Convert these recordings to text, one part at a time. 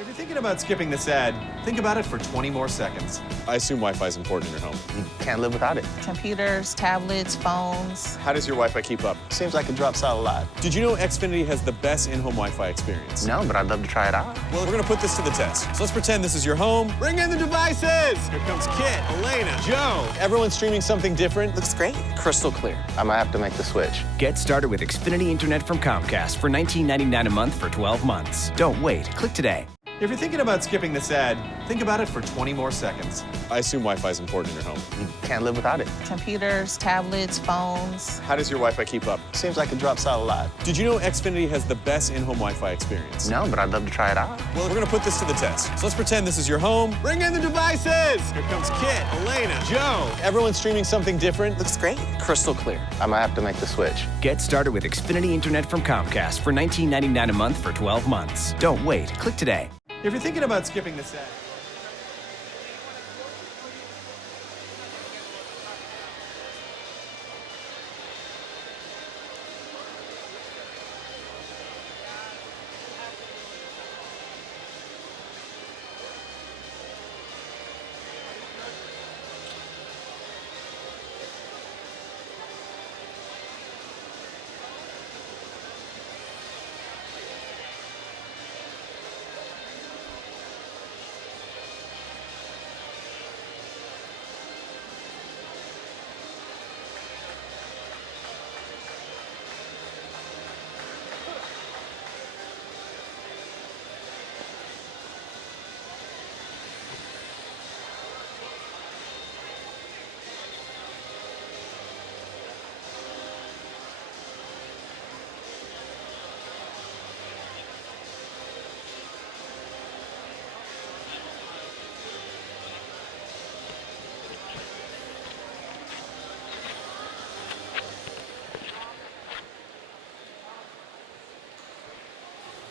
If you're thinking about skipping this ad, think about it for 20 more seconds. I assume Wi-Fi is important in your home. You can't live without it. Computers, tablets, phones. How does your Wi-Fi keep up? Seems like it drops out a lot. Did you know Xfinity has the best in-home Wi-Fi experience? No, but I'd love to try it out. Well, we're gonna put this to the test. So let's pretend this is your home. Bring in the devices! Here comes Kit, Elena, Joe. Everyone's streaming something different. Looks great. Crystal clear. I might have to make the switch. Get started with Xfinity Internet from Comcast for $19.99 a month for 12 months. Don't wait. Click today. If you're thinking about skipping this ad, think about it for 20 more seconds. I assume Wi-Fi is important in your home. You can't live without it. Computers, tablets, phones. How does your Wi-Fi keep up? Seems like it drops out a lot. Did you know Xfinity has the best in-home Wi-Fi experience? No, but I'd love to try it out. Well, we're gonna put this to the test. So let's pretend this is your home. Bring in the devices! Here comes Kit, Elena, Joe. Everyone's streaming something different. Looks great. Crystal clear. I might have to make the switch. Get started with Xfinity Internet from Comcast for $19.99 a month for 12 months. Don't wait. Click today. If you're thinking about skipping this ad,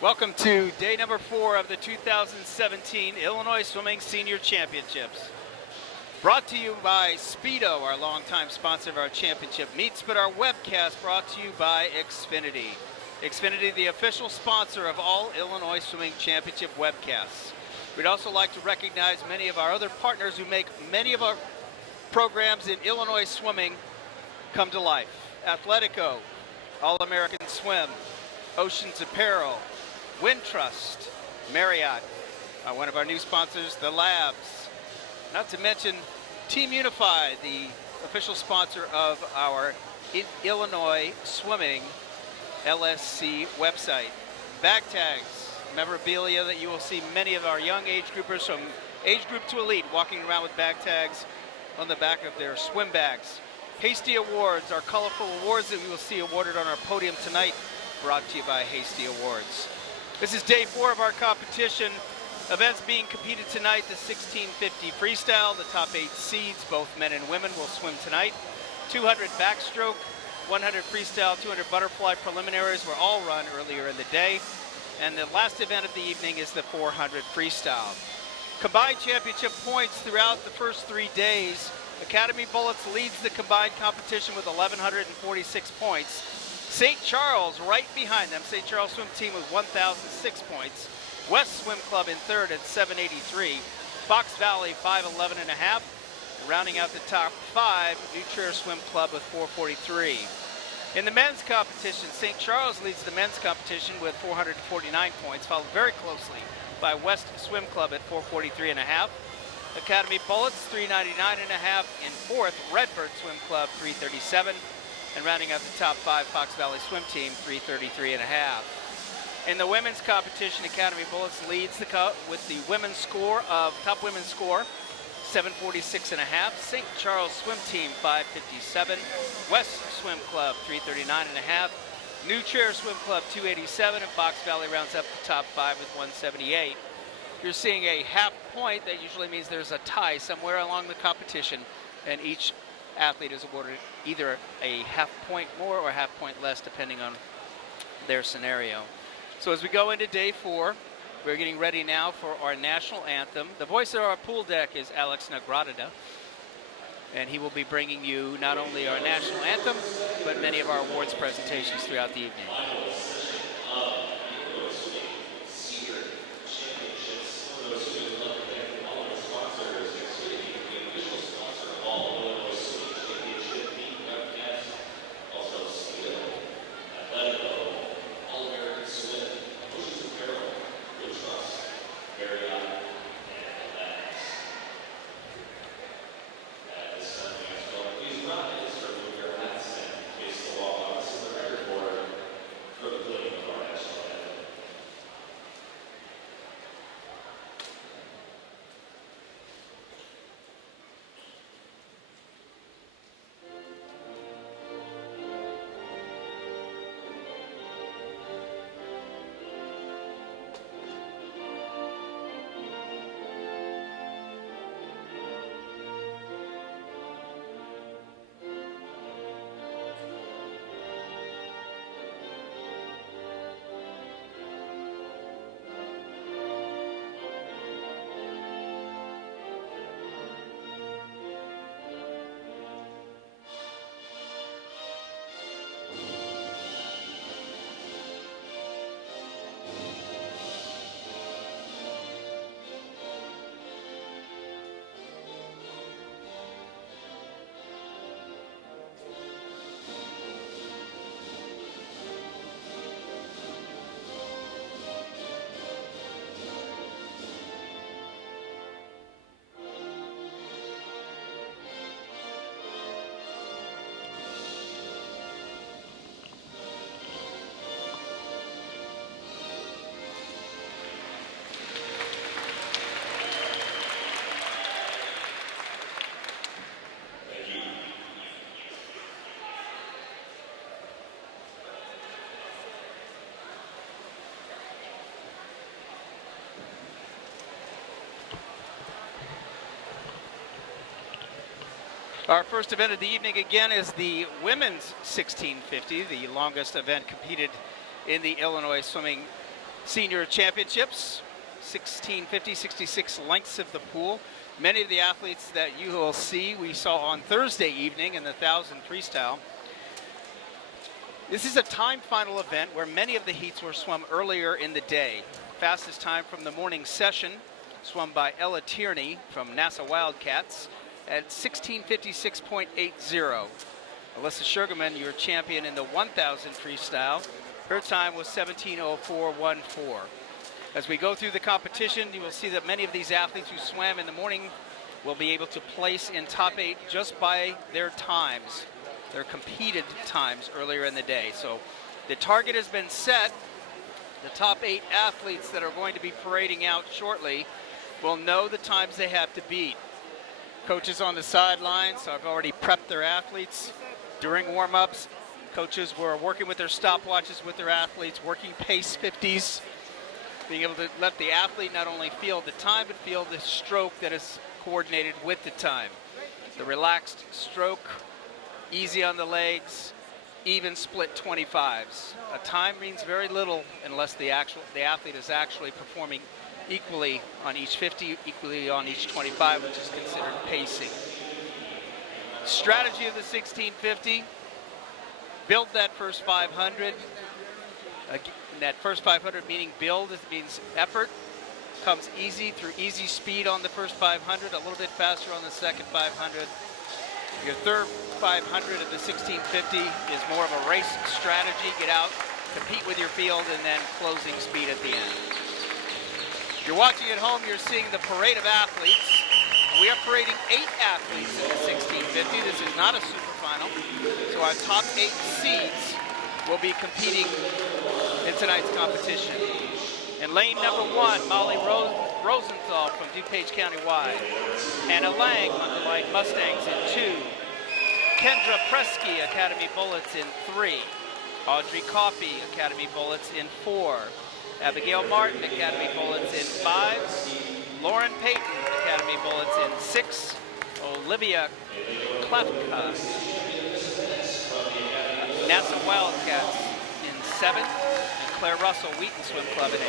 Welcome to day number 4 of the 2017 Illinois Swimming Senior Championships. Brought to you by Speedo, our longtime sponsor of our championship meets, but our webcast brought to you by Xfinity. Xfinity, the official sponsor of all Illinois Swimming Championship webcasts. We'd also like to recognize many of our other partners who make many of our programs in Illinois swimming come to life. Athletico, All-American Swim, Oceans Apparel, Wintrust, Marriott, one of our new sponsors, The Labs. Not to mention Team Unified, the official sponsor of our Illinois Swimming LSC website. Bag tags, memorabilia that you will see many of our young age groupers from age group to elite walking around with bag tags on the back of their swim bags. Hasty Awards, our colorful awards that we will see awarded on our podium tonight, brought to you by Hasty Awards. This is day 4 of our competition. Events being competed tonight, the 1650 freestyle. The top 8 seeds, both men and women, will swim tonight. 200 backstroke, 100 freestyle, 200 butterfly preliminaries were all run earlier in the day. And the last event of the evening is the 400 freestyle. Combined championship points throughout the first 3 days. Academy Bullets leads the combined competition with 1,146 points. St. Charles right behind them. St. Charles swim team with 1,006 points. West Swim Club in third at 783. Fox Valley 511.5. Rounding out the top 5, New Trier Swim Club with 443. In the men's competition, St. Charles leads the men's competition with 449 points, followed very closely by West Swim Club at 443.5. Academy Bullets 399.5 in fourth. Redbird Swim Club 337. And rounding out the top 5, Fox Valley Swim Team 333.5. In the women's competition, Academy Bullets leads the cup with the women's score of top women's score 746.5. St. Charles Swim Team 557. West Swim Club 339.5. New Trier Swim Club 287, and Fox Valley rounds up the top 5 with 178. You're seeing a half point. That usually means there's a tie somewhere along the competition, and each athlete is awarded either a half point more or a half point less, depending on their scenario. So as we go into day 4, we're getting ready now for our national anthem. The voice of our pool deck is Alex Nagradada, and he will be bringing you not only our national anthem, but many of our awards presentations throughout the evening. Our first event of the evening again is the women's 1650, the longest event competed in the Illinois Swimming Senior Championships. 1650, 66 lengths of the pool. Many of the athletes that you will see we saw on Thursday evening in the 1,000 freestyle. This is a time final event where many of the heats were swum earlier in the day. Fastest time from the morning session, swum by Ella Tierney from NASA Wildcats at 16:56.80. Alyssa Sugarman, your champion in the 1,000 freestyle. Her time was 17:04.14. As we go through the competition, you will see that many of these athletes who swam in the morning will be able to place in top 8 just by their times, their competed times earlier in the day. So the target has been set. The top 8 athletes that are going to be parading out shortly will know the times they have to beat. Coaches on the sidelines have already prepped their athletes. During warm-ups, coaches were working with their stopwatches with their athletes, working pace 50s, being able to let the athlete not only feel the time, but feel the stroke that is coordinated with the time. The relaxed stroke, easy on the legs, even split 25s. A time means very little unless the athlete is actually performing equally on each 50, equally on each 25, which is considered pacing. Strategy of the 1650, build that first 500. That first 500 meaning build, it means effort. Comes easy through easy speed on the first 500, a little bit faster on the second 500. Your third 500 of the 1650 is more of a race strategy. Get out, compete with your field, and then closing speed at the end. If you're watching at home, you're seeing the parade of athletes. We are parading 8 athletes in the 1650. This is not a super final. So our top 8 seeds will be competing in tonight's competition. In lane number 1, Molly Rosenthal from DuPage County Wide. Anna Lang, Underlight Mustangs in 2. Kendra Presky, Academy Bullets in 3. Audrey Coffey, Academy Bullets in 4. Abigail Martin, Academy Bullets in 5. Lauren Payton, Academy Bullets in 6. Olivia Klefka, NASA Wildcats in 7. And Claire Russell, Wheaton Swim Club in 8.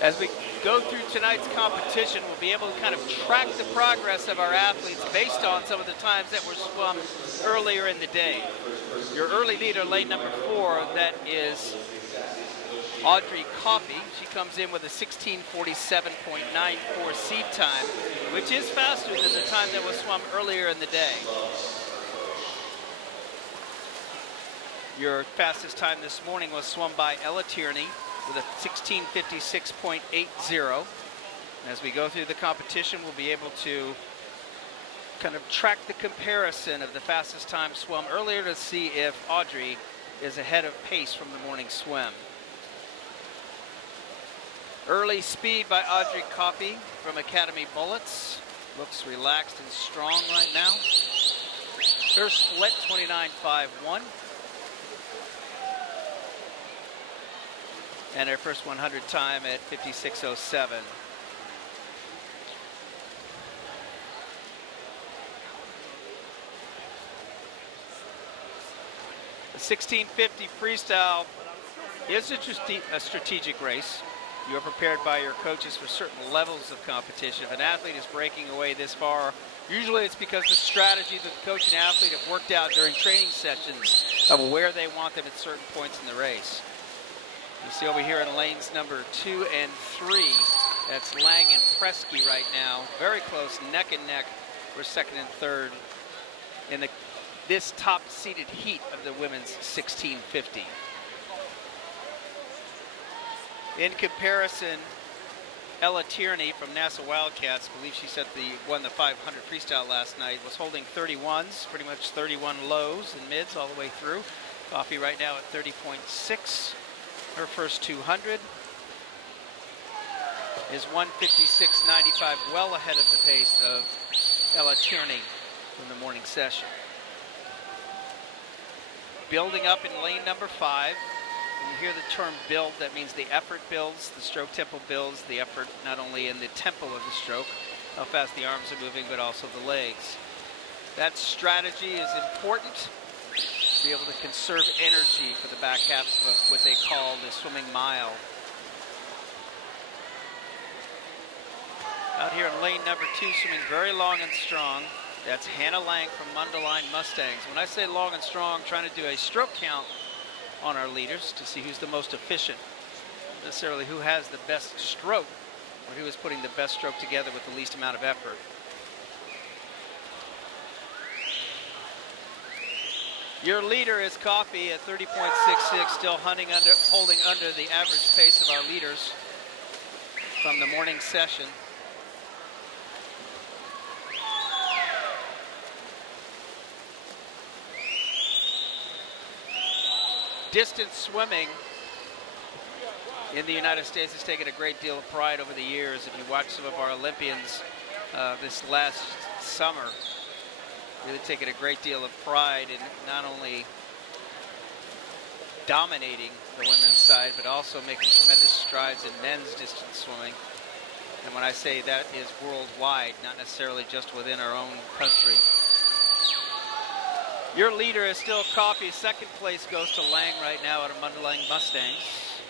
As we go through tonight's competition, we'll be able to kind of track the progress of our athletes based on some of the times that were swum earlier in the day. Your early leader, lane number 4, that is Audrey Coffey. She comes in with a 16:47.94 seed time, which is faster than the time that was swum earlier in the day. Your fastest time this morning was swum by Ella Tierney with a 16:56.80. As we go through the competition, we'll be able to kind of track the comparison of the fastest time swum earlier to see if Audrey is ahead of pace from the morning swim. Early speed by Audrey Coffey from Academy Bullets. Looks relaxed and strong right now. Her split 29.51. And her first 100 time at 56.07. The 1650 freestyle is a strategic race. You are prepared by your coaches for certain levels of competition. If an athlete is breaking away this far, usually it's because the strategy that the coach and athlete have worked out during training sessions of where they want them at certain points in the race. You see over here in lanes number 2 and 3, that's Lang and Presky right now. Very close, neck and neck for second and third in this top-seeded heat of the women's 1650. In comparison, Ella Tierney from NASA Wildcats, I believe she won the 500 freestyle last night, was holding 31s, pretty much 31 lows and mids all the way through. Coffee right now at 30.6. Her first 200 is 156.95, well ahead of the pace of Ella Tierney from the morning session. Building up in lane number 5. When you hear the term build, that means the effort builds, the stroke tempo builds, the effort not only in the tempo of the stroke, how fast the arms are moving, but also the legs. That strategy is important to be able to conserve energy for the back half of what they call the swimming mile. Out here in lane number 2, swimming very long and strong. That's Hannah Lang from Mundelein Mustangs. When I say long and strong, trying to do a stroke count on our leaders to see who's the most efficient, not necessarily who has the best stroke, or who is putting the best stroke together with the least amount of effort. Your leader is Coffee at 30.66, still holding under the average pace of our leaders from the morning session. Distance swimming in the United States has taken a great deal of pride over the years. If you watch some of our Olympians this last summer, really taking a great deal of pride in not only dominating the women's side, but also making tremendous strides in men's distance swimming. And when I say that is worldwide, not necessarily just within our own country. Your leader is still Coffee. Second place goes to Lang right now out of Mundelein Mustangs.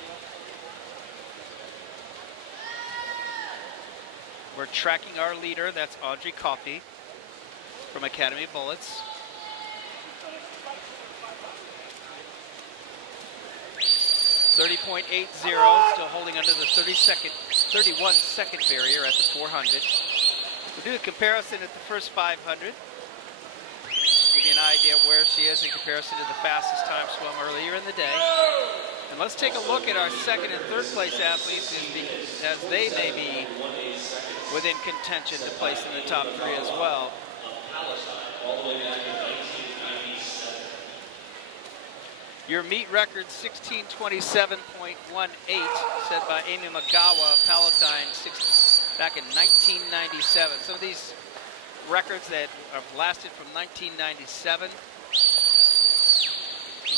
We're tracking our leader. That's Audrey Coffee from Academy Bullets. .30.80, still holding under the 31 second barrier at the 400. We'll do a comparison at the first 500. Give you an idea where she is in comparison to the fastest time swum earlier in the day. And let's take a look at our second and third place athletes as they may be within contention to place in the top 3 as well. Your meet record 16:27.18, set by Amy Magawa of Palatine back in 1997. Some of these records that have lasted from 1997.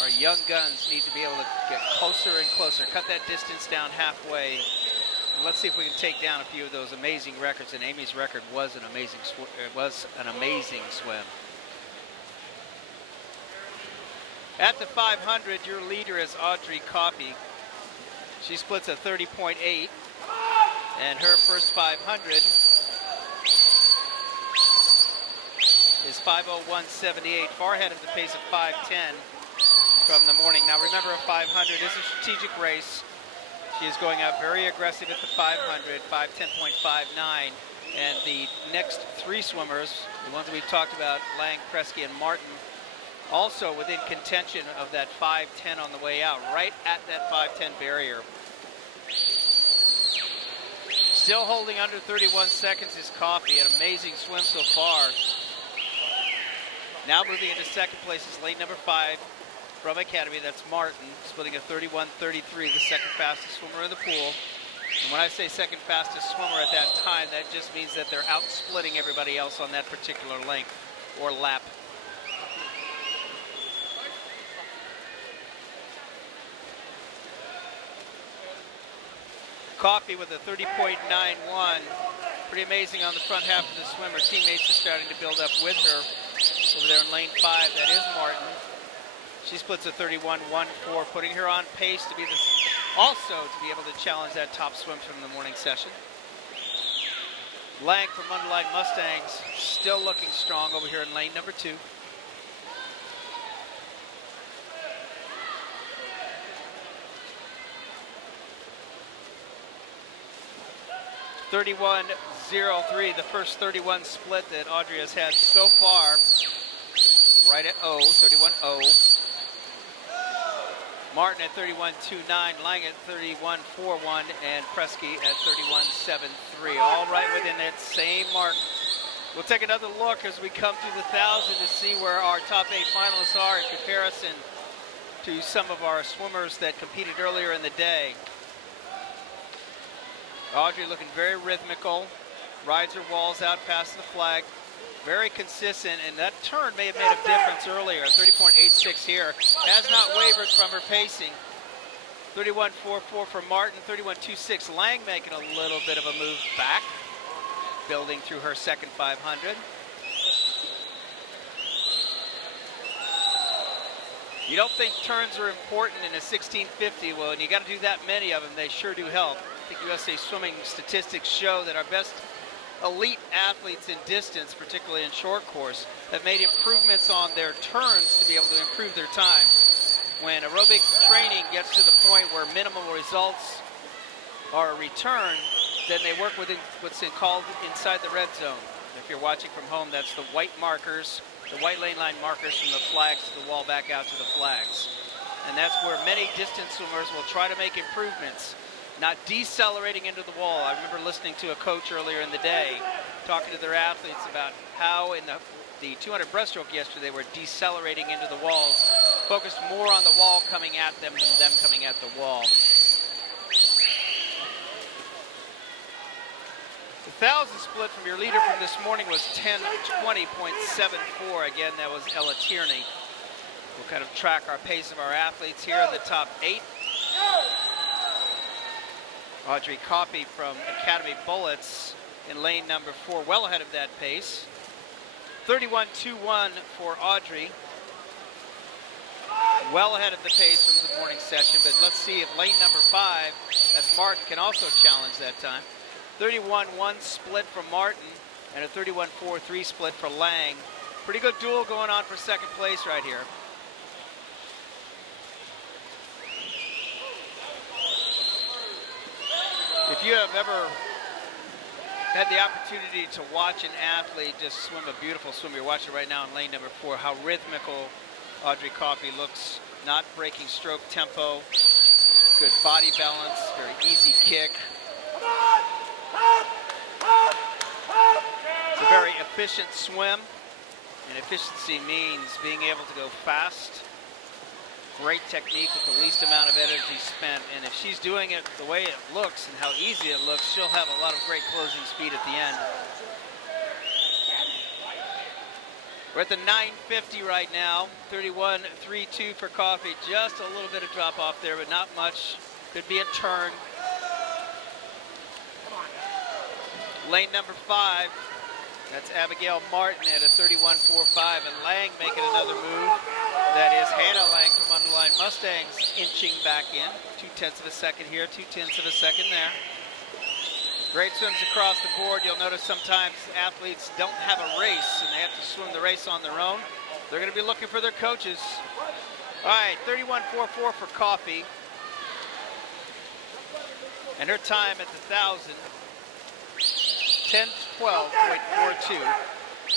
Our young guns need to be able to get closer and closer, cut that distance down halfway. And let's see if we can take down a few of those amazing records. And Amy's record was an amazing swim. At the 500, your leader is Audrey Coffey. She splits a 30.8, and her first 500 is 5:01.78, far ahead of the pace of 5:10 from the morning. Now remember, a 500 is a strategic race. She is going out very aggressive at the 500, 5:10.59, and the next 3 swimmers, the ones we've talked about, Lang, Presky, and Martin, also within contention of that 5:10 on the way out, right at that 5:10 barrier. Still holding under 31 seconds is Coffee, an amazing swim so far. Now moving into second place is lane number 5 from Academy. That's Martin, splitting a 31.33, the second fastest swimmer in the pool. And when I say second fastest swimmer at that time, that just means that they're out-splitting everybody else on that particular length or lap. Coffee with a 30.91. Pretty amazing on the front half of the swim. Her teammates are starting to build up with her. Over there in lane 5, that is Martin. She splits a 31-1-4, putting her on pace to be also to be able to challenge that top swim from the morning session. Lang from Underline Mustangs still looking strong over here in lane number 2. (31.03), the first 31 split that Audrey has had so far. Right at 31.0. Martin at 31.29, Lang at 31.41, and Presky at 31.73. All right within that same mark. We'll take another look as we come through the 1,000 to see where our top 8 finalists are in comparison to some of our swimmers that competed earlier in the day. Audrey looking very rhythmical, rides her walls out past the flag, very consistent, and that turn may have made a difference earlier. 30.86 here, has not wavered from her pacing. 31.44 for Martin, 31.26. Lang making a little bit of a move back, building through her second 500. You don't think turns are important in a 1650? Well, and you got to do that many of them, they sure do help. I think USA Swimming statistics show that our best elite athletes in distance, particularly in short course, have made improvements on their turns to be able to improve their time. When aerobic training gets to the point where minimal results are a return, then they work within what's called inside the red zone. If you're watching from home, that's the white markers, the white lane line markers from the flags to the wall back out to the flags. And that's where many distance swimmers will try to make improvements, not decelerating into the wall. I remember listening to a coach earlier in the day talking to their athletes about how in the 200 breaststroke yesterday were decelerating into the walls, focused more on the wall coming at them than them coming at the wall. The 1,000 split from your leader from this morning was 10:20.74. Again, that was Ella Tierney. We'll kind of track our pace of our athletes here in the top 8. Audrey Coffey from Academy Bullets in lane number 4, well ahead of that pace. 31.21 for Audrey. Well ahead of the pace from the morning session, but let's see if lane number 5, that's Martin, can also challenge that time. 31.1 split for Martin and a 31.43 split for Lang. Pretty good duel going on for second place right here. If you have ever had the opportunity to watch an athlete just swim a beautiful swim, you're watching right now in lane number 4, how rhythmical Audrey Coffey looks, not breaking stroke tempo, good body balance, very easy kick. It's a very efficient swim, and efficiency means being able to go fast. Great technique with the least amount of energy spent, and if she's doing it the way it looks and how easy it looks, she'll have a lot of great closing speed at the end. We're at the 950 right now. 31.32 for Coffey. Just a little bit of drop off there, but not much. Could be a turn. Lane number 5. That's Abigail Martin at a 31.45, and Lang making another move. That is Hannah Lang from Underline Mustangs inching back in. 0.2 of a second here, 0.2 of a second there. Great swims across the board. You'll notice sometimes athletes don't have a race and they have to swim the race on their own. They're going to be looking for their coaches. All right, 31.44 for Coffey. And her time at the 1,000, 10:12.42.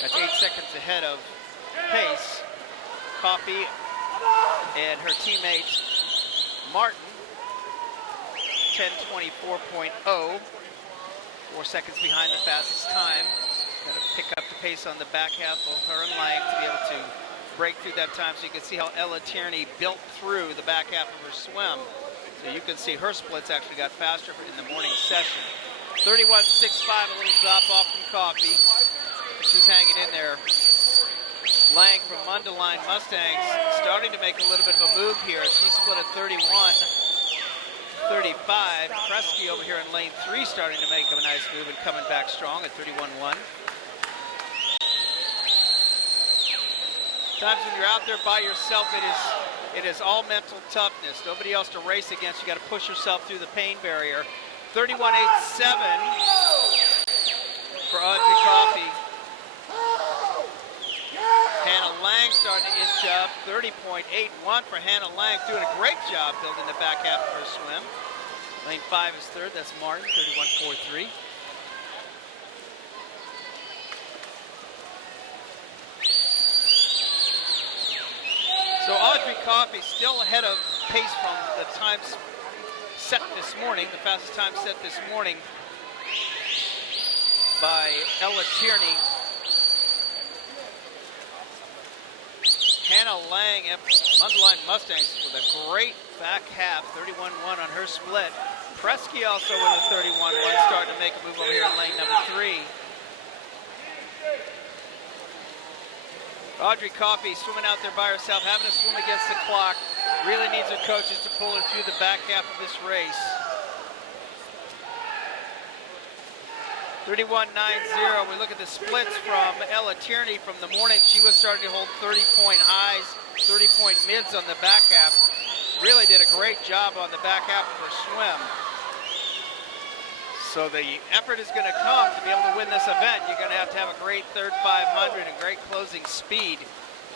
That's 8 seconds ahead of pace. Coffey and her teammate Martin, 10:24.0. 4 seconds behind the fastest time. Got to pick up the pace on the back half of her and Lang to be able to break through that time. So you can see how Ella Tierney built through the back half of her swim. So you can see her splits actually got faster in the morning session. 31.65, a little drop off from Coffey. She's hanging in there. Lang from Underline Mustangs starting to make a little bit of a move here. She split at 31.35. Presky over here in lane 3 starting to make a nice move and coming back strong at 31.1. Times when you're out there by yourself, it is all mental toughness. Nobody else to race against. You got to push yourself through the pain barrier. 31.87 for Audrey Coffey. Hannah Lang starting to inch up. 30.81 for Hannah Lang, doing a great job building the back half of her swim. Lane 5 is third. That's Martin, 31.43. So Audrey Coffey still ahead of pace from the times set this morning, the fastest time set this morning by Ella Tierney. Hannah Lang at Mundelein Mustangs with a great back half, 31.1 on her split. Presky also with a 31.1, starting to make a move over here in lane number 3. Audrey Coffey swimming out there by herself, having to swim against the clock. Really needs her coaches to pull her through the back half of this race. 31.90. We look at the splits from Ella Tierney from the morning. She was starting to hold 30-point highs, 30-point mids on the back half. Really did a great job on the back half of her swim. So the effort is going to come to be able to win this event. You're going to have a great third 500 and great closing speed,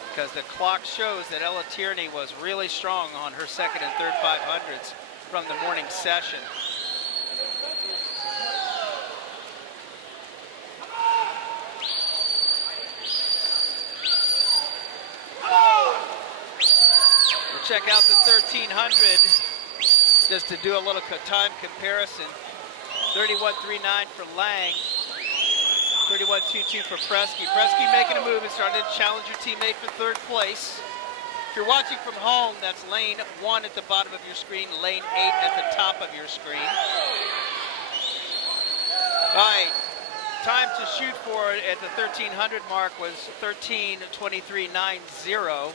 because the clock shows that Ella Tierney was really strong on her second and third 500s from the morning session. We'll check out the 1300 just to do a little time comparison. 31.39 for Lang, 31.22 for Presky. Presky making a move and starting to challenge her teammate for third place. If you're watching from home, that's lane 1 at the bottom of your screen, lane 8 at the top of your screen. All right, time to shoot for at the 1300 mark was 13:23.90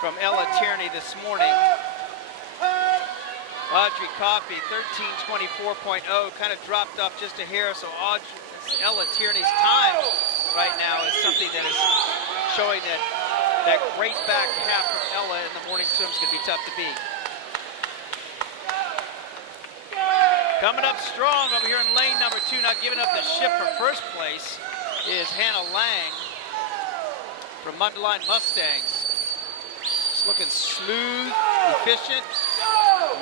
from Ella Tierney this morning. Audrey Coffey, 13:24.0, kind of dropped off just a hair, so Ella Tierney's time right now is something that is showing that great back half from Ella in the morning swim is going to be tough to beat. Coming up strong over here in lane number 2, not giving up the ship for first place, is Hannah Lang from Mundelein Mustangs. It's looking smooth, efficient,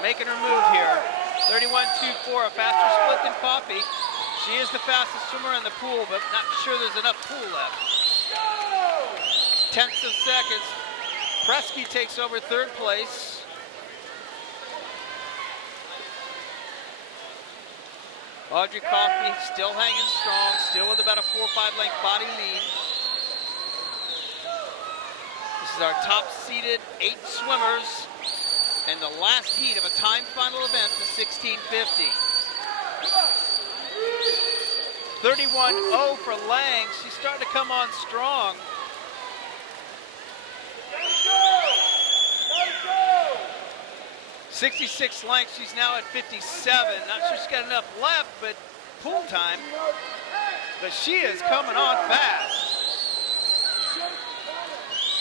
making her move here. 31.24, a faster split than Coffey. She is the fastest swimmer in the pool, but not sure there's enough pool left. Tenths of seconds. Presky takes over third place. Audrey Coffey still hanging strong, still with about a 4 or 5 length body lead. This is our top-seeded 8 swimmers and the last heat of a time final event, the 1650. 31.0 for Lang. She's starting to come on strong. Let's go! 66 lengths. She's now at 57. Not sure she's got enough left, but pool time. But she is coming on fast.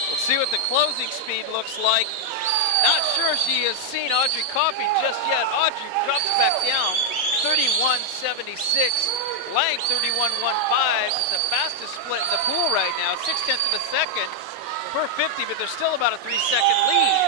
We'll see what the closing speed looks like. Not sure she has seen Audrey Coffey just yet. Audrey drops back down, 31.76. Lang, 31.15. The fastest split in the pool right now, 0.6 of a second per 50, but there's still about a 3-second lead.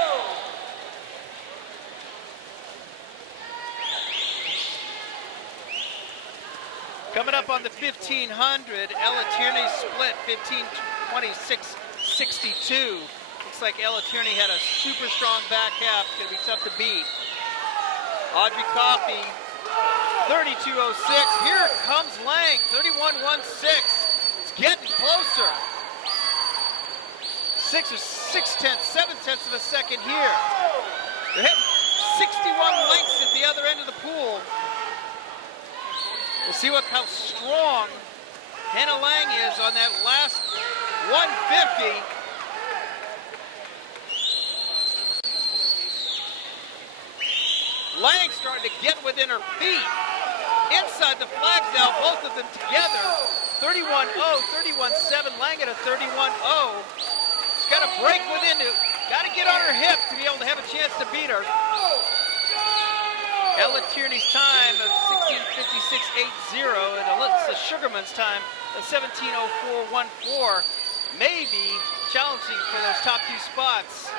Coming up on the 1500, Ella Tierney split, 15:26.62. Looks like Ella Tierney had a super strong back half. It's going to be tough to beat. Audrey Coffey, 32.06. Here comes Lang, 31.16. It's getting closer. 6 or 7/10 of a second here. They're hitting 61 lengths at the other end of the pool. We'll see how strong Hannah Lang is on that last 150. Lang starting to get within her feet. Inside the flags now, both of them together. 31.0, 31.7, Lang at a 31.0. She's got got to break within it. Got to get on her hip to be able to have a chance to beat her. Ella Tierney's time of 16:56.80 and Alyssa Sugarman's time of 17:04.14 may be challenging for those top two spots.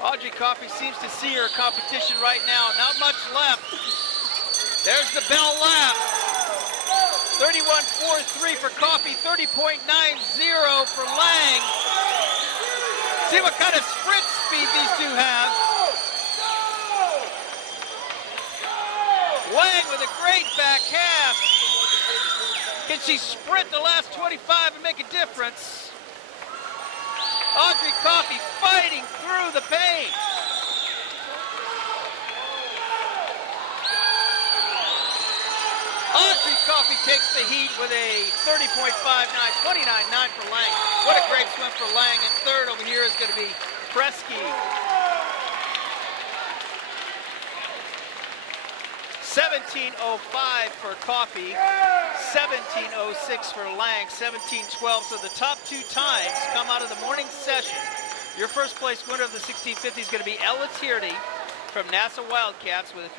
Audrey Coffey seems to see her competition right now. Not much left. There's the bell lap. 31.43 for Coffey, 30.90 for Lang. See what kind of sprint speed these two have. Lang with a great back half. Can she sprint the last 25 and make a difference? Audrey Coffey fighting through the pain. Audrey Coffey takes the heat with a 30.59, 29.9 for Lang. What a great swim for Lang. And third over here is going to be Kresge. 17.05 for Coffey, 17.06 for Lang, 17.12. So the top two times come out of the morning session. Your first place winner of the 1650 is going to be Ella Tierney from NASA Wildcats with a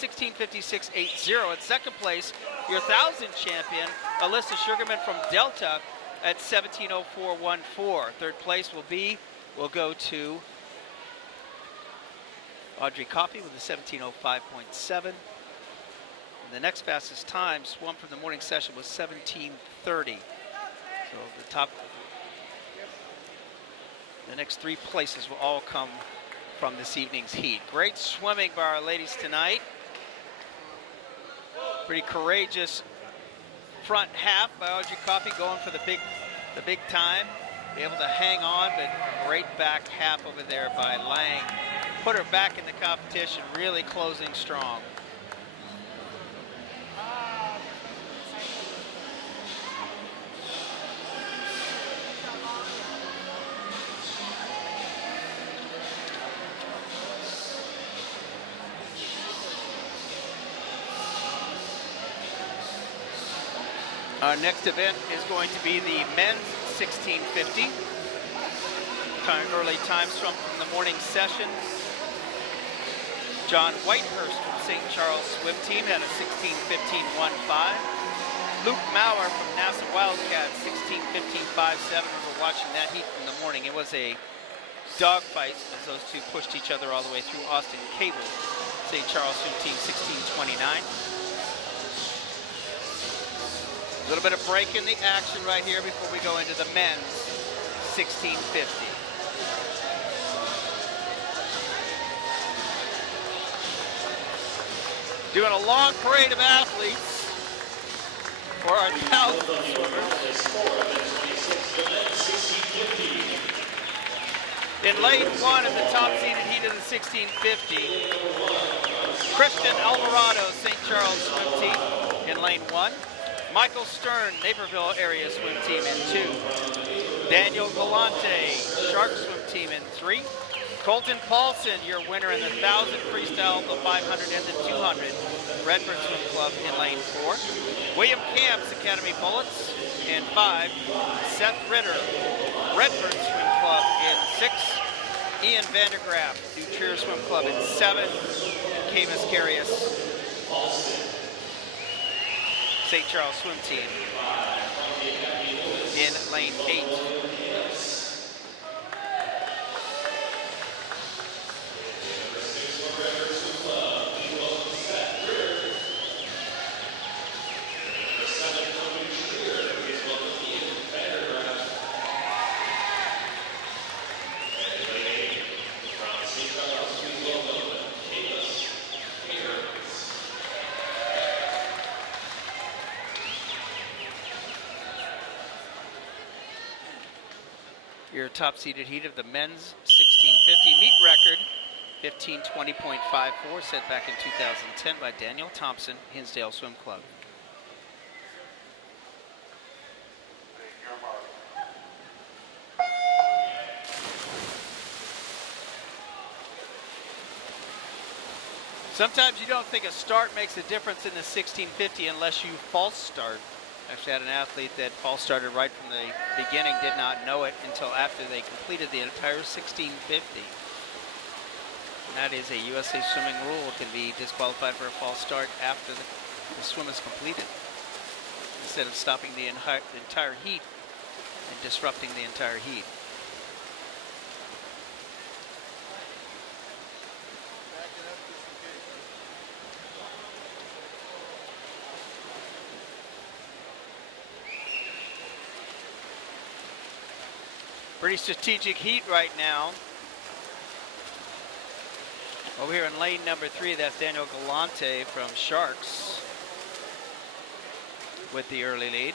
16:56.80. At second place, your 1,000 champion, Alyssa Sugarman from Delta at 17:04.14. Third place will go to Audrey Coffey with a 17:05.7. The next fastest time swum from the morning session was 17:30. So the next three places will all come from this evening's heat. Great swimming by our ladies tonight. Pretty courageous front half by Audrey Coffey going for the big time. Be able to hang on, but great back half over there by Lang. Put her back in the competition, really closing strong. Our next event is going to be the men's 1650. Early times from the morning session. John Whitehurst from St. Charles Swim Team had a 16:15.15. Luke Maurer from NASA Wildcats, 16:15.57. We're watching that heat in the morning. It was a dogfight as those two pushed each other all the way through Austin Cable. St. Charles Swim Team, 16:29. A little bit of break in the action right here before we go into the men's 1650. Doing a long parade of athletes for our 1,000 swimmers. In lane one of the top seeded heat of the 1650, Christian Alvarado, St. Charles Swim Team in lane one. Michael Stern, Naperville area swim team in 2. Daniel Galante, Shark Swim Team in 3. Colton Paulson, your winner in the 1,000 freestyle, the 500 and the 200. Redford Swim Club in lane 4. William Camps, Academy Bullets in 5. Seth Ritter, Redford Swim Club in 6. Ian Vandergraaf, New Trier Swim Club in 7. Camus Carius, St. Charles Swim Team in lane 8. Your top seeded heat of the men's 1650 meet record, 15:20.54, set back in 2010 by Daniel Thompson, Hinsdale Swim Club. Sometimes you don't think a start makes a difference in the 1650 unless you false start. Actually had an athlete that all started right from the beginning, did not know it until after they completed the entire 1650. And that is a USA Swimming rule. It can be disqualified for a false start after the swim is completed, instead of stopping the entire heat and disrupting the entire heat. Pretty strategic heat right now. Over here in lane number 3, that's Daniel Galante from Sharks with the early lead.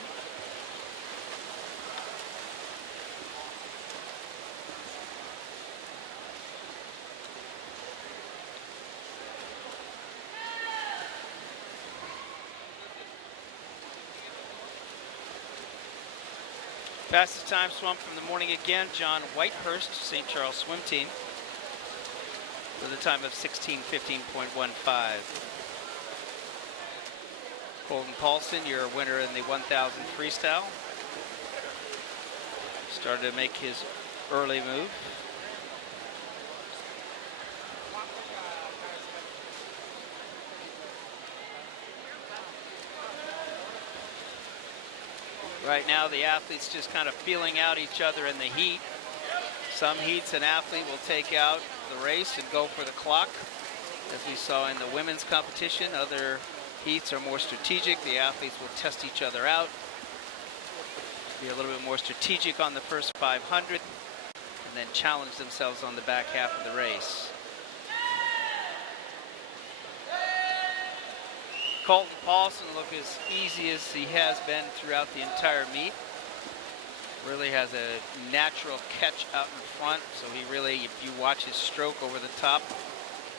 Fastest time swum from the morning again, John Whitehurst, St. Charles Swim Team, with a time of 16:15.15. Colton Paulson, your winner in the 1000 freestyle, started to make his early move. Right now, the athletes just kind of feeling out each other in the heat. Some heats, an athlete will take out the race and go for the clock, as we saw in the women's competition. Other heats are more strategic. The athletes will test each other out, be a little bit more strategic on the first 500, and then challenge themselves on the back half of the race. Colton Paulson look as easy as he has been throughout the entire meet. Really has a natural catch out in front, so he really, if you watch his stroke over the top,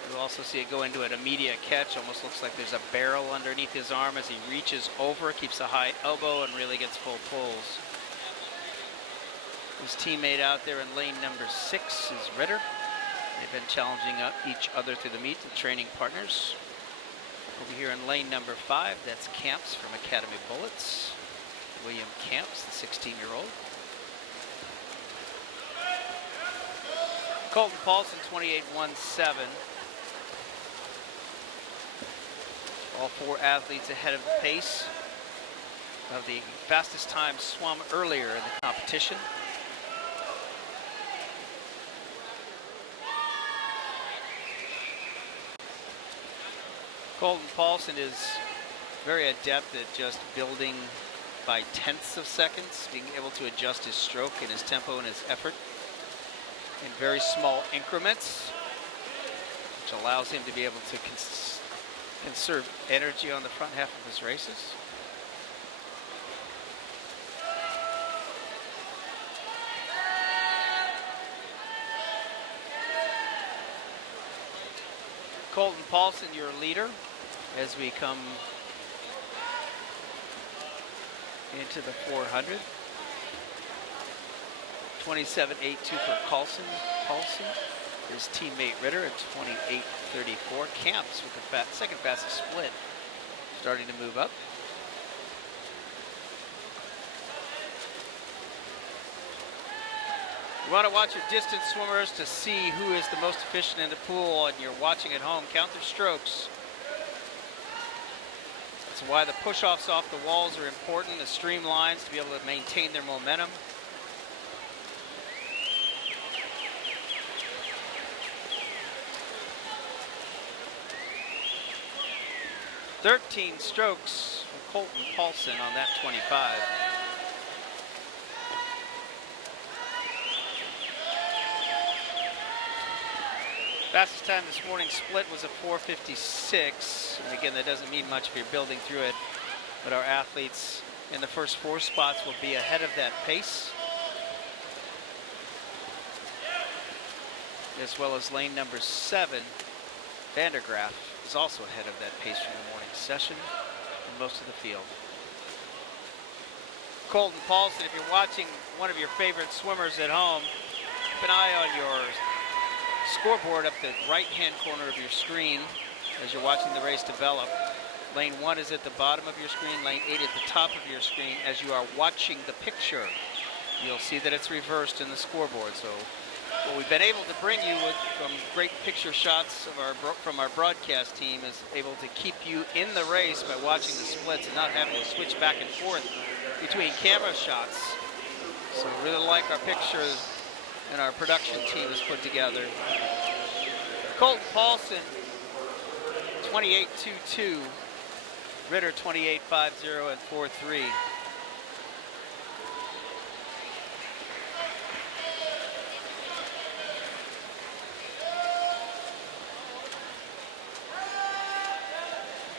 you'll also see it go into an immediate catch. Almost looks like there's a barrel underneath his arm as he reaches over, keeps a high elbow, and really gets full pulls. His teammate out there in lane number 6 is Ritter. They've been challenging each other through the meet, the training partners. Over here in lane number 5, that's Camps from Academy Bullets. William Camps, the 16-year-old. Colton Paulson, 28.17. All 4 athletes ahead of the pace of the fastest time swum earlier in the competition. Colton Paulson is very adept at just building by tenths of seconds, being able to adjust his stroke and his tempo and his effort in very small increments, which allows him to be able to conserve energy on the front half of his races. Colton Paulson, your leader, as we come into the 400. 27.82 for Paulson. His teammate Ritter at 28.34. Camps with the second fastest split, starting to move up. You want to watch your distance swimmers to see who is the most efficient in the pool, and you're watching at home. Count their strokes. That's why the push-offs off the walls are important, the streamlines, to be able to maintain their momentum. "13 strokes for Colton Paulson on that 25. Fastest time this morning split was a 4:56. And again, that doesn't mean much if you're building through it, but our athletes in the first 4 spots will be ahead of that pace, as well as lane number 7, Vandergraaf, is also ahead of that pace from the morning session in most of the field. Colton Paulson, if you're watching one of your favorite swimmers at home, keep an eye on your scoreboard up the right-hand corner of your screen as you're watching the race develop. Lane 1 is at the bottom of your screen, lane 8 at the top of your screen. As you are watching the picture, you'll see that it's reversed in the scoreboard. So what we've been able to bring you from great picture shots of from our broadcast team is able to keep you in the race by watching the splits and not having to switch back and forth between camera shots. So we really like our pictures and our production team has put together. Colton Paulson, 28.22. Ritter, 28.50 and 4.3.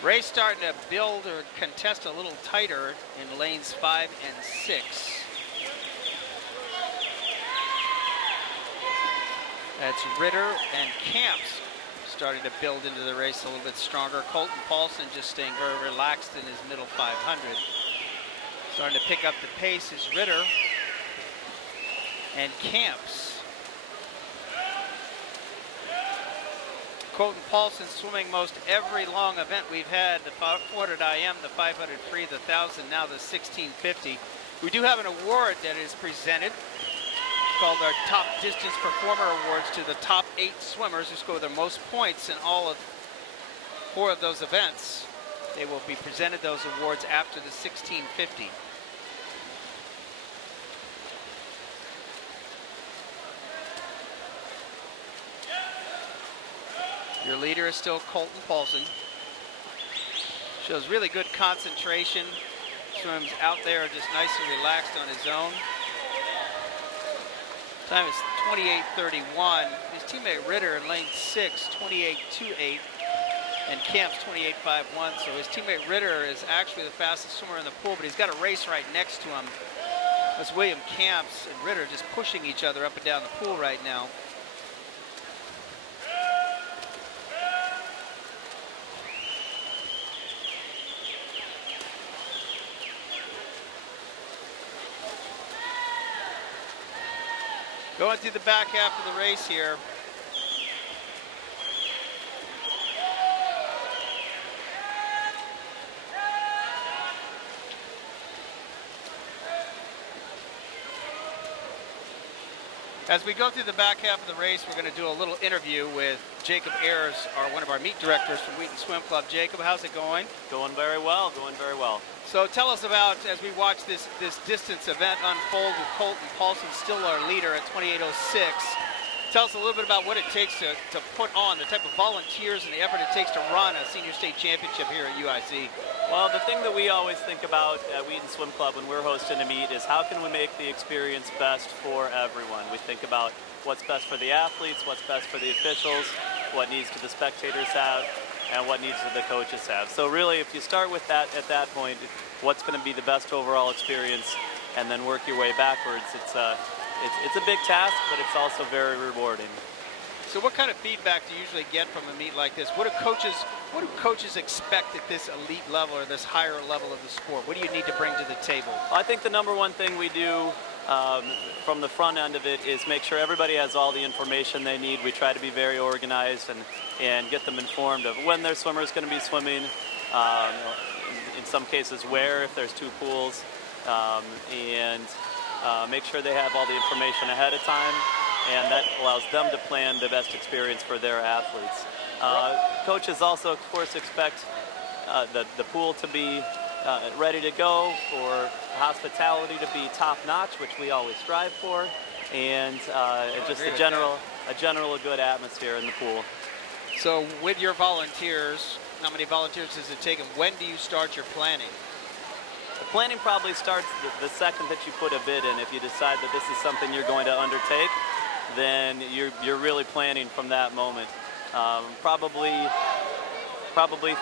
Race starting to build or contest a little tighter in lanes 5 and 6. That's Ritter and Camps starting to build into the race a little bit stronger. Colton Paulson just staying very relaxed in his middle 500. Starting to pick up the pace is Ritter and Camps. Colton Paulson swimming most every long event we've had, the 400 IM, the 500 free, the 1,000, now the 1650. We do have an award that is presented called our Top Distance Performer Awards to the top 8 swimmers who score the most points in all of 4 of those events. They will be presented those awards after the 1650. Your leader is still Colton Paulson. Shows really good concentration. Swims out there just nice and relaxed on his own. Time is 28.31. His teammate Ritter in lane 6, 28.28, and Camps 28.51. So his teammate Ritter is actually the fastest swimmer in the pool, but he's got a race right next to him. That's William Camps and Ritter just pushing each other up and down the pool right now. Going through the back half of the race here. As we go through the back half of the race, we're going to do a little interview with Jacob Ayers, one of our meet directors from Wheaton Swim Club. Jacob, how's it going? Going very well, going very well. So tell us about, as we watch this distance event unfold with Colton Paulson, still our leader at 28.06. Tell us a little bit about what it takes to put on, the type of volunteers and the effort it takes to run a senior state championship here at UIC. Well, the thing that we always think about at Wheaton Swim Club when we're hosting a meet is how can we make the experience best for everyone. We think about what's best for the athletes, what's best for the officials, what needs do the spectators have, and what needs do the coaches have. So really, if you start with that at that point, what's going to be the best overall experience, and then work your way backwards, it's a big task, but it's also very rewarding. So what kind of feedback do you usually get from a meet like this? What do coaches expect at this elite level or this higher level of the sport? What do you need to bring to the table? I think the number one thing we do from the front end of it is make sure everybody has all the information they need. We try to be very organized and get them informed of when their swimmer is going to be swimming, in some cases where, if there's 2 pools, and make sure they have all the information ahead of time, and that allows them to plan the best experience for their athletes. Coaches also, of course, expect the pool to be ready to go, for hospitality to be top-notch, which we always strive for, and just a general good atmosphere in the pool. So with your volunteers, how many volunteers does it take, and when do you start your planning? The planning probably starts the second that you put a bid in. If you decide that this is something you're going to undertake, then you're really planning from that moment. Probably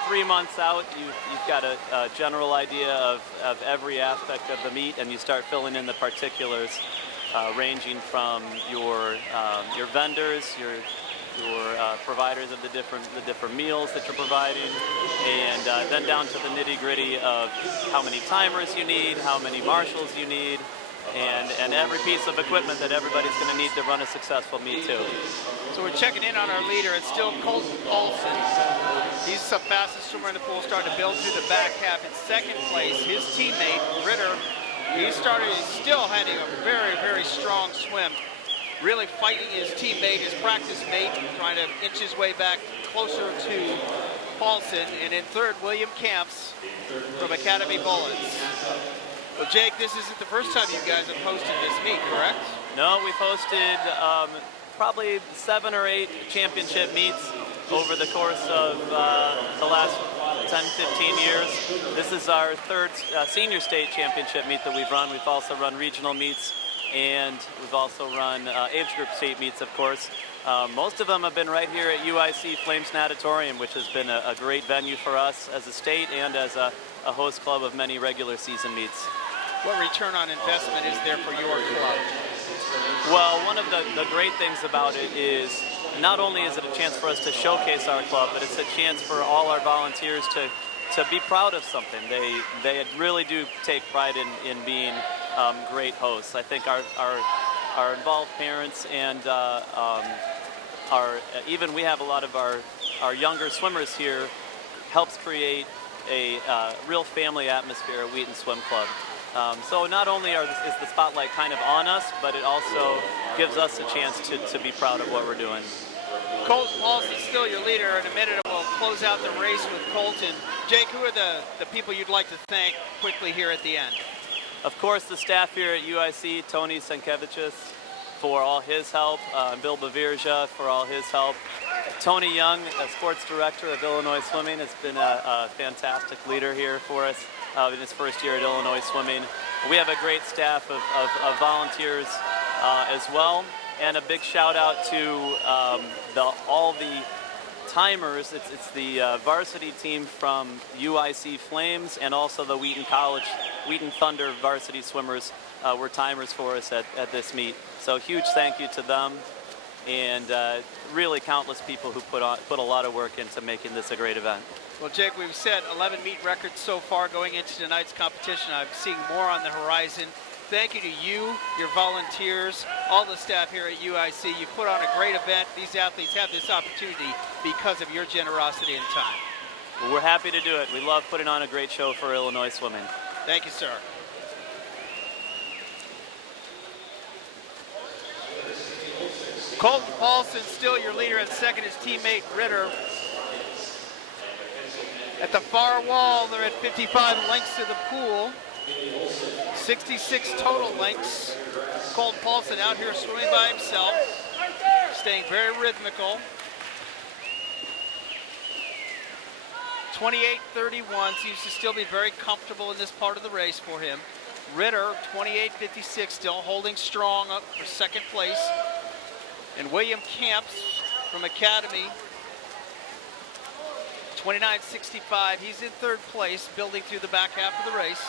3 months out, you've got a general idea of every aspect of the meet, and you start filling in the particulars, ranging from your vendors, your providers of the different meals that you're providing, and then down to the nitty-gritty of how many timers you need, how many marshals you need, and every piece of equipment that everybody's going to need to run a successful meet too. So we're checking in on our leader. It's still Colton Paulson. He's the fastest swimmer in the pool, starting to build through the back half. In second place, his teammate, Ritter, he still had a very, very strong swim. Really fighting his teammate, his practice mate, trying to inch his way back closer to Paulson. And in third, William Camps from Academy Bullets. Well, Jake, this isn't the first time you guys have hosted this meet, correct? No, we've hosted probably 7 or 8 championship meets over the course of the last 10, 15 years. This is our third senior state championship meet that we've run. We've also run regional meets, and we've also run age group state meets, of course. Most of them have been right here at UIC Flames Natatorium, which has been a great venue for us as a state and as a host club of many regular season meets. What return on investment is there for your club? Well, one of the great things about it is not only is it a chance for us to showcase our club, but it's a chance for all our volunteers to be proud of something. They really do take pride in being great hosts. I think our involved parents and even we have a lot of our younger swimmers here, helps create a real family atmosphere at Wheaton Swim Club. So not only is the spotlight kind of on us, but it also gives us a chance to be proud of what we're doing. Colton Paulson still your leader. In a minute, we'll close out the race with Colton. Jake, who are the people you'd like to thank quickly here at the end? Of course, the staff here at UIC, Tony Senkevicius for all his help, Bill Bavirja for all his help. Tony Young, sports director of Illinois Swimming, has been a fantastic leader here for us in his first year at Illinois Swimming. We have a great staff of volunteers as well, and a big shout out to all the timers. It's the varsity team from UIC Flames and also the Wheaton Thunder varsity swimmers were timers for us at this meet. So huge thank you to them, and really countless people who put a lot of work into making this a great event. Well, Jake, we've set 11 meet records so far going into tonight's competition. I'm seeing more on the horizon. Thank you to you, your volunteers, all the staff here at UIC. You put on a great event. These athletes have this opportunity because of your generosity and time. Well, we're happy to do it. We love putting on a great show for Illinois Swimming. Thank you, sir. Colton Paulson still your leader, and second his teammate Ritter. At the far wall, they're at 55 lengths to the pool. 66 total lengths. Colton Paulson out here swimming by himself, staying very rhythmical. 28:31 seems to still be very comfortable in this part of the race for him. Ritter, 28:56, still holding strong up for second place. And William Camps from Academy, 29:65. He's in third place, building through the back half of the race.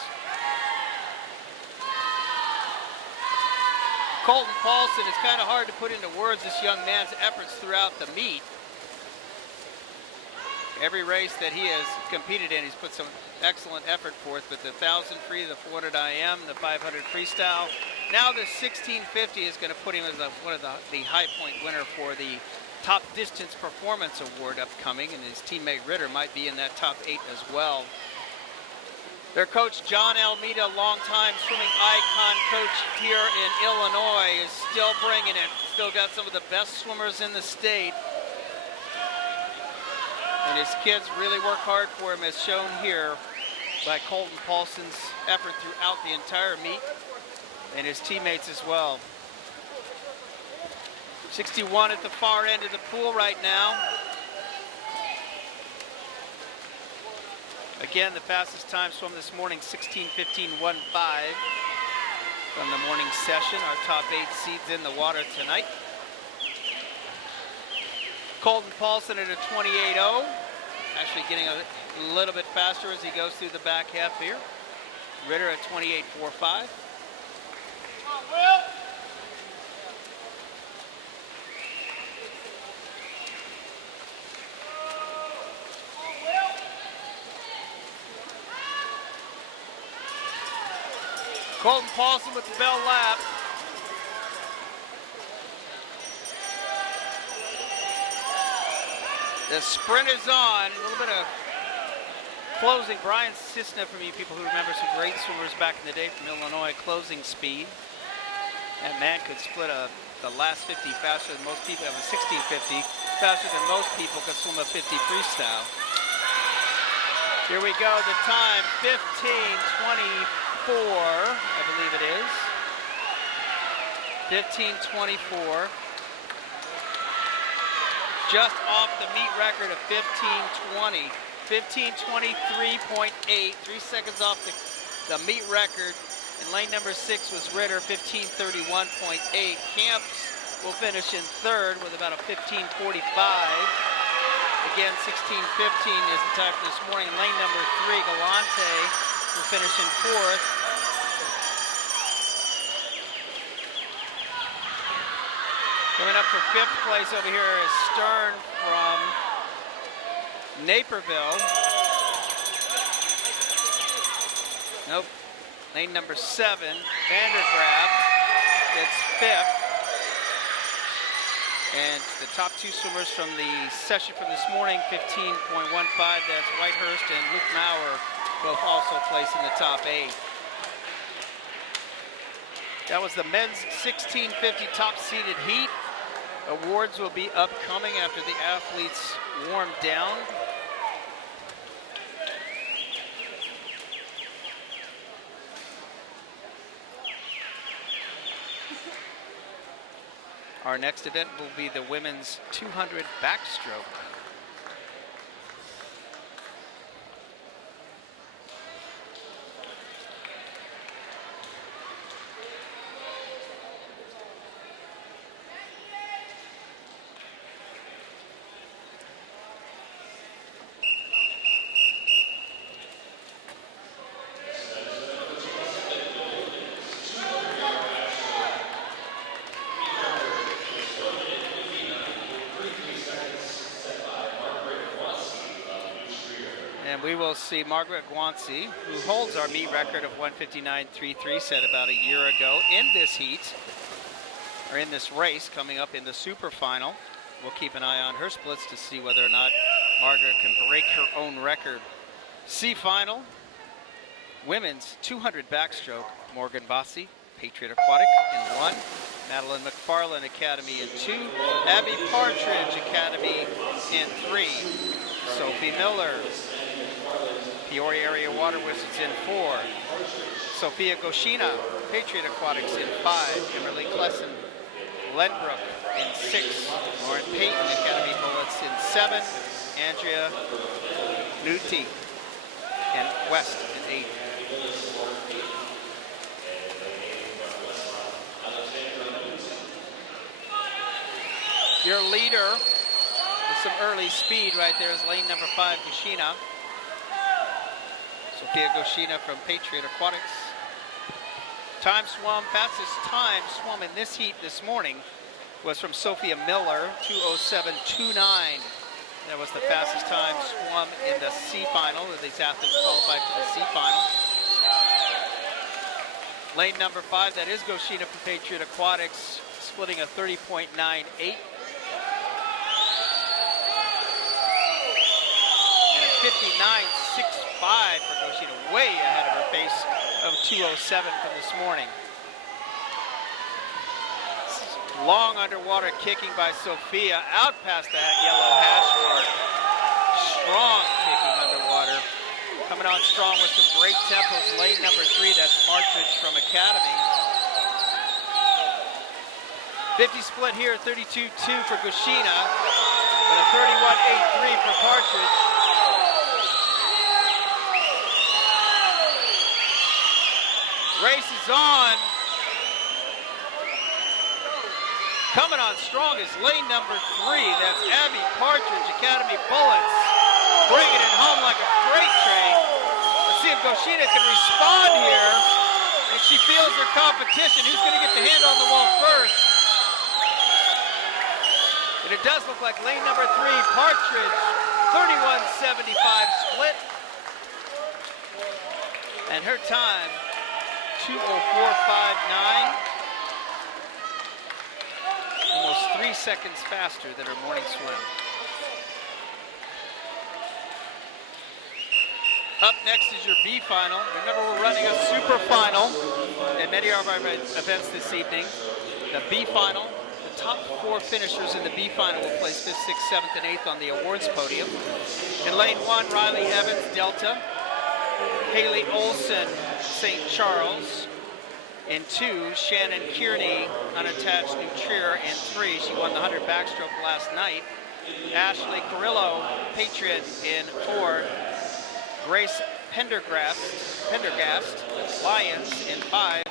Colton Paulson, it's kind of hard to put into words this young man's efforts throughout the meet. Every race that he has competed in, he's put some excellent effort forth, but the 1,000 free, the 400 IM, the 500 freestyle. Now the 1650 is going to put him as one of the high point winner for the Top Distance Performance Award upcoming, and his teammate Ritter might be in that top 8 as well. Their coach, John Almeida, longtime swimming icon coach here in Illinois, is still bringing it. Still got some of the best swimmers in the state. And his kids really work hard for him, as shown here by Colton Paulson's effort throughout the entire meet, and his teammates as well. 61 at the far end of the pool right now. Again, the fastest time swum this morning, 16:15.15 from the morning session. Our top 8 seeds in the water tonight. Colton Paulson at a 28.0, actually getting a little bit faster as he goes through the back half here. Ritter at 28.45. Come on, Will. Colton Paulson with the bell lap. The sprint is on. A little bit of closing. Brian Cisna, from you people who remember some great swimmers back in the day from Illinois, closing speed. That man could split the last 50 faster than most people. That was 1650, faster than most people could swim a 50 freestyle. Here we go, the time, 15:24, I believe it is. 15:24. Just off the meet record of 15:20. 15:23.8, 3 seconds off the meet record. And lane number 6 was Ritter, 15:31.8. Camps will finish in third with about a 15:45. Again, 16:15 is the time for this morning. And lane number 3, Galante, will finish in fourth. Coming up for 5th place over here is Stern from Naperville. Nope. Lane number 7, Vandergraaf, gets 5th. And the top 2 swimmers from the session from this morning, 15.15, that's Whitehurst and Luke Maurer, both also placed in the top 8. That was the men's 1650 top seeded heat. Awards will be upcoming after the athletes warm down. Our next event will be the women's 200 backstroke. And we will see Margaret Guanci, who holds our meet record of 159.33, set about a year ago, in this heat, or in this race coming up in the super final. We'll keep an eye on her splits to see whether or not Margaret can break her own record. C final, women's 200 backstroke, Morgan Bassi, Patriot Aquatic in 1, Madeline McFarland Academy in 2, Abby Partridge Academy in 3, Sophie Miller, Peoria Area Water Wizards in 4, Sophia Goshina, Patriot Aquatics in 5, Kimberly Klesson, Ledbrook in 6, Lauren Payton Academy Bullets in 7, Andrea Nuti and West in 8. Your leader with some early speed right there is lane number 5, Goshina. Sophia Goshina from Patriot Aquatics. Time swum, fastest time swum in this heat this morning was from Sophia Miller, 2:07.29. That was the fastest time swum in the C final. These athletes qualified for the C final. Lane number 5, that is Goshina from Patriot Aquatics, splitting a 30.98. And a 59.65 for Goshina, way ahead of her pace of 2:07 from this morning. Long underwater kicking by Sophia, out past that yellow hash mark. Strong kicking underwater. Coming on strong with some great tempos. Lane number 3, that's Partridge from Academy. 50 split here, 32.2 for Goshina, and a 31.83 for Partridge. Race is on. Coming on strong is lane number 3. That's Abby Partridge, Academy Bullets. Bringing it home like a freight train. Let's see if Goshina can respond here. And she feels her competition. Who's going to get the hand on the wall first? And it does look like lane number 3, Partridge, 31.75 split. And her time 2:04.59. Almost 3 seconds faster than her morning swim. Up next is your B final. Remember, we're running a super final at many of our events this evening. The B final, the top 4 finishers in the B final will place 5th, 6th, 7th, and 8th on the awards podium. In lane 1, Riley Evans, Delta. Haley Olson, St. Charles. In 2, Shannon Kearney, unattached New Trier. In 3, she won the 100 backstroke last night. Ashley Carrillo, Patriot. In 4, Grace Pendergast, Lions. In 5,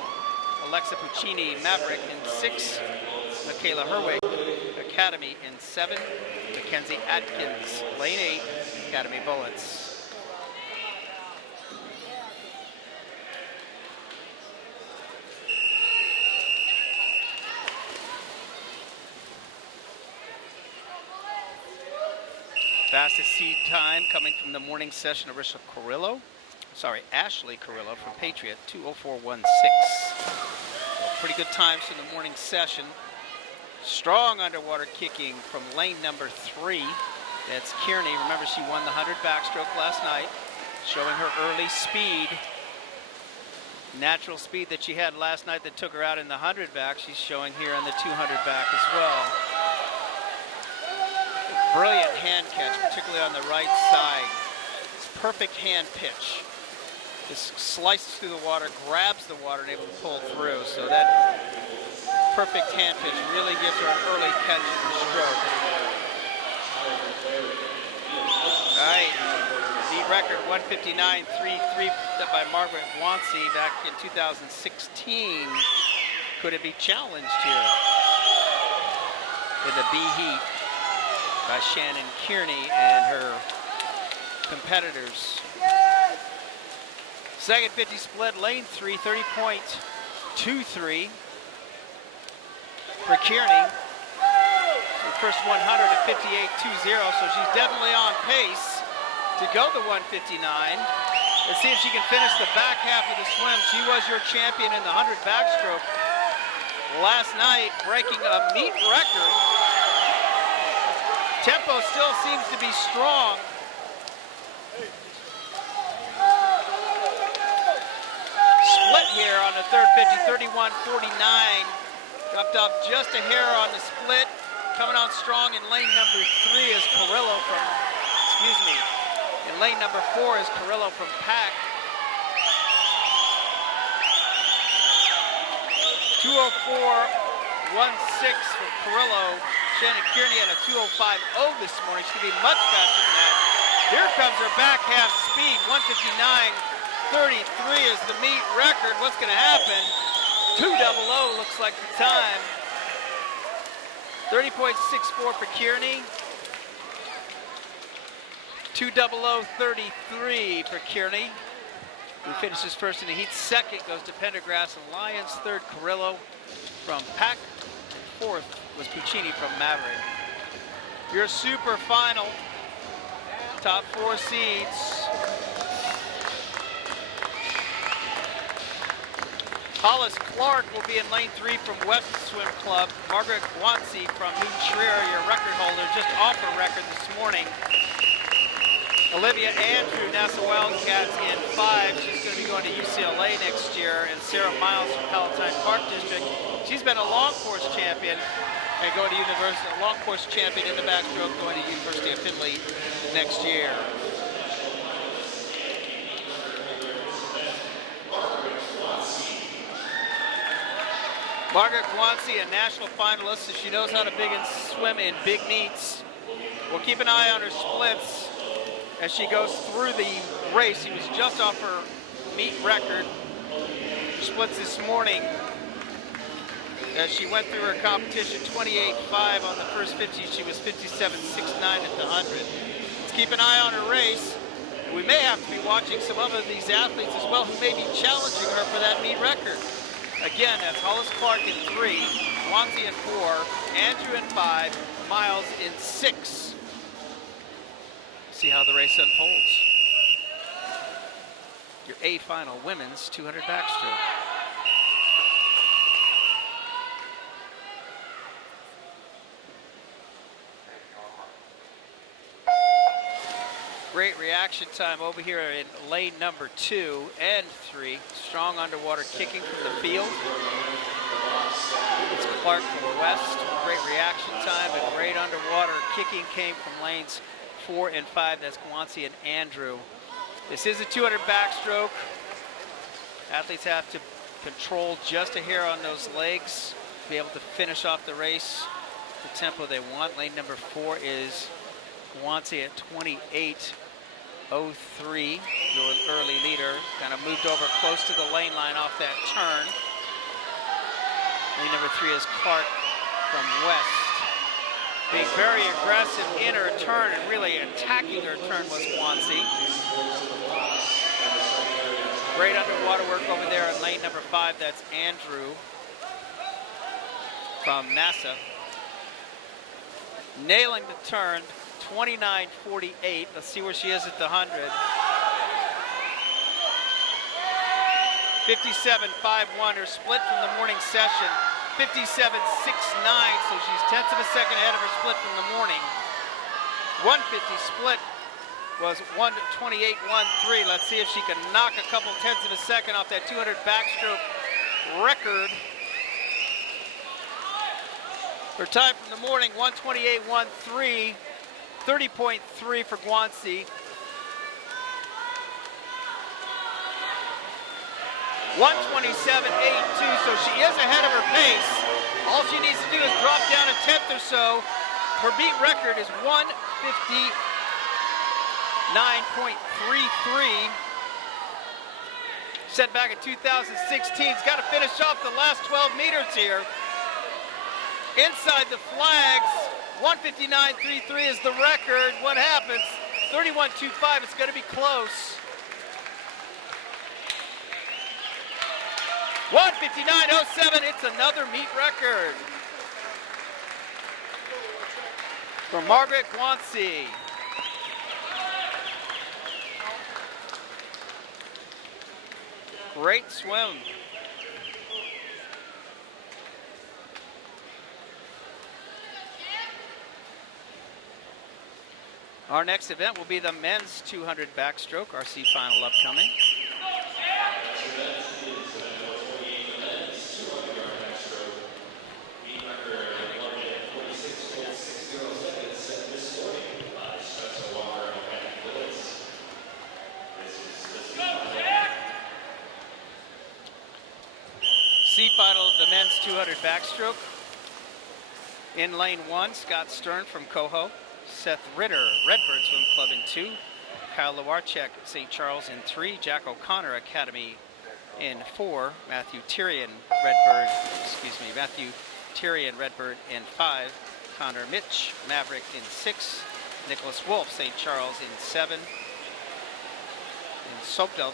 Alexa Puccini, Maverick. In 6, Michaela Herwig, Academy. In 7, Mackenzie Atkins, lane 8, Academy Bullets. Fastest seed time coming from the morning session, Ashley Carrillo from Patriot, 2:04.16. Pretty good times from the morning session. Strong underwater kicking from lane number 3. That's Kearney. Remember, she won the 100 backstroke last night, showing her early speed. Natural speed that she had last night that took her out in the 100 back, she's showing here in the 200 back as well. Brilliant hand catch, particularly on the right side. It's perfect hand pitch. Just slices through the water, grabs the water, and able to pull through. So that perfect hand pitch really gives her an early catch and stroke. All right, beat record 159.33 set by Margaret Wansey back in 2016. Could it be challenged here in the B heat by Shannon Kearney and her competitors? Second 50 split, lane 3, 30.23 for Kearney. The first 100 at 58.20, so she's definitely on pace to go the 159. Let's see if she can finish the back half of the swim. She was your champion in the 100 backstroke last night, breaking a meet record. Tempo still seems to be strong. Split here on the third 50, 31.49. Dropped off just a hair on the split. Coming on strong in lane number 3 is Carrillo from, in lane number 4 is Carrillo from Pack. 2:04.16 for Carrillo. Shannon Kearney at a 2:05.0 this morning. She could be much faster than that. Here comes her back half speed. 159.33 is the meet record. What's going to happen? 2:00 looks like the time. 30.64 for Kearney. 2:00.33 for Kearney, who finishes first in the heat. Second goes to Pendergrass and Lions. Third, Carrillo from Pack. Fourth was Puccini from Maverick. Your super final, top 4 seeds. Hollis Clark will be in lane 3 from West Swim Club. Margaret Wansey from New Trier, your record holder, just off her record this morning. Olivia Andrew, Nassau Wildcats in 5. She's going to be going to UCLA next year. And Sarah Miles from Palatine Park District. She's been a long course champion and going to university, a long course champion in the backstroke, going to University of Findlay next year. Margaret Wansey, a national finalist, so she knows how to swim in big meets. We'll keep an eye on her splits as she goes through the race. She was just off her meet record. Splits this morning as she went through her competition. 28.5 on the first 50. She was 57.69 at the 100. Let's keep an eye on her race. We may have to be watching some other of these athletes as well who may be challenging her for that meet record. Again, that's Hollis Clark in 3, Wansey in 4, Andrew in 5, Miles in 6. See how the race unfolds. your A final women's 200 backstroke. Great reaction time over here in lane number 2 and 3. Strong underwater kicking from the field. It's Clark from West. Great reaction time and great underwater kicking came from lanes 4 and 5. That's Guanci and Andrew. This is a 200 backstroke. Athletes have to control just a hair on those legs to be able to finish off the race the tempo they want. Lane number 4 is Guanci at 28.03, your early leader. Kind of moved over close to the lane line off that turn. Lane number 3 is Clark from West. Being very aggressive in her turn and really attacking her turn was Guanci. Great underwater work over there in lane number 5. That's Andrew from NASA. Nailing the turn, 29.48. Let's see where she is at the 100. 57.51, her split from the morning session. 57.69, so she's tenths of a second ahead of her split from the morning. 150 split was 1:28.13. Let's see if she can knock a couple tenths of a second off that 200 backstroke record. Her time from the morning, 1:28.13, 30.3 for Guanci. 1:27.82, so she is ahead of her pace. All she needs to do is drop down a tenth or so. Her beat record is 1:59.33. Set back in 2016. She's got to finish off the last 12 meters here. Inside the flags, 1:59.33 is the record. What happens? 31.25, it's going to be close. 1:59.07, it's another meet record for Margaret Guanci. Great swim. Our next event will be the men's 200 backstroke, RC final upcoming. C final of the men's 200 backstroke. In lane 1, Scott Stern from Coho. Seth Ritter, Redbird Swim Club in 2. Kyle Lewarchek, St. Charles in 3. Jack O'Connor Academy in 4. Matthew Tyrion, Redbird in 5. Connor Mitch, Maverick in 6. Nicholas Wolf, St. Charles in 7. And Sobdel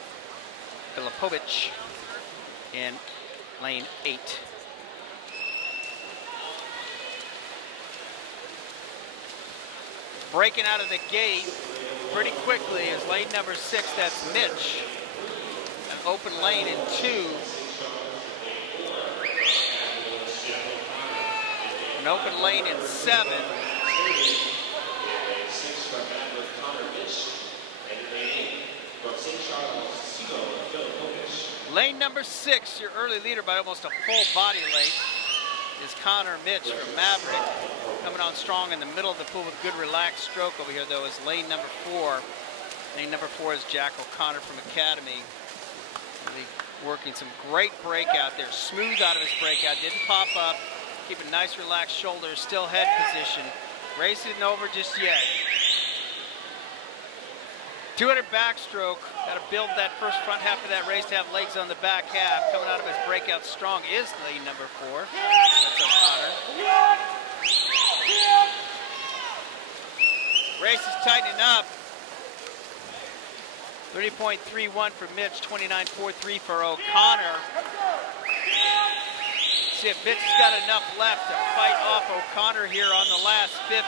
Filipovic in lane 8. Breaking out of the gate pretty quickly is lane number 6, that's Mitch. An open lane in 2. An open lane in 7. Lane number 6, your early leader by almost a full body length, is Connor Mitch from Maverick. Coming on strong in the middle of the pool with good relaxed stroke over here, though, is lane number 4. Lane number 4 is Jack O'Connor from Academy. Really working some great breakout there. Smooth out of his breakout, didn't pop up. Keeping nice relaxed shoulders, still head position. Race isn't over just yet. 200 backstroke, got to build that first front half of that race to have legs on the back half. Coming out of his breakout strong is lane number 4. That's O'Connor. Race is tightening up. 30.31 for Mitch, 29.43 for O'Connor. See if Mitch has got enough left to fight off O'Connor here on the last 50.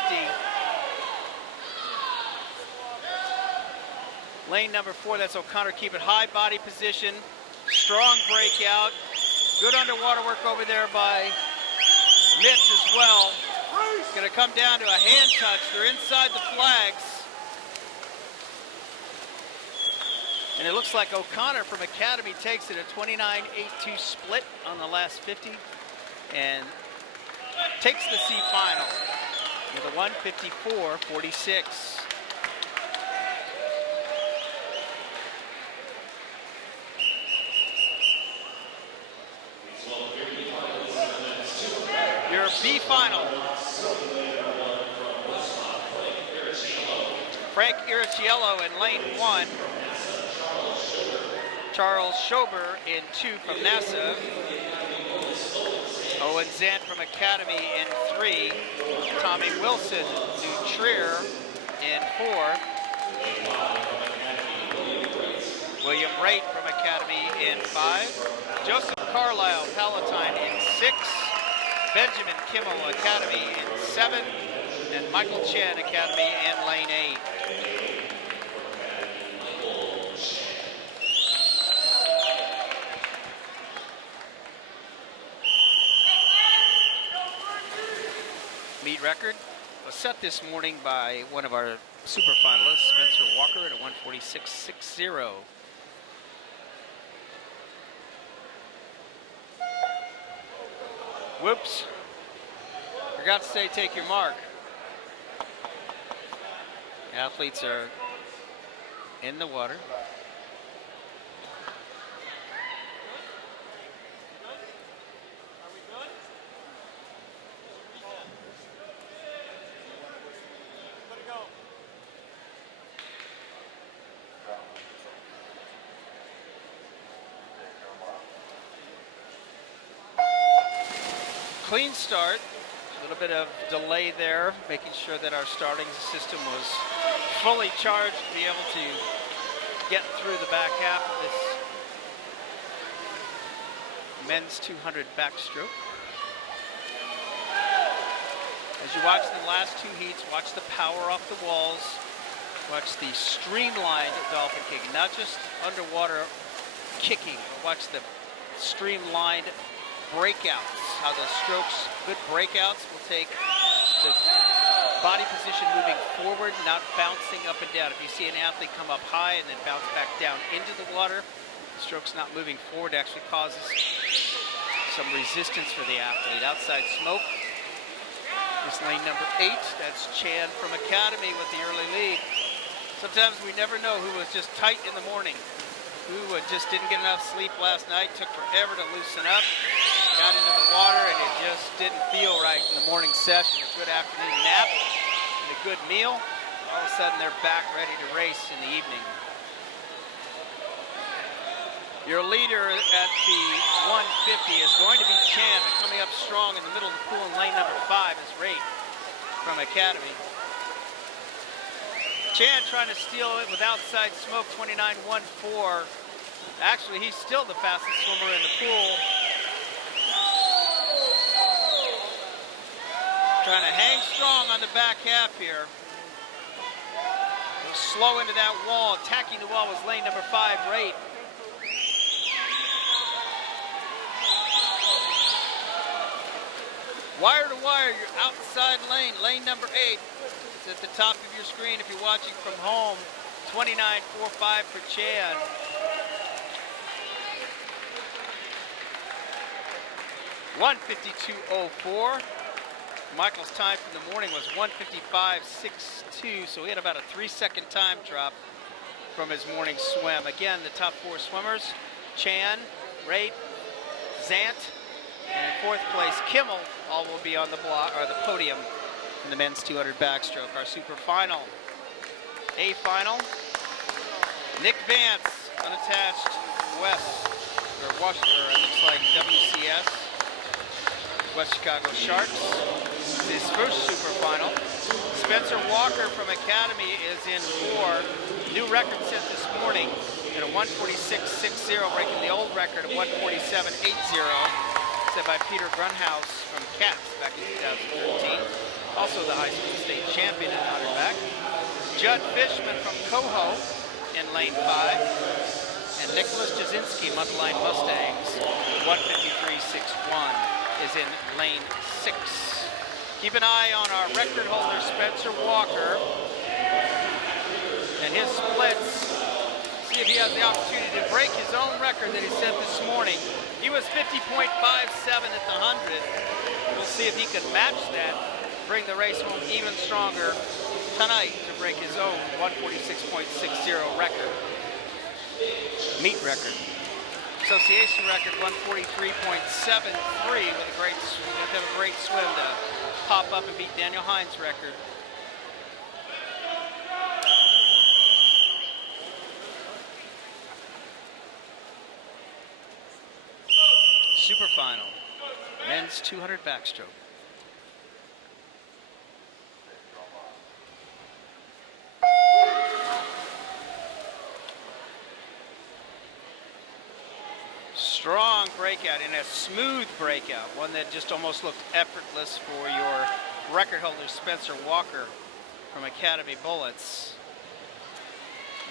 Lane number 4, that's O'Connor, keep it high body position. Strong breakout. Good underwater work over there by Mitch as well. It's going to come down to a hand touch. They're inside the flags. And it looks like O'Connor from Academy takes it, a 29-8-2 split on the last 50 and takes the C final with a 154.46. Your B final. Frank Iriciello in lane 1. Charles Schober in 2 from NASA. Owen Zant from Academy in 3. Tommy Wilson, New Trier in 4. William Wright from Academy in 5. Joseph Carlisle, Palatine in 6. Benjamin Kimmel, Academy in 7. And Michael Chen, Academy in lane 8. Meet record was set this morning by one of our super finalists, Spencer Walker, at a 146.60. Whoops. Forgot to say take your mark. Athletes are in the water. Clean start, a little bit of delay there, making sure that our starting system was fully charged to be able to get through the back half of this men's 200 backstroke. As you watch the last 2 heats, watch the power off the walls, watch the streamlined dolphin kicking, not just underwater kicking, but watch the streamlined breakouts, how the strokes, good breakouts will take the body position moving forward, not bouncing up and down. If you see an athlete come up high and then bounce back down into the water, the stroke's not moving forward, actually causes some resistance for the athlete. Outside smoke is lane number 8. That's Chan from Academy with the early lead. Sometimes we never know who was just tight in the morning, who just didn't get enough sleep last night, took forever to loosen up, got into the water, and it just didn't feel right in the morning session. A good afternoon nap and a good meal. All of a sudden, they're back ready to race in the evening. Your leader at the 150 is going to be Chan, coming up strong in the middle of the pool in lane number 5 is Rate from Academy. Chan trying to steal it with outside smoke, 29.14. Actually, he's still the fastest swimmer in the pool. Trying to hang strong on the back half here. He'll slow into that wall. Attacking the wall was lane number 5, Rate. Wire to wire, your outside lane, lane number 8. It's at the top of your screen if you're watching from home. 29.45 for Chan. $152.04. Michael's time from the morning was 155.62, so he had about a 3-second time drop from his morning swim. Again, the top 4 swimmers, Chan, Rate, Zant, and in 4th place, Kimmel, all will be on the block or the podium in the men's 200 backstroke. Our super final, A final, Nick Vance, unattached West, or Washington, it looks like WCS, West Chicago Sharks. His first super final. Spencer Walker from Academy is in 4. New record set this morning at a 146.60, breaking the old record of 147.80. Set by Peter Grunhaus from Cats back in 2013. Also the high school state champion in 100 back. Judd Fishman from Coho in lane 5. And Nicholas Jasinski, Mundelein Mustangs, 153.61 is in lane 6. Keep an eye on our record holder, Spencer Walker, and his splits. See if he has the opportunity to break his own record that he set this morning. He was 50.57 at the 100. We'll see if he can match that, bring the race home even stronger tonight to break his own 146.60 record. Meet record. Association record 143.73 with a great swim to pop up and beat Daniel Hines' record. Super final, men's 200 backstroke. Strong breakout and a smooth breakout, one that just almost looked effortless for your record holder, Spencer Walker from Academy Bullets.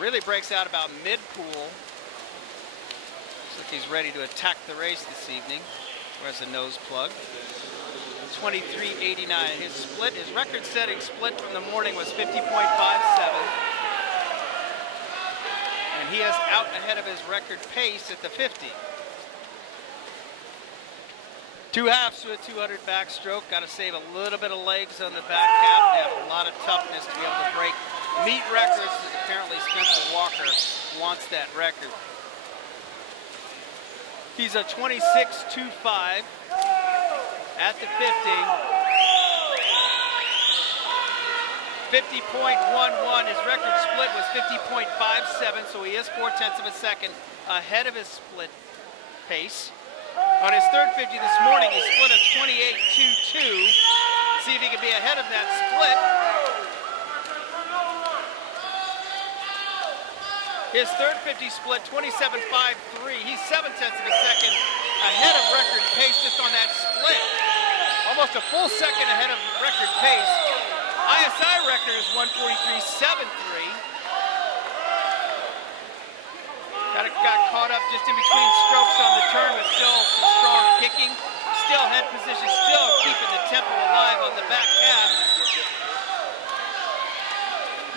Really breaks out about mid-pool. Looks like he's ready to attack the race this evening. Where's the nose plug? 23.89. His record-setting split from the morning was 50.57. And he is out ahead of his record pace at the 50. 2 halves to a 200 backstroke. Got to save a little bit of legs on the back half. They have a lot of toughness to be able to break meet records. Apparently Spencer Walker wants that record. He's a 26.25 at the 50. 50.11. His record split was 50.57, so he is 0.4 of a second ahead of his split pace. On his third 50 this morning, he split a 28.22. See if he can be ahead of that split. His third 50 split, 27.53. He's 0.7 of a second ahead of record pace just on that split. Almost a full second ahead of record pace. ISI record is 143.73. Got caught up just in between strokes on the turn, but still strong kicking. Still head position, still keeping the tempo alive on the back half.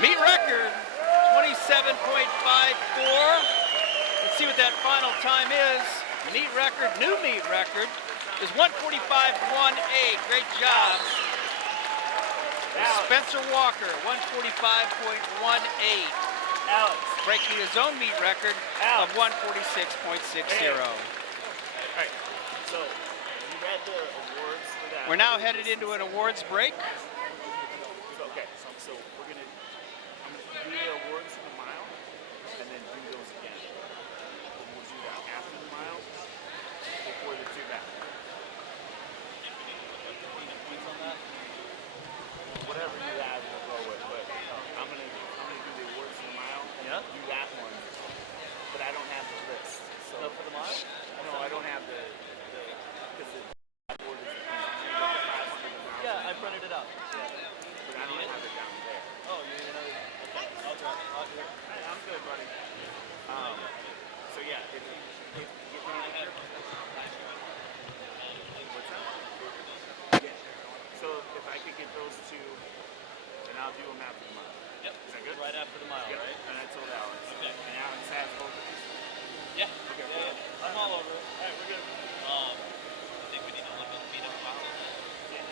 Meet record, 27.54. Let's see what that final time is. Meet record, new meet record, is 145.18. Great job. Spencer Walker, 145.18. Alex. Breaking his own meet record of 146.60. Hey. All right, so you read the awards for that. We're now headed into an awards break. Okay, so I'm gonna do the awards for the mile, and then do those again. We'll do that after the mile, before the 2 back. Whatever you have, we'll go with. But I'm gonna do the awards for the mile. Yeah. Do that one, but I don't have the list. So for the mile? No, I don't have because the board is Yeah, I printed it out. but I don't have it down there. Oh, you need another? Okay, I'll do it. I'm good, buddy. So yeah, if you get me a picture. What's that? Yeah. So if I could get those 2, then I'll do them after the mile. Yep. Is that good? Right after the mile, Yep. right? And I told Alex. Okay. And Alex has both of these. Yeah. Okay. Yeah. I'm all over it. All right, we're good. I think we need to look at meet up file. Yeah.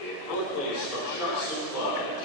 In fourth place from Shark Suit Club,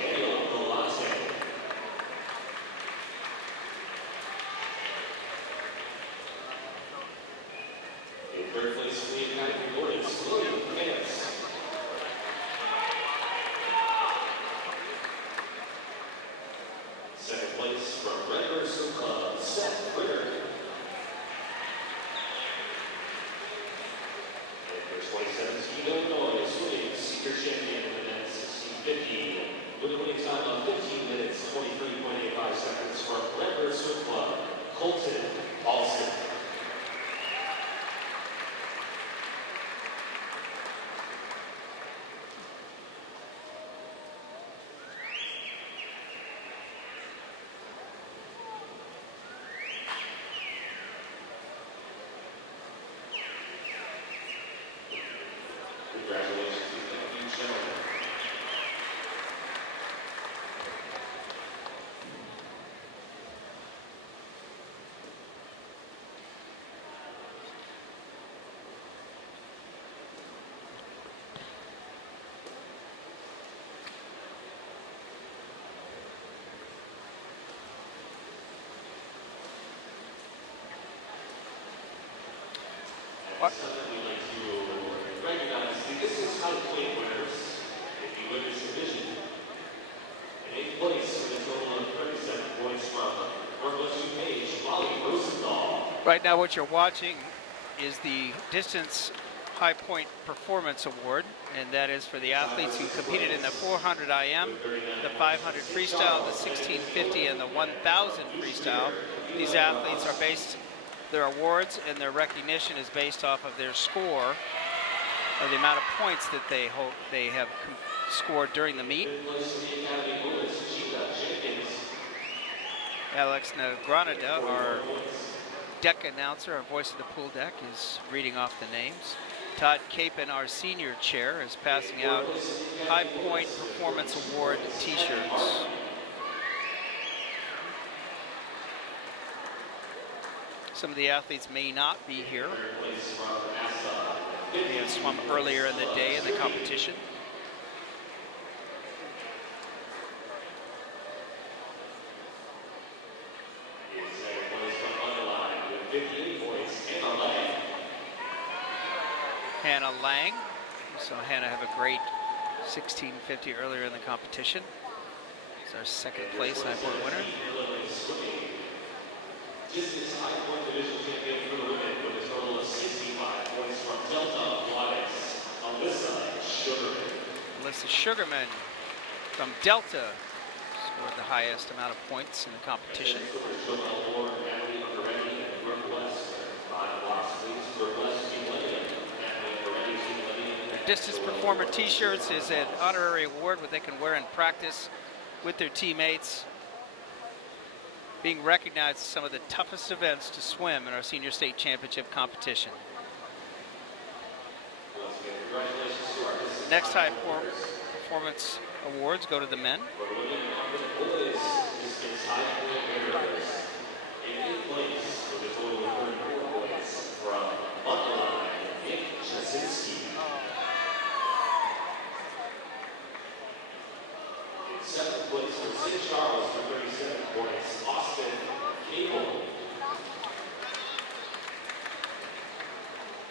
Right now what you're watching is the Distance High Point Performance Award, and that is for the athletes who competed in the 400 IM, the 500 freestyle, the 1650, and the 1000 freestyle. These athletes are based, their awards and their recognition is based off of their score, or the amount of points that they have scored during the meet. Alex Nagranada, our deck announcer, our voice of the pool deck, is reading off the names. Todd Capon, our senior chair, is passing out High Point Performance Award t-shirts. Some of the athletes may not be here. They have swum earlier in the day in the competition. Hannah Lang. We saw Hannah have a great 1650 earlier in the competition. It's our second place high point winner. Distance high point division champion for the women with a total of 65 points from Delta Athletics, Alyssa Sugarman from Delta scored the highest amount of points in the competition. Distance Performer t-shirts is an honorary award that they can wear in practice with their teammates, being recognized as some of the toughest events to swim in our senior state championship competition. Next high performance awards go to the men. Seventh place for St. Charles for 37 points, Austin Cable.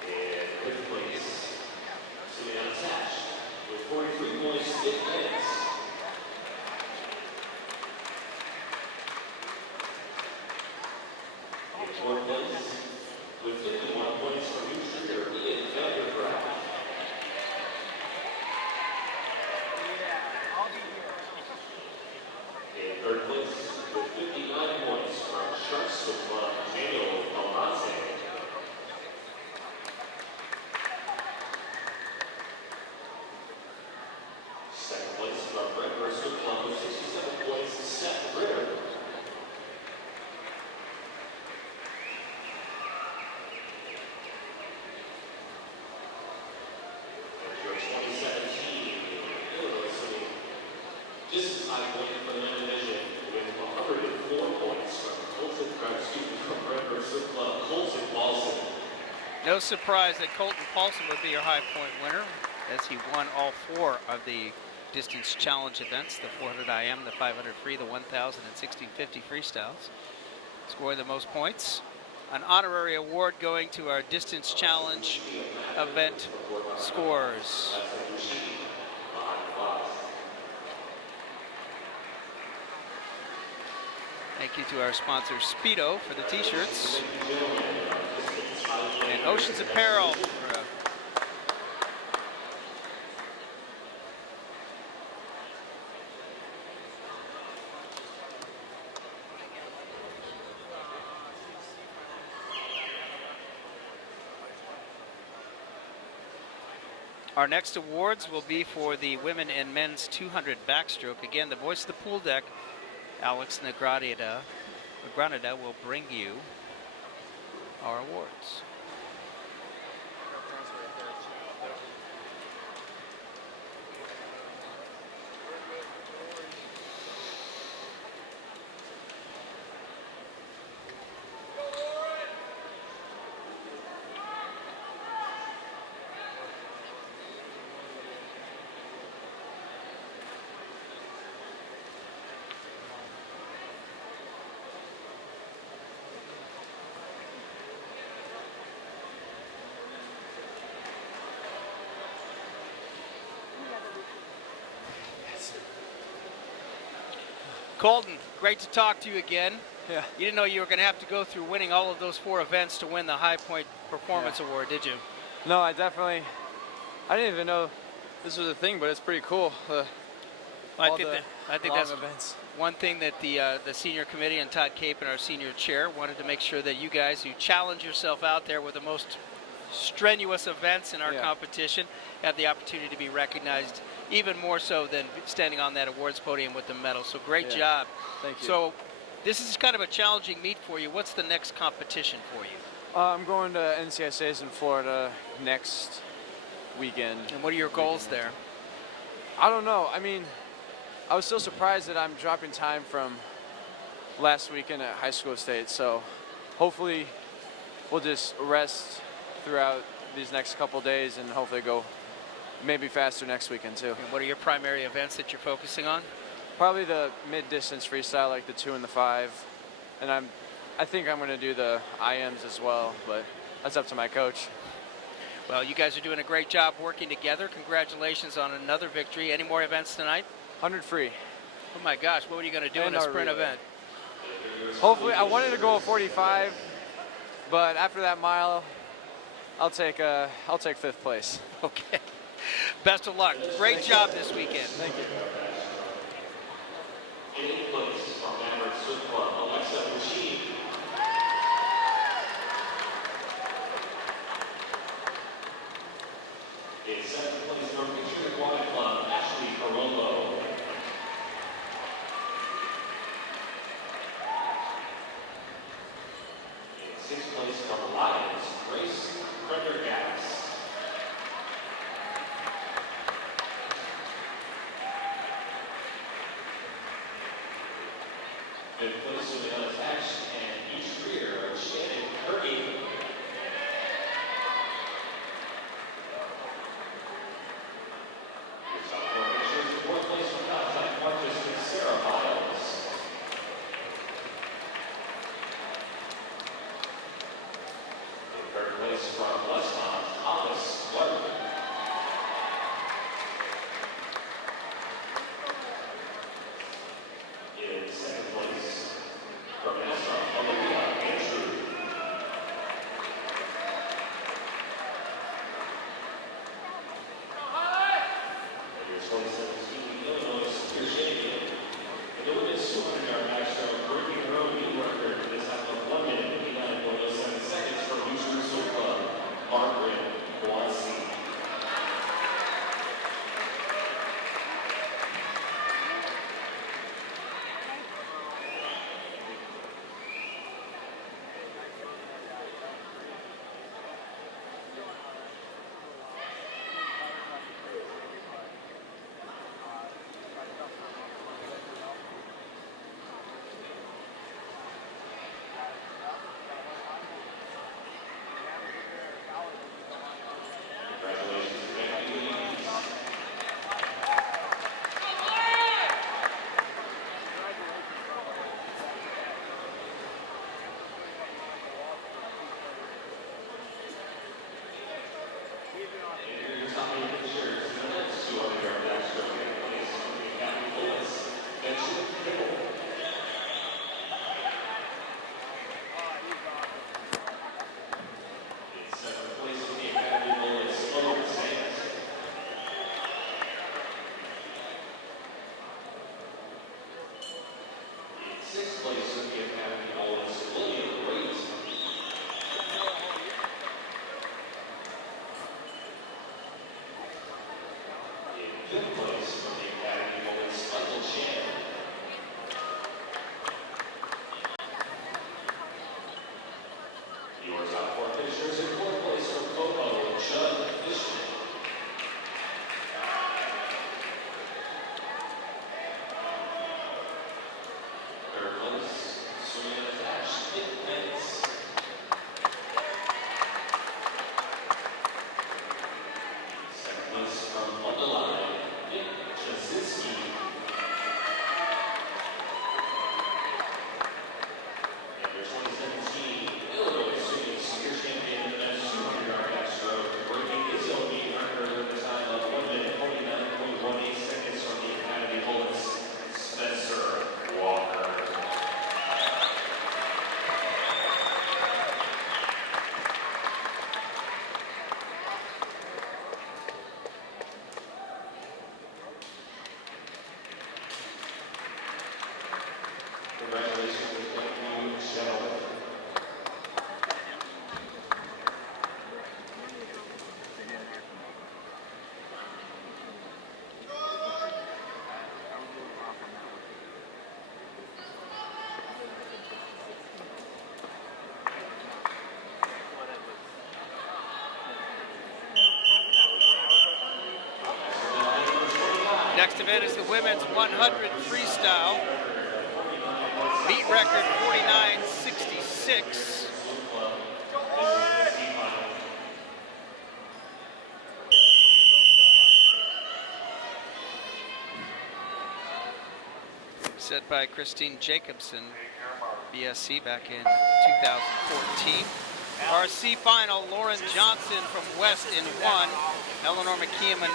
And fifth place, sitting unattached with 43 points, Nick Vance. In fourth place, with 51 points for new shooter Ian Vandergraaf. In third place, with 59 points from Sharks Club, Daniel Almonte. Second place from Redbird Swim Club with 67 points, Seth Ritter. And your 2017 Illinois Swimming Distance High Point for the men division with 104 points from Redbird Swim Club, Colton Paulson. No surprise that Colton Paulson would be your high point winner, as he won all four of the distance challenge events, the 400 IM, the 500 free, the 1000 and 1650 freestyles, scoring the most points. an honorary award going to our distance challenge event scorers. Thank you to our sponsor Speedo for the t-shirts, and Oceans Apparel for Our next awards will be for the women and men's 200 backstroke. Again, the voice of the pool deck, Alex Negranita, will bring you our awards. Colton, great to talk to you again. Yeah. You didn't know you were going to have to go through winning all of those 4 events to win the High Point Performance Award, did you? No, I didn't even know this was a thing, but it's pretty cool. I think that's events. one thing that the senior committee and Todd Capon, our senior chair, wanted to make sure that you guys who challenge yourself out there with the most strenuous events in our competition have the opportunity to be recognized, even more so than standing on that awards podium with the medal. So great job. Thank you. So this is kind of a challenging meet for you. What's the next competition for you? I'm going to NCSA's in Florida next weekend. And what are your goals there? I don't know. I mean, I was still surprised that I'm dropping time from last weekend at high school state. So hopefully we'll just rest throughout these next couple days and hopefully go maybe faster next weekend too. And what are your primary events that you're focusing on? Probably the mid-distance freestyle, like the 2 and the 5. And I think I'm going to do the IMs as well, but that's up to my coach. Well, you guys are doing a great job working together. Congratulations on another victory. Any more events tonight? 100 free. Oh my gosh, what are you going to do in a sprint event? Hopefully, I wanted to go a 45, but after that mile, I'll take 5th place. Okay. Best of luck. Great job this weekend. Thank you. Eighth place from Maverick Swim Club, Alexa Rashid. In 7th place from Picture Aquatic Club, Ashley Carollo. In 6th place from Lions, Grace Prendergast. Fifth place with the unattached and each rear, Shannon Kirby. Next event is the women's 100 freestyle. Beat record 49.66. Set by Christine Jacobson, BSC back in 2014. RC final, Lauren Johnson from West in 1. Eleanor McMeehan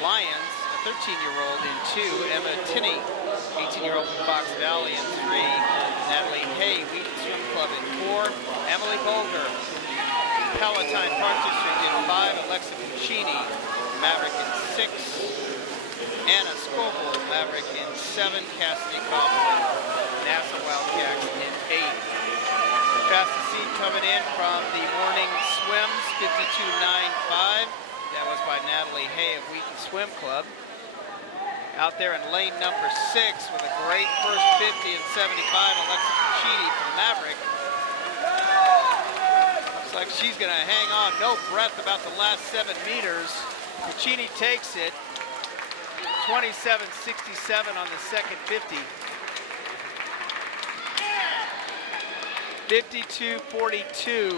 Lyons, a 13-year-old in 2. Emma Tinney, 18-year-old from Fox Valley in 3. Natalie Hay, Wheaton Swim Club in 4. Emily Bolger, Palatine Park District in 5. Alexa Puccini, Maverick in 6. Anna Scoble, Maverick in 7. Cassidy Coughlin, NASA Wildcats in 8. Fastest seed coming in from the morning swims, 52.95. That was by Natalie Hay of Wheaton Swim Club. Out there in lane number 6 with a great first 50 and 75, Alexa Puccini from Maverick. Looks like she's going to hang on, no breath about the last 7 meters. Puccini takes it, 27.67 on the second 50. 52.42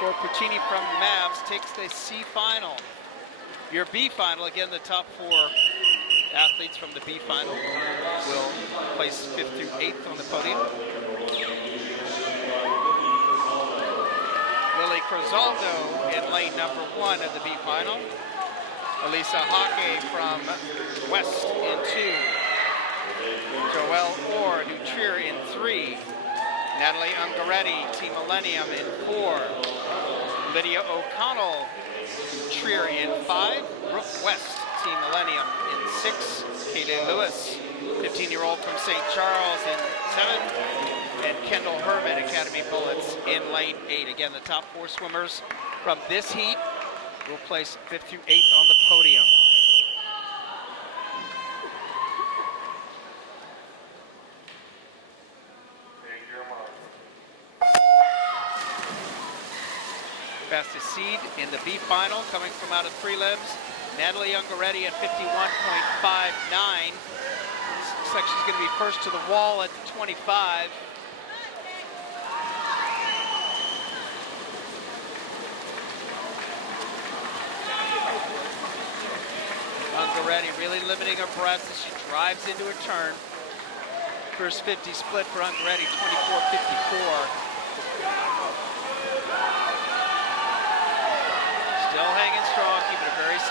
for Puccini from Mavs, takes the C final. Your B final, again, the top 4 athletes from the B final will place 5th through 8th on the podium. Lily Cruzaldo in lane number 1 of the B final. Elisa Hake from West in 2. Joelle Orr, New Trier in 3. Natalie Ungaretti, Team Millennium in 4. Lydia O'Connell, Trier in 5. Brooke West, Team Millennium in 6. Kaylee Lewis, 15-year-old from St. Charles in 7. And Kendall Herman, Academy Bullets in lane 8. Again, the top 4 swimmers from this heat will place 5th through 8th on the podium. Fastest seed in the B final, coming from out of prelims, Natalie Ungaretti at 51.59. Looks like she's going to be first to the wall at the 25. Ungaretti really limiting her breath as she drives into a turn. First 50 split for Ungaretti, 24.54.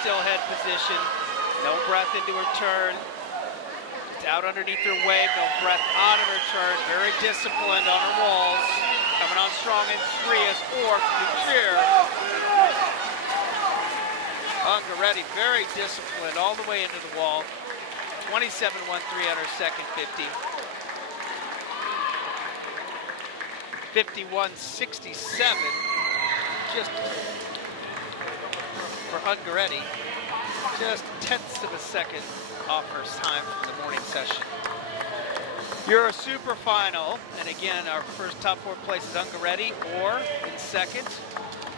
still head position. No breath into her turn. It's out underneath her wave, no breath out of her turn. Very disciplined on her walls. Coming on strong in 3 as 4 from the Trier. Ungaretti very disciplined all the way into the wall. 27.13 on her second 50. 51.67 just for Ungaretti. Just tenths of a second off her time from the morning session. You're a super final, and again, our first top 4 places, Ungaretti, or in second.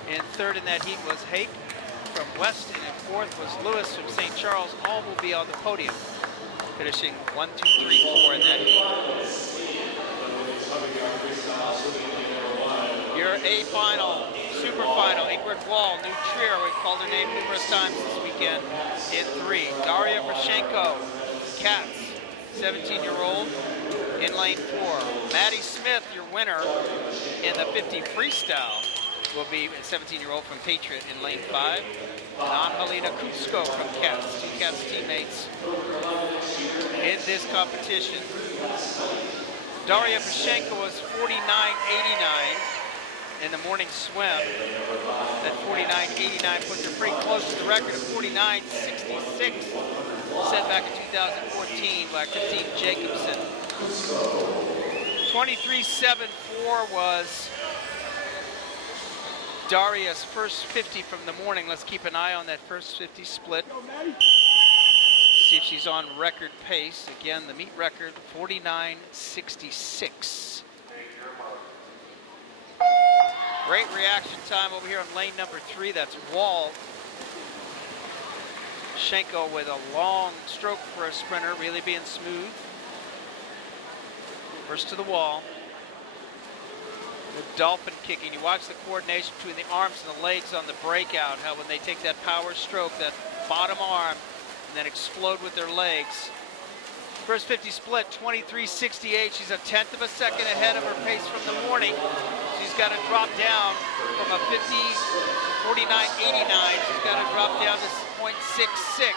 In third in that heat was Hake from Weston, and fourth was Lewis from St. Charles. All will be on the podium, finishing 1, 2, 3, 4 in that heat. Your A final, super final, Ingrid Wall, New Trier. We've called her name numerous times this weekend in 3. Daria Brashenko, Cats, 17-year-old in lane 4. Maddie Smith, your winner in the 50 freestyle, will be a 17-year-old from Patriot in lane 5. And Angelina Kutsko from Cats, 2 Cats teammates in this competition. Daria Brashenko was 49.89 in the morning swim. That 49.89 puts her pretty close to the record of 49.66 set back in 2014 by Christine Jacobson. 23.74 was Daria's first 50 from the morning. Let's keep an eye on that first 50 split. See if she's on record pace. Again, the meet record, 49.66. Great reaction time over here on lane number 3. That's Wall. Schenko with a long stroke for a sprinter, really being smooth. First to the wall. The dolphin kicking. You watch the coordination between the arms and the legs on the breakout, how when they take that power stroke, that bottom arm, and then explode with their legs. First 50 split, 23.68. She's a tenth of a second ahead of her pace from the morning. She's got to drop down from a 49.89. She's got to drop down to 0.66.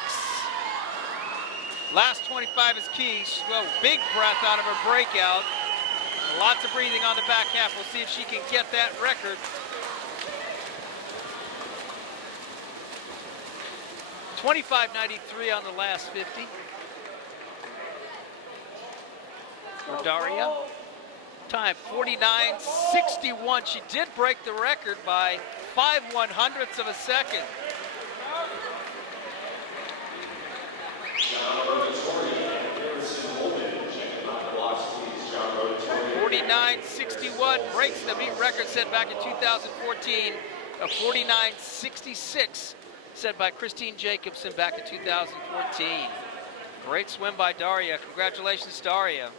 Last 25 is key. Well, big breath out of her breakout. Lots of breathing on the back half. We'll see if she can get that record. $25.93 on the last 50. For Daria. Time 49.61. She did break the record by 5/100ths of a second. 49.61 breaks the meet record set back in 2014 of 49.66 set by Christine Jacobson back in 2014. Great swim by Daria. Congratulations, Daria.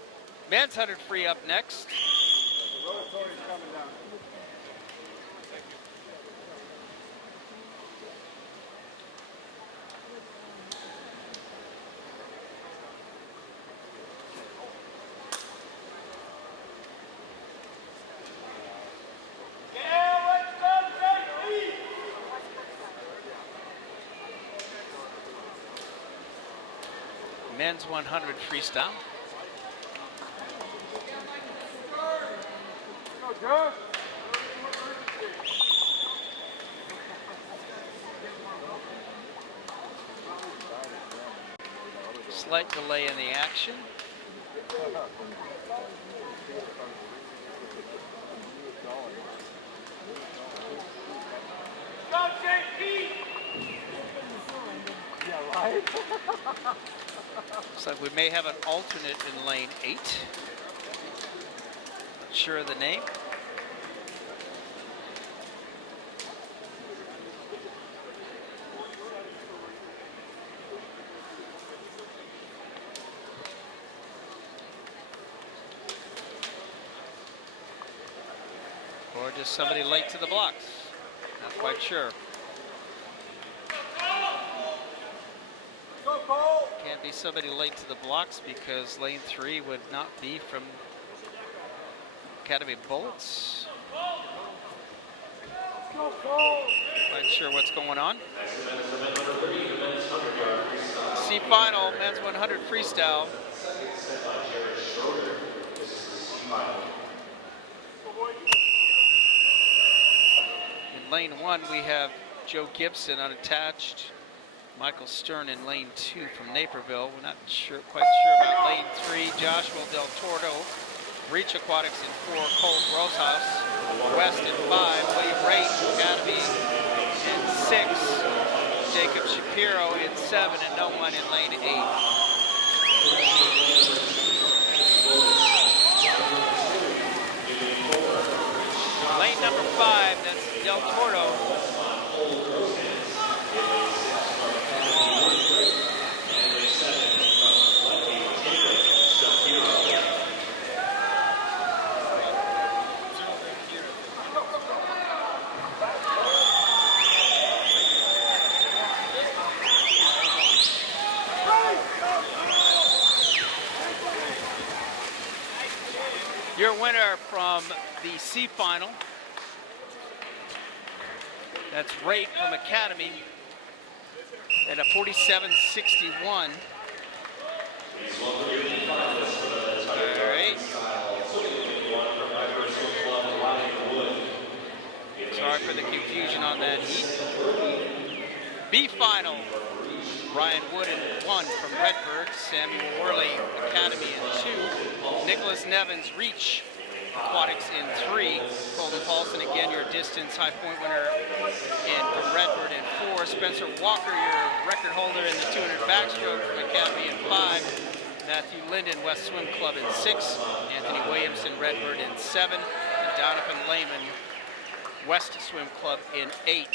Men's 100 free up next. Men's 100 freestyle. Slight delay in the action. Looks like we may have an alternate in lane 8. Not sure of the name. Or just somebody late to the blocks. Not quite sure. Can't be somebody late to the blocks because lane 3 would not be from Academy Bullets. Not sure what's going on. C final, men's 100 freestyle. In lane 1, we have Joe Gibson unattached. Michael Stern in lane 2 from Naperville. We're not quite sure about lane 3. Joshua Del Tordo. Reach Aquatics in 4. Cole Grosshaus. West in 5. William Raitt Academy in 6. Jacob Shapiro in 7, and no one in lane 8. Lane number 5, that's Del Tordo. Your winner from the C final, that's Raitt from Academy at a 47.61. All right. Sorry for the confusion on that heat. B final, Ryan Wood in 1 from Redbird, Samuel Worley Academy in 2, Nicholas Nevins Reach Aquatics in 3, Colton Paulson again your distance high point winner from Redbird in 4, Spencer Walker your record holder in the 200 backstroke from Academy in 5, Matthew Linden West Swim Club in 6, Anthony Williamson Redbird in 7, and Donovan Lehman West Swim Club in 8.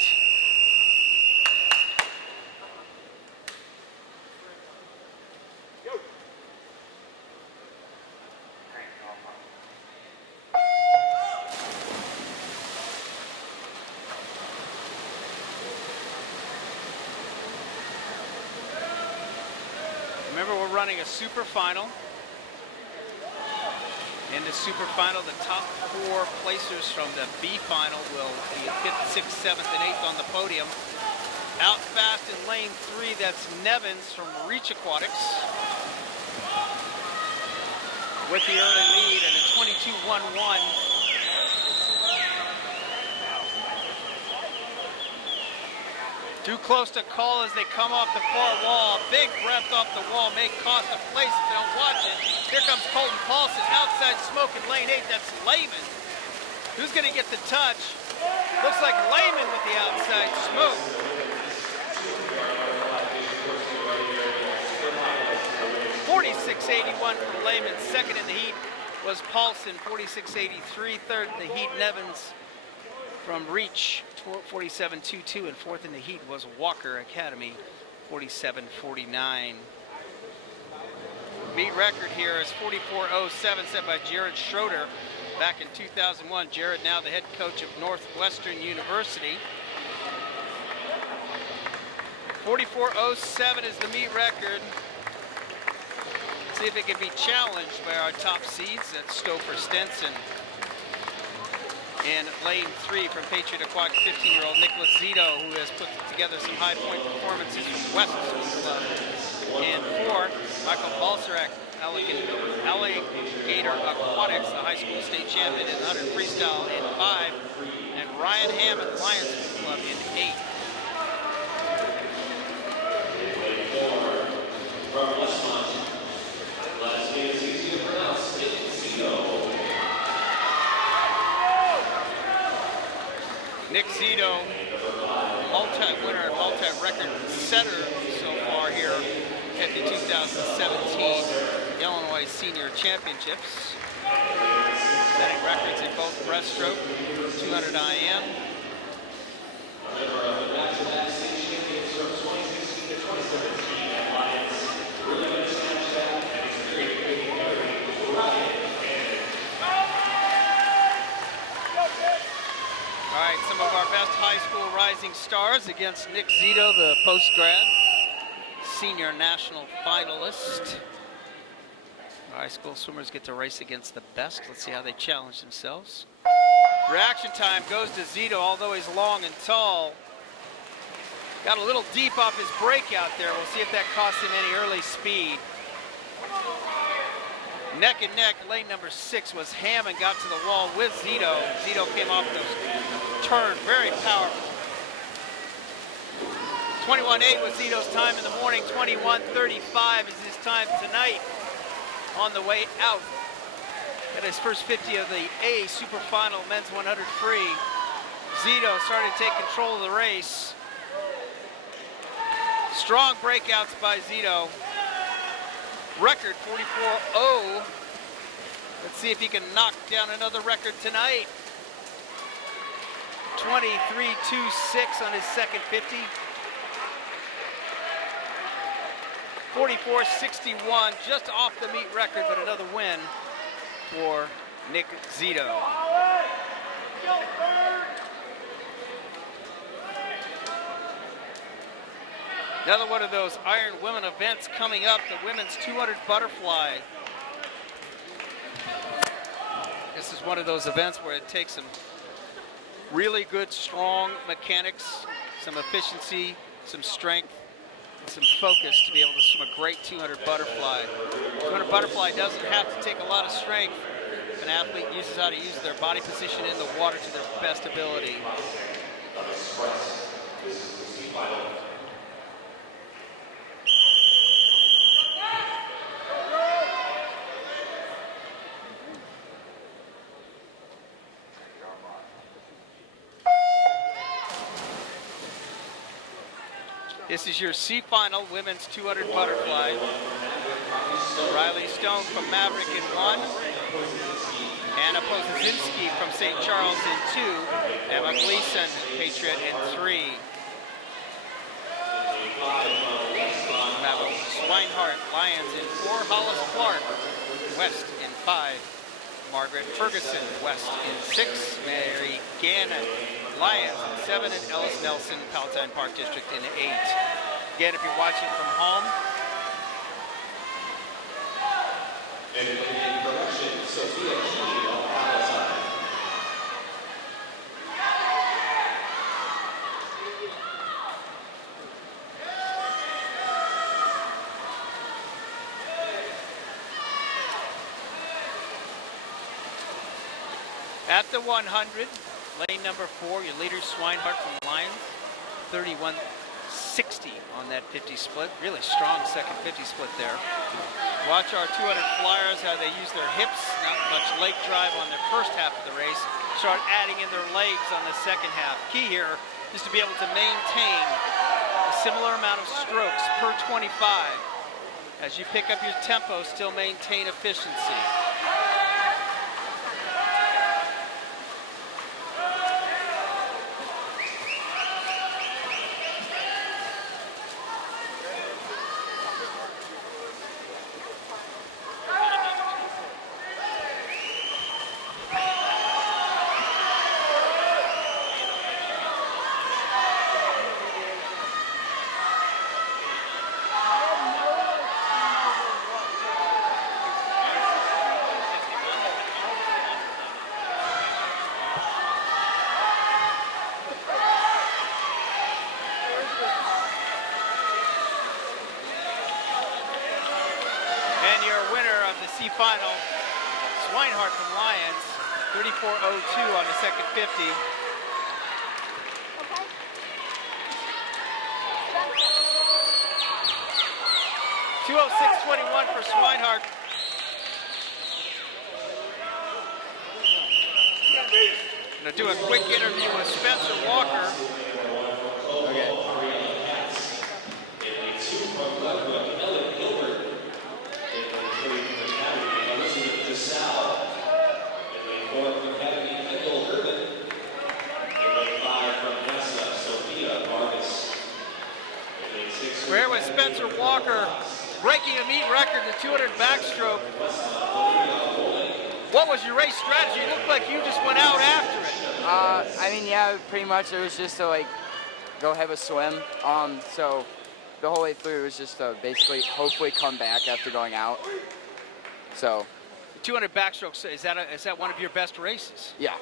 Remember, we're running a super final. In the super final, the top 4 placers from the B final will be 5th, 6th, 7th, and 8th on the podium. Out fast in lane 3, that's Nevins from Reach Aquatics with the early lead and a 22.11. Too close to call as they come off the far wall. Big breath off the wall may cost a place if they don't watch it. Here comes Colton Paulson, outside smoke in lane 8. That's Lehman. Who's going to get the touch? Looks like Lehman with the outside smoke. .46.81 for Lehman. Second in the heat was Paulson, 46.83. Third in the heat, Nevins from Reach, 47.22, and fourth in the heat was Walker Academy, 47.49. Meet record here is 44.07, set by Jared Schroeder back in 2001. Jared now the head coach of Northwestern University. 44.07 is the meet record. See if it can be challenged by our top seeds. That's Stouffer Stenson. In lane 3 from Patriot Aquatics, 15-year-old Nicholas Zito, who has put together some high point performances from West Club. And 4, Michael Balsarak, Alligator Aquatics, the high school state champion in 100 freestyle in 5. And Ryan Hammond, Lions Club in 8. From Westmont, last name is easy to pronounce, Zito. Nick Zito, multi-winner and multi-record setter so far here at the 2017 Illinois Senior Championships. Setting records in both breaststroke, 200 IM. All right, some of our best high school rising stars against Nick Zito, the post-grad senior national finalist. Our high school swimmers get to race against the best. Let's see how they challenge themselves. Reaction time goes to Zito, although he's long and tall. Got a little deep off his breakout there. We'll see if that cost him any early speed. Neck and neck, lane number 6 was Hammond, got to the wall with Zito. Zito came off the turn, very powerful. 21.8 was Zito's time in the morning. 21.35 is his time tonight on the way out. At his first 50 of the A Super Final Men's 100 free. Zito started to take control of the race. Strong breakouts by Zito. Record 44.0. Let's see if he can knock down another record tonight. 23.26 on his second 50. 44.61, just off the meet record, but another win for Nick Zito. Another one of those Iron Women events coming up, the women's 200 butterfly. This is one of those events where it takes some really good, strong mechanics, some efficiency, some strength, and some focus to be able to swim a great 200 butterfly. 200 butterfly doesn't have to take a lot of strength if an athlete uses how to use their body position in the water to their best ability. This is your C final, women's 200 butterfly. Riley Stone from Maverick in 1. Anna Pozazinski from St. Charles in 2. Emma Gleason, Patriot in 3. Maverick Swinehart, Lions in 4. Hollis Clark, West in 5. Margaret Ferguson, West in 6. Mary Gannon, Lions in 7, and Ellis Nelson, Palatine Park District in 8. Again, if you're watching from home. And in production, Sophia Key on Palatine. At the 100, lane number 4, your leader Swinehart from Lions, 31.60 on that 50 split. Really strong second 50 split there. Watch our 200 flyers, how they use their hips, not much leg drive on their first half of the race. Start adding in their legs on the second half. Key here is to be able to maintain a similar amount of strokes per 25. As you pick up your tempo, still maintain efficiency. Final, Swinehart from Lions, 34.02 on the second 50. .206.21 for Swinehart. Gonna do a quick interview with Spencer Walker. We're with Spencer Walker, breaking a meet record, the 200 backstroke. What was your race strategy? It looked like you just went out after it. I mean, yeah, pretty much. It was just to like go have a swim. So the whole way through was just to basically hopefully come back after going out. So 200 backstrokes, is that one of your best races? Yeah,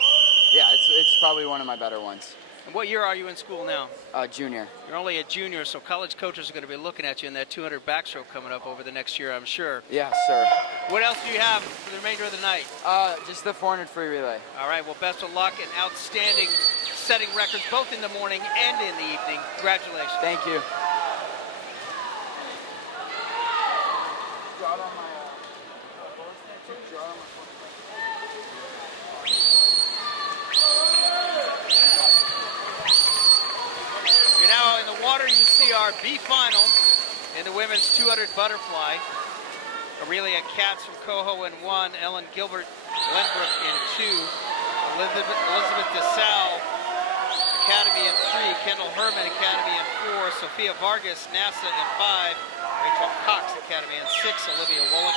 it's probably one of my better ones. And what year are you in school now? Junior. You're only a junior, so college coaches are going to be looking at you in that 200 backstroke coming up over the next year, I'm sure. Yes, sir. What else do you have for the remainder of the night? Just the 400 free relay. All right, well, best of luck and outstanding setting records both in the morning and in the evening. Congratulations. Thank you. You're now in the water. You see our B final in the women's 200 butterfly. Aurelia Katz from Coho in 1, Ellen Gilbert Glenbrook in 2, Elizabeth DeSalle Academy in 3, Kendall Herman Academy in 4, Sophia Vargas NASA in 5, Rachel Cox Academy in 6, Olivia Wollick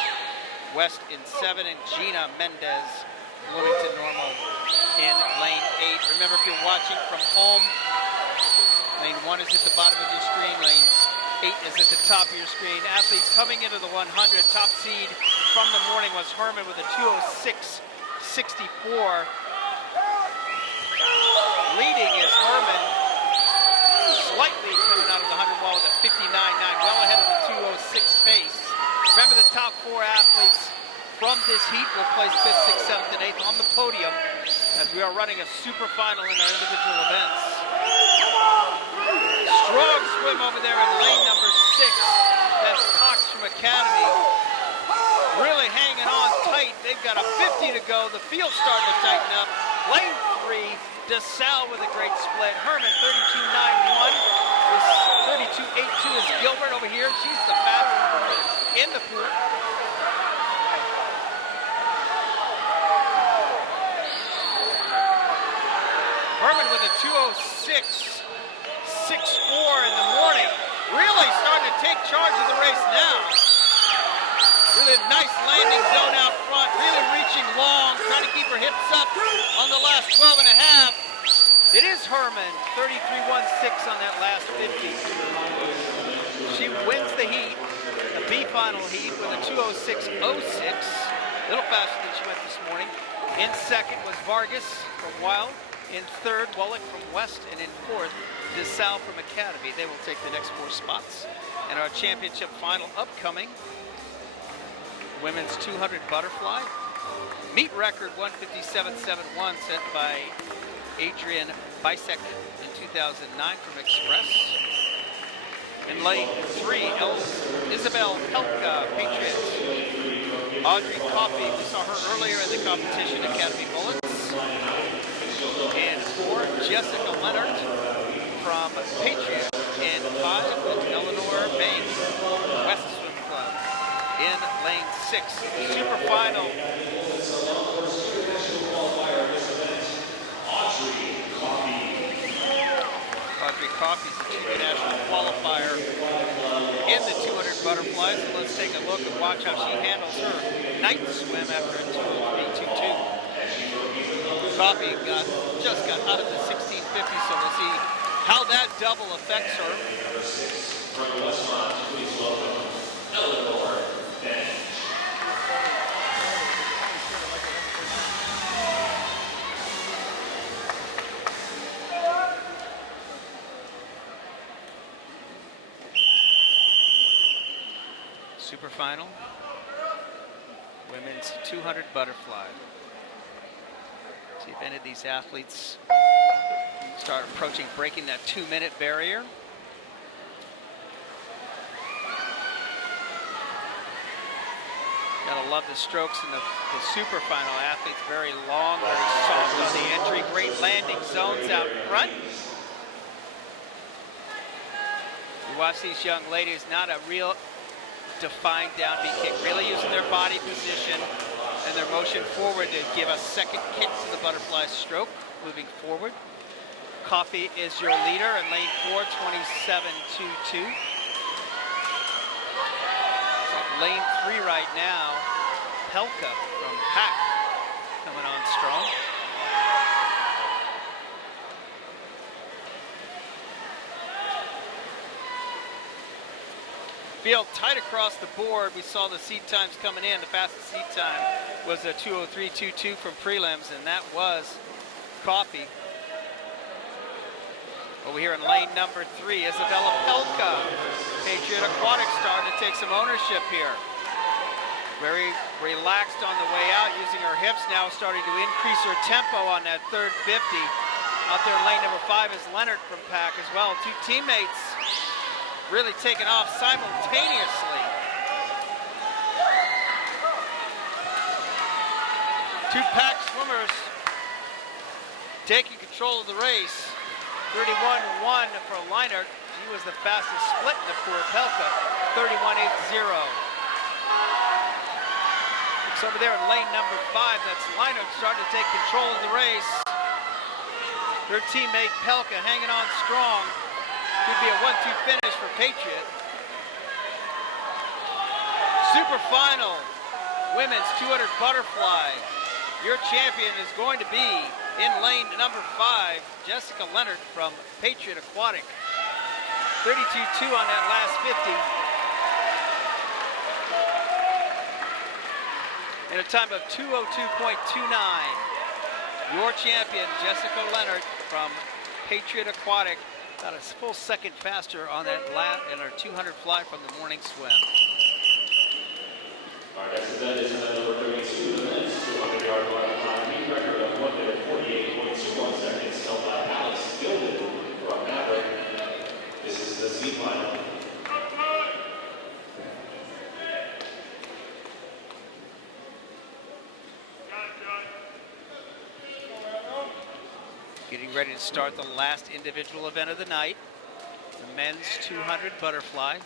West in 7, and Gina Mendez Bloomington Normal in lane 8. Remember, if you're watching from home, lane 1 is at the bottom of your screen, lane 8 is at the top of your screen. Athletes coming into the 100, top seed from the morning was Herman with a 2:06.64. Leading is Herman, slightly coming out of the 100 wall with a 59.9, well ahead of the 2:06 pace. Remember, the top 4 athletes from this heat will place 5th, 6th, 7th, and 8th on the podium as we are running a super final in our individual events. Strong swim over there in lane number 6. That's Cox from Academy. Really hanging on tight. They've got a 50 to go. The field's starting to tighten up. Lane 3, DeSalle with a great split. Herman 32.91. 32.82 is Gilbert over here. She's the fastest in the pool. Herman with a 2:06.64 in the morning. Really starting to take charge of the race now. Really a nice landing zone out front. Really reaching long, trying to keep her hips up on the last 12 and a half. It is Herman, 33.16 on that last 50. She wins the heat, the B final heat, with a 2:06.06. A little faster than she went this morning. In second was Vargas from Wild. In third, Wollick from West, and in fourth, DeSalle from Academy. They will take the next 4 spots. And our championship final upcoming, women's 200 butterfly. Meet record 157.71 set by Adrian Bisek in 2009 from Express. In lane 3, Isabel Helka, Patriots. Audrey Coffey, we saw her earlier in the competition, Academy Bullets. And 4, Jessica Leonard from Patriot. In 5, Eleanor Bank, West Swim Club. In lane 6, super final. Audrey Coffey's the junior national qualifier in the 200 butterflies. So let's take a look and watch how she handles her night swim after a 2:03.22. Coffey just got out of the 1650, so we'll see how that double affects her. From Westmont, please welcome Eleanor Bench. Super final, women's 200 butterfly. See if any of these athletes start approaching breaking that 2-minute barrier. Gotta love the strokes in the super final. Athletes very long, very soft on the entry. Great landing zones out front. You watch these young ladies, not a real defined downbeat kick, really using their body position and their motion forward to give a second kick to the butterfly stroke, moving forward. Coffey is your leader in lane 4, 27.22. So lane 3 right now, Pelka from Pack coming on strong. Field tight across the board. We saw the seat times coming in. The fastest seat time was a 2:03.22 from prelims, and that was Coffey. Over here in lane number 3, Isabella Pelka, Patriot Aquatic, starting to take some ownership here. Very relaxed on the way out, using her hips now, starting to increase her tempo on that third 50. Out there in lane number 5 is Leonard from Pack as well. Two teammates really taking off simultaneously. Two Pack swimmers taking control of the race. 31.1 for Leonard. She was the fastest split in the pool. Pelka, 31.80. Looks over there in lane number 5. That's Leonard starting to take control of the race. Her teammate Pelka hanging on strong. Could be a 1-2 finish for Patriot. Super final, women's 200 butterfly. Your champion is going to be in lane number 5, Jessica Leonard from Patriot Aquatic. 32.2 on that last 50. In a time of 2:02.29. Your champion, Jessica Leonard from Patriot Aquatic, about a full second faster on that in her 200 fly from the morning swim. Our next event is event number 32, the men's 200-yard butterfly mean record of 1 minute 48.21 seconds, held by Alex Gilman from Maverick. This is the Z final. Getting ready to start the last individual event of the night, the men's 200 butterfly.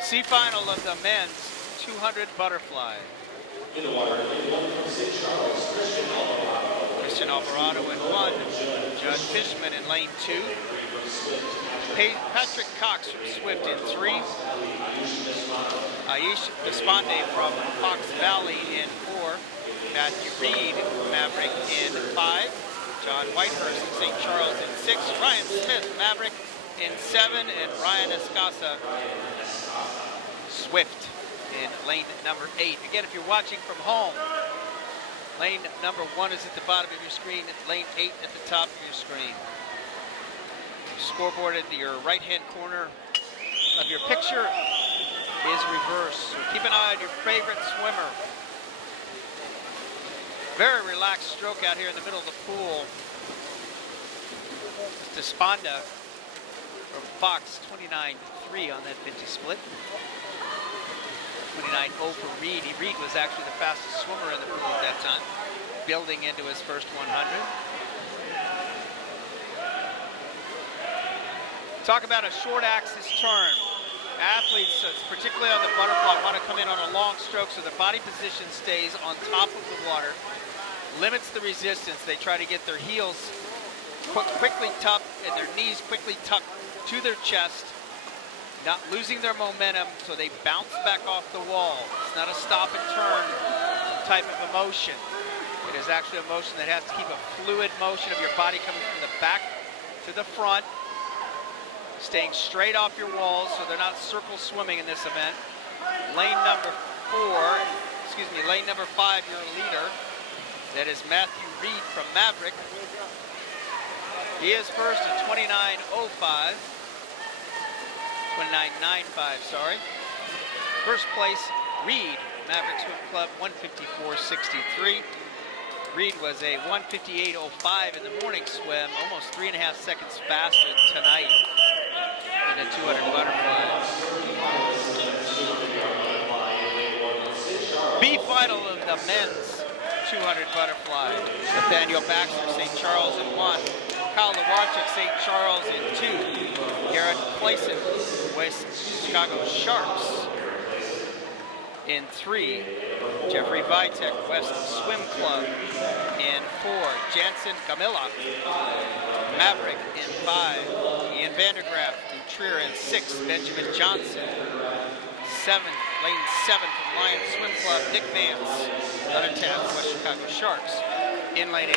C final of the men's 200 butterfly. In the water, in 1 from St. Charles, Christian Alvarado in 1. Judd Fishman in lane 2. Patrick Cox from Swift in 3. Aish Despande from Fox Valley in 4. Matthew Reed from Maverick in 5. John Whitehurst in St. Charles in 6. Ryan Smith, Maverick in 7. And Ryan Escasa, Swift in lane number 8. Again, if you're watching from home, lane number 1 is at the bottom of your screen, lane 8 at the top of your screen. Scoreboard at your right-hand corner of your picture is reversed. So keep an eye on your favorite swimmer. Very relaxed stroke out here in the middle of the pool. Despanda from Fox, 29.3 on that 50 split. 29.0 for Reed. Reed was actually the fastest swimmer in the pool at that time, building into his first 100. Talk about a short axis turn. Athletes, particularly on the butterfly, want to come in on a long stroke so the body position stays on top of the water, limits the resistance. They try to get their heels quickly tucked and their knees quickly tucked to their chest, not losing their momentum, so they bounce back off the wall. It's not a stop and turn type of emotion. It is actually a motion that has to keep a fluid motion of your body coming from the back to the front, staying straight off your walls so they're not circle swimming in this event. Lane number 5, your leader. That is Matthew Reed from Maverick. He is first at 29.05. 29.95, sorry. First place, Reed, Maverick Swim Club, 154.63. Reed was a 158.05 in the morning swim, almost 3.5 seconds faster tonight in the 200 butterfly. B final of the men's 200 butterfly. Nathaniel Baxter, St. Charles in 1. Kyle Lewarchik, St. Charles in 2. Garrett Clayson, West Chicago Sharks in 3. Jeffrey Vitek, West Swim Club in 4. Jansen Camilla, Maverick in 5. Ian Vandergraaf, New Trier in 6. Benjamin Johnson, 7. Lane 7 from Lions Swim Club. Nick Vance, another 10, West Chicago Sharks. in lane 8.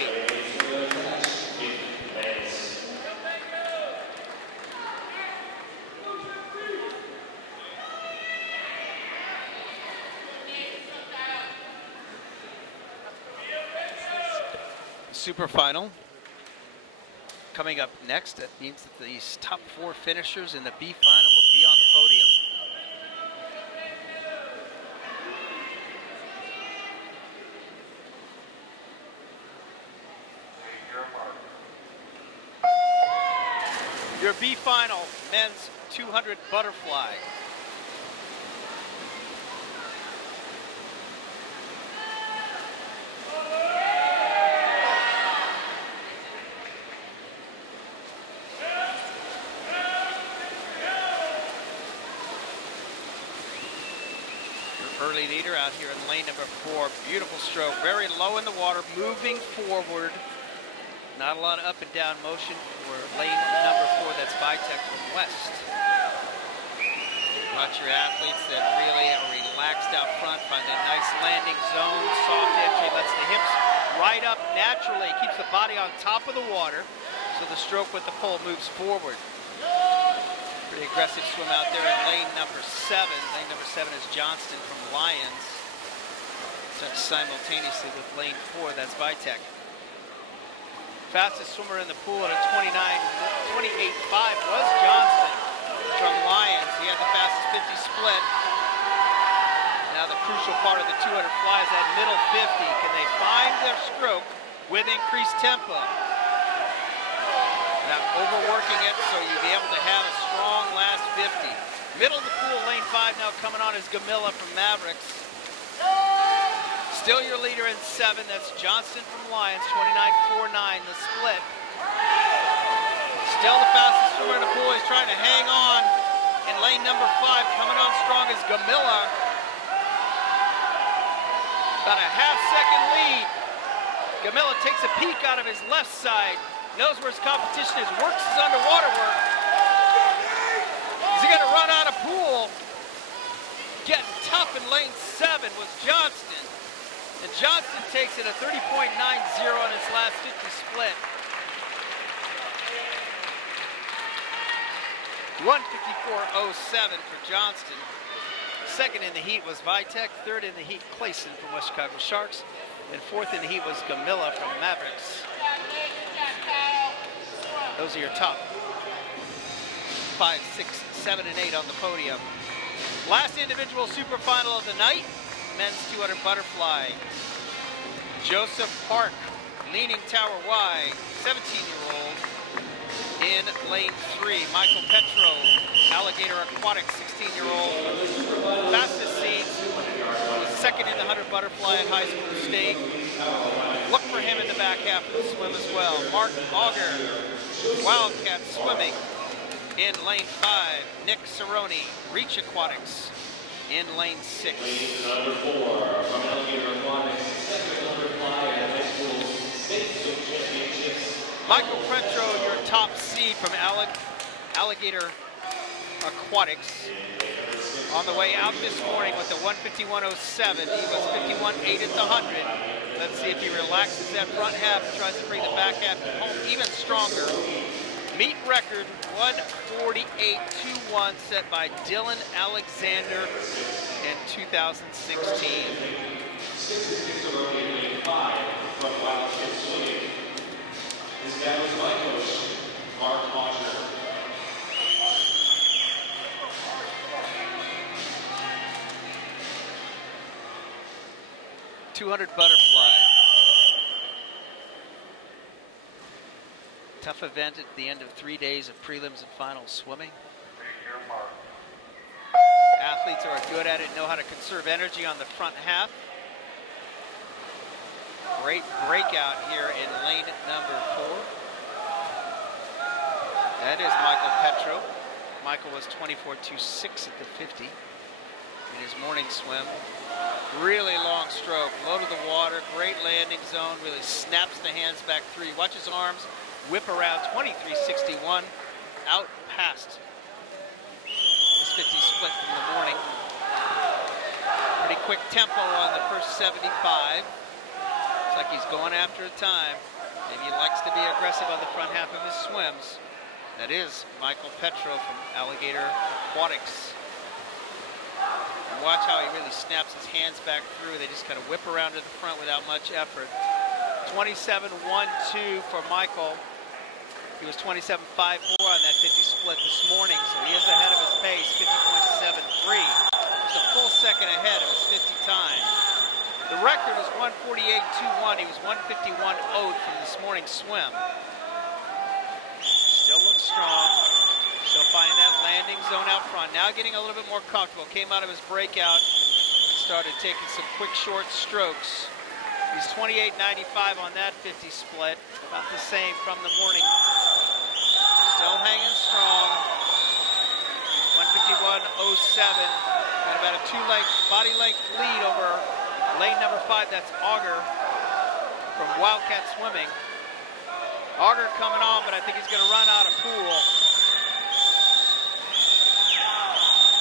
Super final coming up next. That means that these top 4 finishers in the B final will be on the podium. Your B final, men's 200 butterfly. Early leader out here in lane number 4. Beautiful stroke, very low in the water, moving forward. Not a lot of up and down motion for lane number 4. That's Vitek from West. Watch your athletes that really are relaxed out front, find that nice landing zone, soft entry, lets the hips right up naturally, keeps the body on top of the water, so the stroke with the pole moves forward. Pretty aggressive swim out there in lane number 7. Lane number 7 is Johnston from Lions. Touched simultaneously with lane 4, that's Vitek. Fastest swimmer in the pool at a 28.5 was Johnston from Lions. He had the fastest 50 split. Now the crucial part of the 200 fly is that middle 50. Can they find their stroke with increased tempo? Not overworking it so you'll be able to have a strong last 50. Middle of the pool, lane 5 now coming on is Gamilla from Mavericks. Still your leader in 7, that's Johnston from Lions, 29.49 the split. Still the fastest swimmer in the pool, he's trying to hang on. In lane number 5, coming on strong is Gamilla. About a half-second lead. Gamilla takes a peek out of his left side. Knows where his competition is, works his underwater work. Is he gonna run out of pool? Getting tough in lane 7 was Johnston. And Johnston takes it a 30.90 on his last 50 split. 154.07 for Johnston. Second in the heat was Vitek. Third in the heat, Clayson from West Chicago Sharks. And fourth in the heat was Gamilla from Mavericks. Those are your top 5, 6, 7, and 8 on the podium. Last individual super final of the night, men's 200 butterfly. Joseph Park, leaning tower Y, 17-year-old in lane 3. Michael Petro, Alligator Aquatics, 16-year-old. Fastest seat, was second in the 100 butterfly at high school state. Look for him in the back half of the swim as well. Mark Auger, Wildcat swimming in lane 5. Nick Cerrone, Reach Aquatics in lane 6. Number 4 from Alligator Aquatics, second butterfly at high school state championships. Michael Petro, your top seed from Alligator Aquatics. On the way out this morning with the 151.07. He was 51.8 at the 100. Let's see if he relaxes that front half and tries to bring the back half home even stronger. Meet record 148.21 set by Dylan Alexander in 2016. His dad was my coach, Mark Auger. 200 butterfly. Tough event at the end of 3 days of prelims and final swimming. Athletes who are good at it know how to conserve energy on the front half. Great breakout here in lane number 4. That is Michael Petro. Michael was 24.26 at the 50 in his morning swim. Really long stroke, low to the water, great landing zone, really snaps the hands back 3. Watch his arms whip around, 23.61, out past his 50 split from the morning. Pretty quick tempo on the first 75. Looks like like he's going after a time. Maybe he likes to be aggressive on the front half of his swims. That is Michael Petro from Alligator Aquatics. And watch how he really snaps his hands back through. They just kind of whip around to the front without much effort. 27-1-2 for Michael. He was 27.54 on that 50 split this morning, so he is ahead of his pace, 50.73. Just a full second ahead. It was 50 times. The record was 148.21. He was 151.0 from this morning's swim. Still looks strong. Still finding that landing zone out front. Now getting a little bit more comfortable. Came out of his breakout. Started taking some quick, short strokes. He's 28.95 on that 50 split. About the same from the morning. Still hanging strong. 151.07. Got about a body length lead over lane number 5. That's Auger from Wildcat Swimming. Auger coming on, but I think he's going to run out of pool.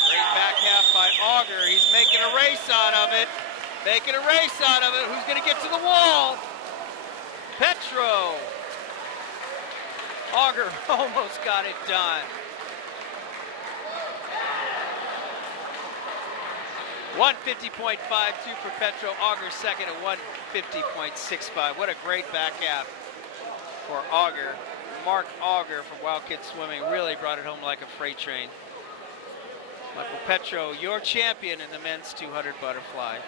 Great back half by Auger. He's making a race out of it. Making a race out of it. Who's going to get to the wall? Petro. Auger almost got it done. 150.52 for Petro. Auger second at 150.65. What a great back half for Auger. Mark Auger from Wildcat Swimming really brought it home like a freight train. Michael Petro, your champion in the men's 200 butterfly.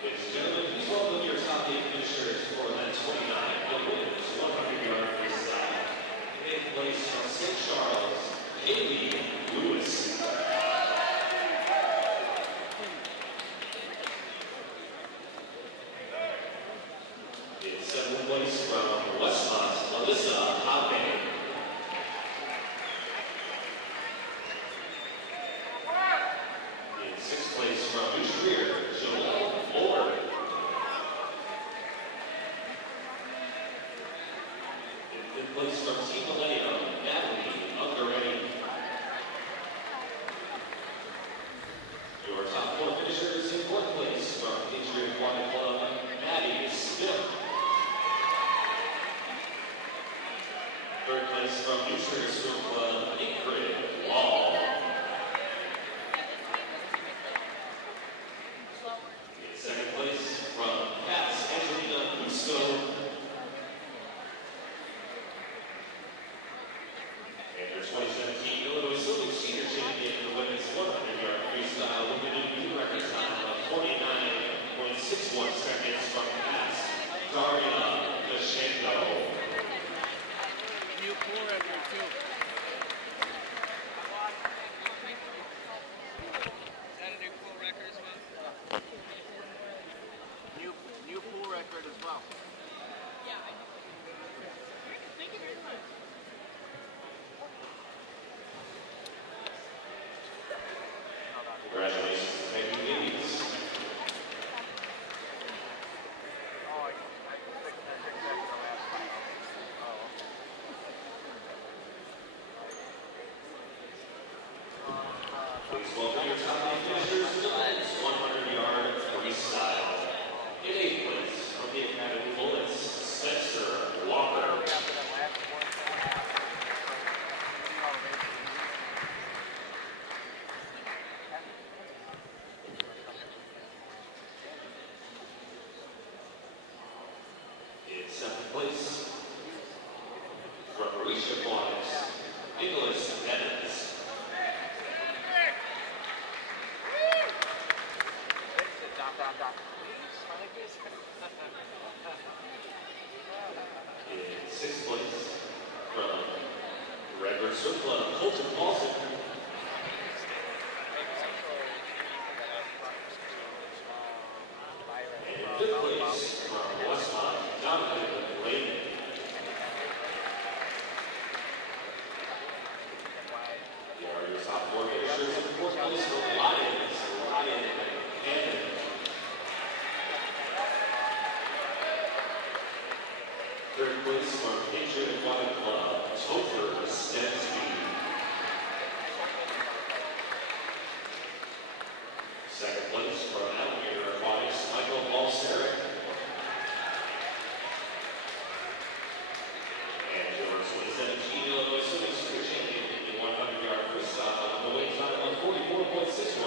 Ladies and gentlemen, please welcome your top 8 finishers for event 29, the women's 100-yard freestyle. In 8th place from St. Charles, Haley Lewis. In 7th place from Westmont, Alyssa Hoppe. In 6th place from New Trier, Joel Moore. In 5th place from Team Millennium, Natalie Ungaretti. Your top 4 finishers in 4th place from Patriot Aquatic Club, Maddie Smith. 3rd place from New Trier Swim Club, Ingrid Wall. In 2nd place from Cass Angelina Busco. And your 2017 Illinois Swimming Senior Champion in the women's 100-yard freestyle with a new record time of 49.61 seconds from Cass Daria Dashenko. New pool record as well. Congratulations, thank you, ladies. Please welcome your top eight finishers to the men's 100-yard freestyle. In 8th place from the Academy Bullets, Spencer Walker. In 7th place from Mauritia Aquatics, Nicholas Evans. In 6th place from Redbird Surf Club, Colton Paulson. And in 5th place from Westmont, Donovan Layman. Here are your top 4 finishers in 4th place from Lions, Ryan Hannon. 3rd place from Patriot Aquatic Club, Topher Stensby. 2nd place from Alligator Aquatics, Michael Balseric. And your 2017 Illinois Swimming Senior Champion in the 100-yard freestyle on the weight time of 44.6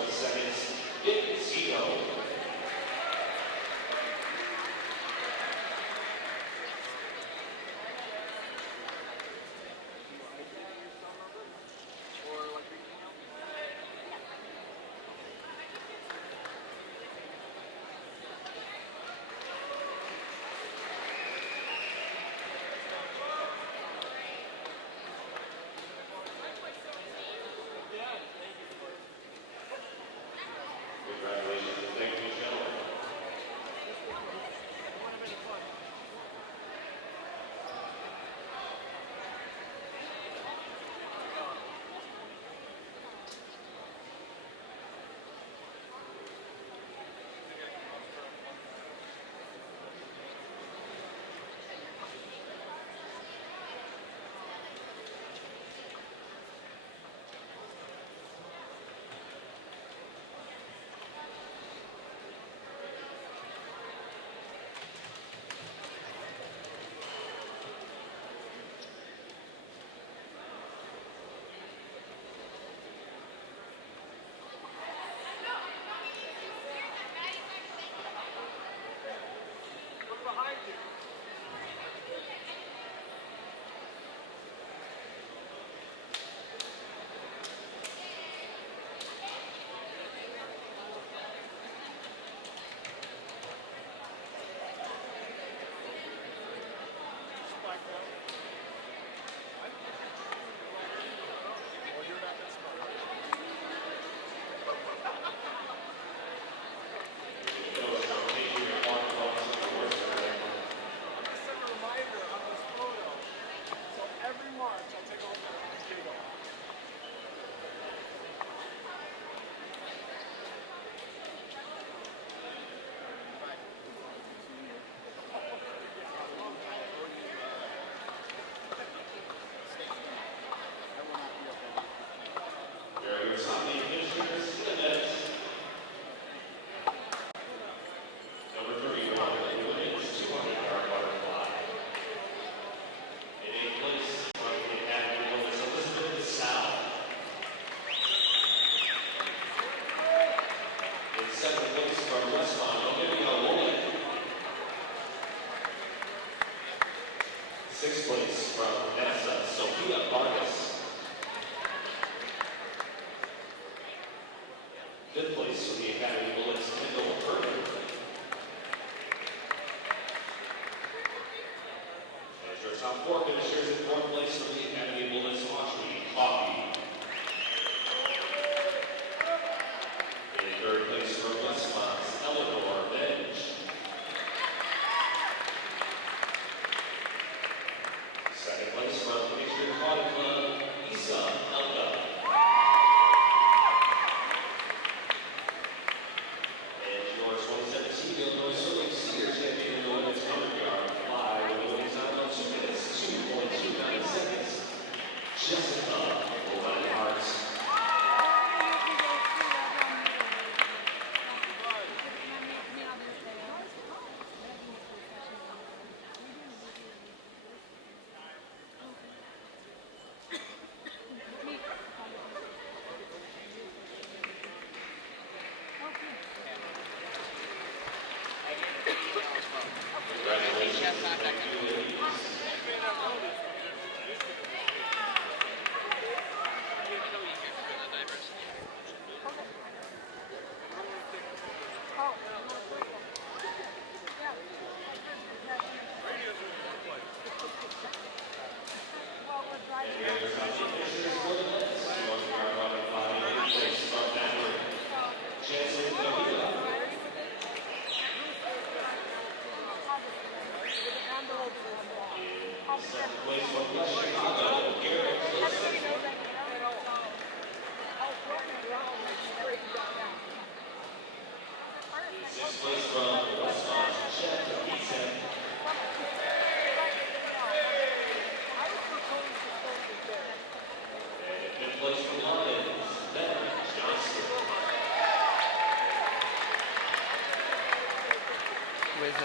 Who is it?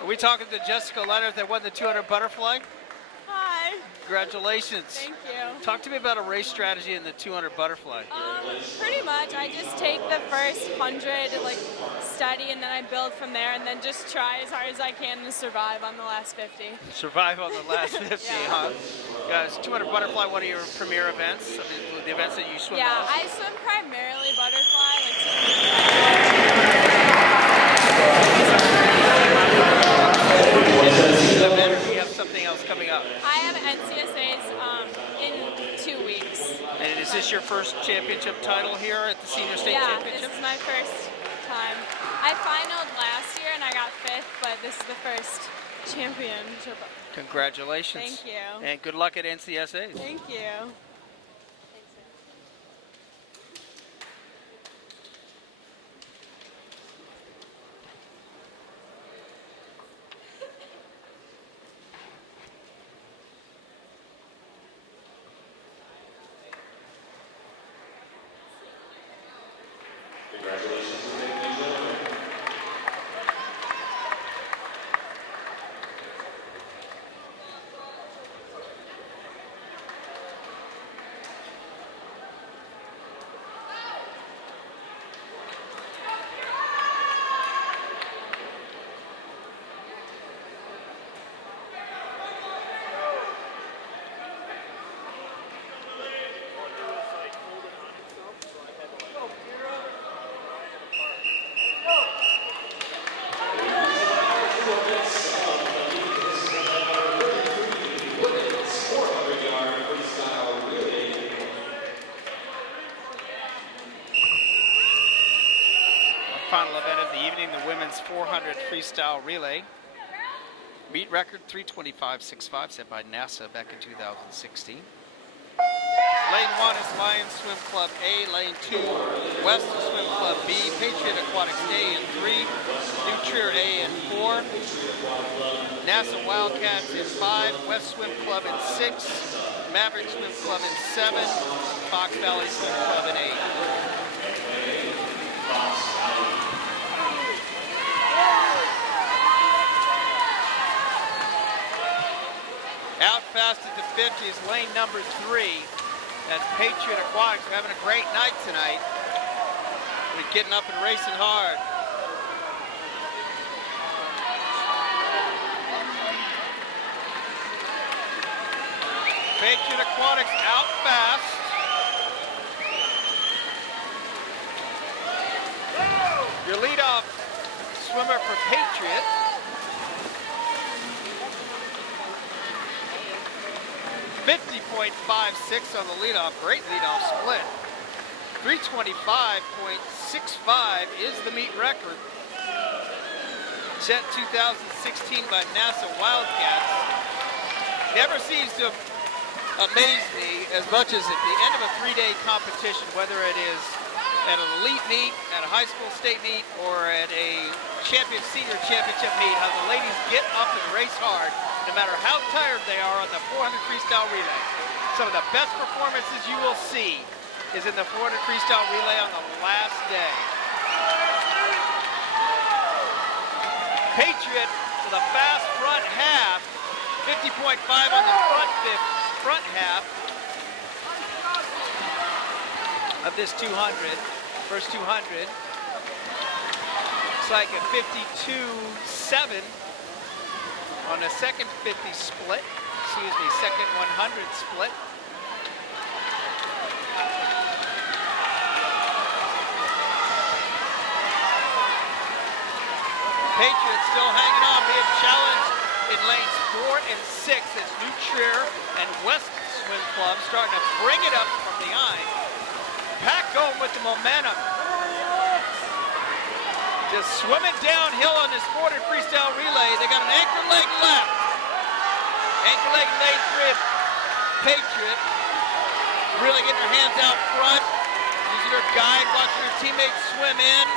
Are we talking to Jessica Leonard that won the 200 butterfly? Hi. Congratulations. Thank you. Talk to me about a race strategy in the 200 butterfly. Pretty much, I just take the first 100, like, steady, and then I build from there, and then just try as hard as I can to survive on the last 50. Survive on the last 50, huh? Guys, 200 butterfly, one of your premier events, the events that you swim Yeah, most? I swim primarily butterfly, event, or do you have something else coming up? I have NCSAs in 2 weeks. And is this your first championship title here at the Senior State Yeah, Championship? this is my first time. I finaled last year and I got 5th, but this is the first championship. Congratulations. Thank you. And good luck at NCSAs. Thank you. Final event of the evening, the women's 400 freestyle relay. Meet record 325.65 set by NASA back in 2016. Lane 1 is Lions Swim Club A. Lane 2, West Swim Club B. Patriot Aquatics A and 3. New Trier A and 4. NASA Wildcats in 5. West Swim Club in 6. Maverick Swim Club in 7. Fox Valley Swim Club in 8. Out fast at the 50 is lane number 3. That's Patriot Aquatics. We're having a great night tonight. We're getting up and racing hard. Patriot Aquatics out fast. Your leadoff swimmer for Patriot. .56 on the leadoff. Great leadoff split. 325.65 is the meet record. Set 2016 by NASA Wildcats. Never seems to amaze me as much as at the end of a 3-day competition, whether it is at an elite meet, at a high school state meet, or at a senior championship meet, how the ladies get up and race hard, no matter how tired they are on the 400 freestyle relay. Some of the best performances you will see is in the 400 freestyle relay on the last day. Patriot with a fast front half, 50.5 on the front half of this 200, first 200. Looks like a 52.7 on the second 50 split, second 100 split. Patriots still hanging on, being challenged in lanes 4 and 6. It's New Trier and West Swim Club starting to bring it up from behind. Pack going with the momentum. Just swimming downhill on this 400 freestyle relay. They got an anchor leg left. Anchor leg in lane 3 of Patriot. Really getting their hands out front. Using their guide, watching their teammates swim in.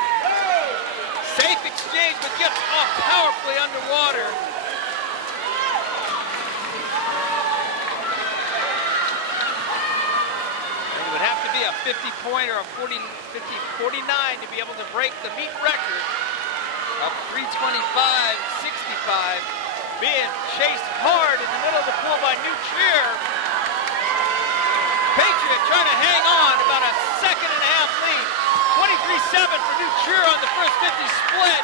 Safe exchange, but gets off powerfully underwater. It would have to be a 50-point or a 49 to be able to break the meet record of 3:25.65. Being chased hard in the middle of the pool by New Trier. Patriot trying to hang on, about a second-and-a-half lead. 23-7 for New Trier on the first 50 split.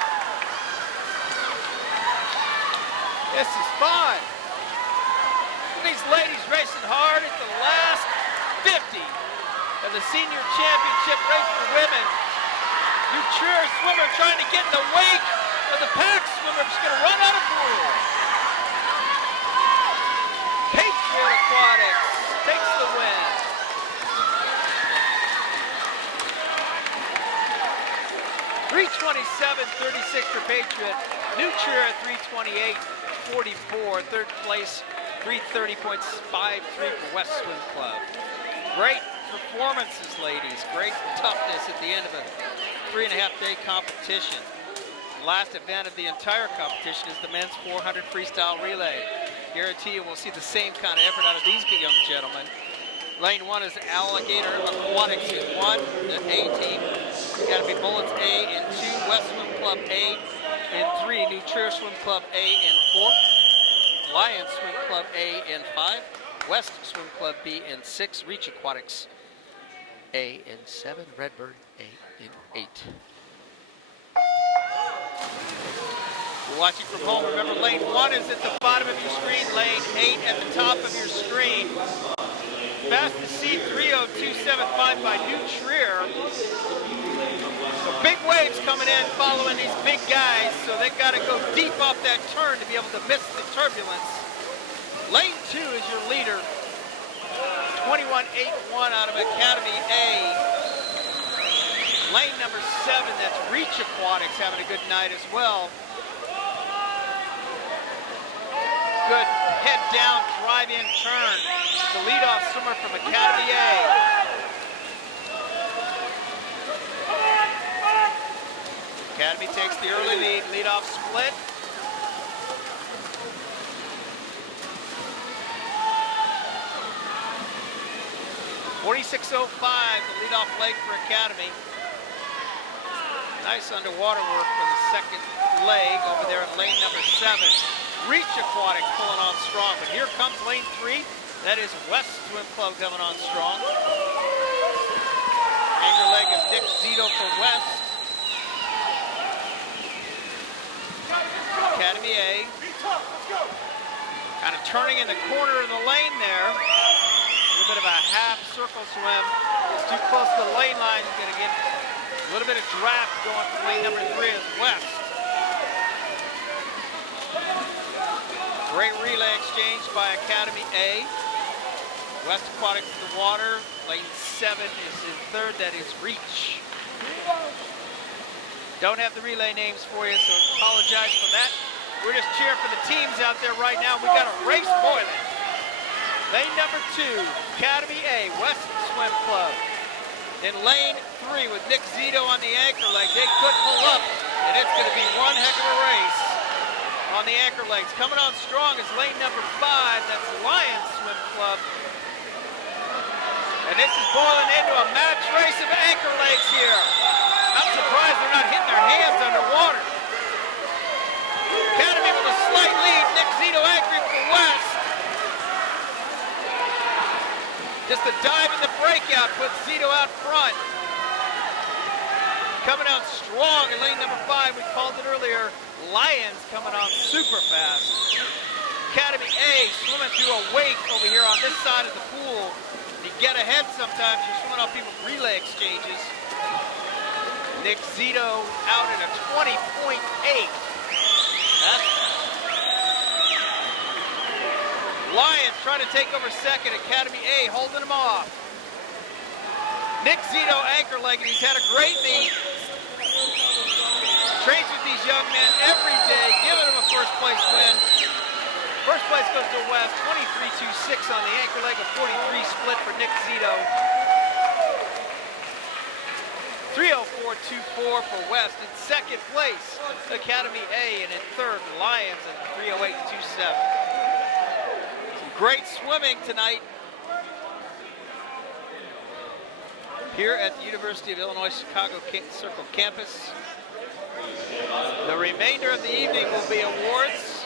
This is fun. These ladies racing hard at the last 50 of the senior championship race for women. New Trier swimmer trying to get in the wake of the pack swimmer, just going to run out of pool. Patriot Aquatics takes the win. $327.36 for Patriot. New Trier at $328.44. Third place, $330.53 for West Swim Club. Great performances, ladies. Great toughness at the end of a 3.5-day competition. The last event of the entire competition is the men's 400 freestyle relay. Guarantee you we'll see the same kind of effort out of these young gentlemen. Lane 1 is Alligator Aquatics in 1, the A team. Academy Bullets A in 2, West Swim Club A in 3, New Trier Swim Club A in 4, Lions Swim Club A in 5, West Swim Club B in 6, Reach Aquatics A in 7, Redbird A in 8. You're watching from home. Remember, lane 1 is at the bottom of your screen, lane 8 at the top of your screen. Fastest seed 3:02.75 by New Trier. So big waves coming in following these big guys, so they've got to go deep off that turn to be able to miss the turbulence. Lane 2 is your leader. 21.81 out of Academy A. Lane number 7, that's Reach Aquatics, having a good night as well. Good head down, drive-in turn. The leadoff swimmer from Academy A. Academy takes the early lead, leadoff split. .46.05, the leadoff leg for Academy. Nice underwater work for the second leg over there in lane number 7. Reach Aquatics pulling on strong, but here comes lane 3. That is West Swim Club coming on strong. Anchor leg of Dick Zito for West. Academy A. Kind of turning in the corner of the lane there. A little bit of a half circle swim. It's too close to the lane line. He's going to get a little bit of draft going from lane number 3 as West. Great relay exchange by Academy A. West Aquatics in the water. Lane 7 is in 3rd. That is Reach. Don't have the relay names for you, so apologize for that. We're just cheering for the teams out there right now. We got a race boiling. Lane number 2, Academy A, West Swim Club. In lane 3 with Nick Zito on the anchor leg. They could pull up, and it's going to be one heck of a race on the anchor legs. Coming on strong is lane number 5. That's Lions Swim Club. And this is boiling into a match race of anchor legs here. I'm surprised they're not hitting their hands underwater. Academy with a slight lead. Nick Zito anchoring for West. Just a dive in the breakout puts Zito out front. Coming out strong in lane number 5. We called it earlier. Lions coming on super fast. Academy A swimming through a wake over here on this side of the pool. You get ahead sometimes, you're swimming off people's relay exchanges. Nick Zito out at a 20.8. Lions trying to take over second. Academy A holding them off. Nick Zito anchor legging. He's had a great meet. Trains with these young men every day, giving them a first place win. First place goes to West, 23-26 on the anchor leg, a 43 split for Nick Zito. 304.24 for West. In second place, Academy A, and in third, Lions at 308.27. Some great swimming tonight here at the University of Illinois Chicago Circle campus. The remainder of the evening will be awards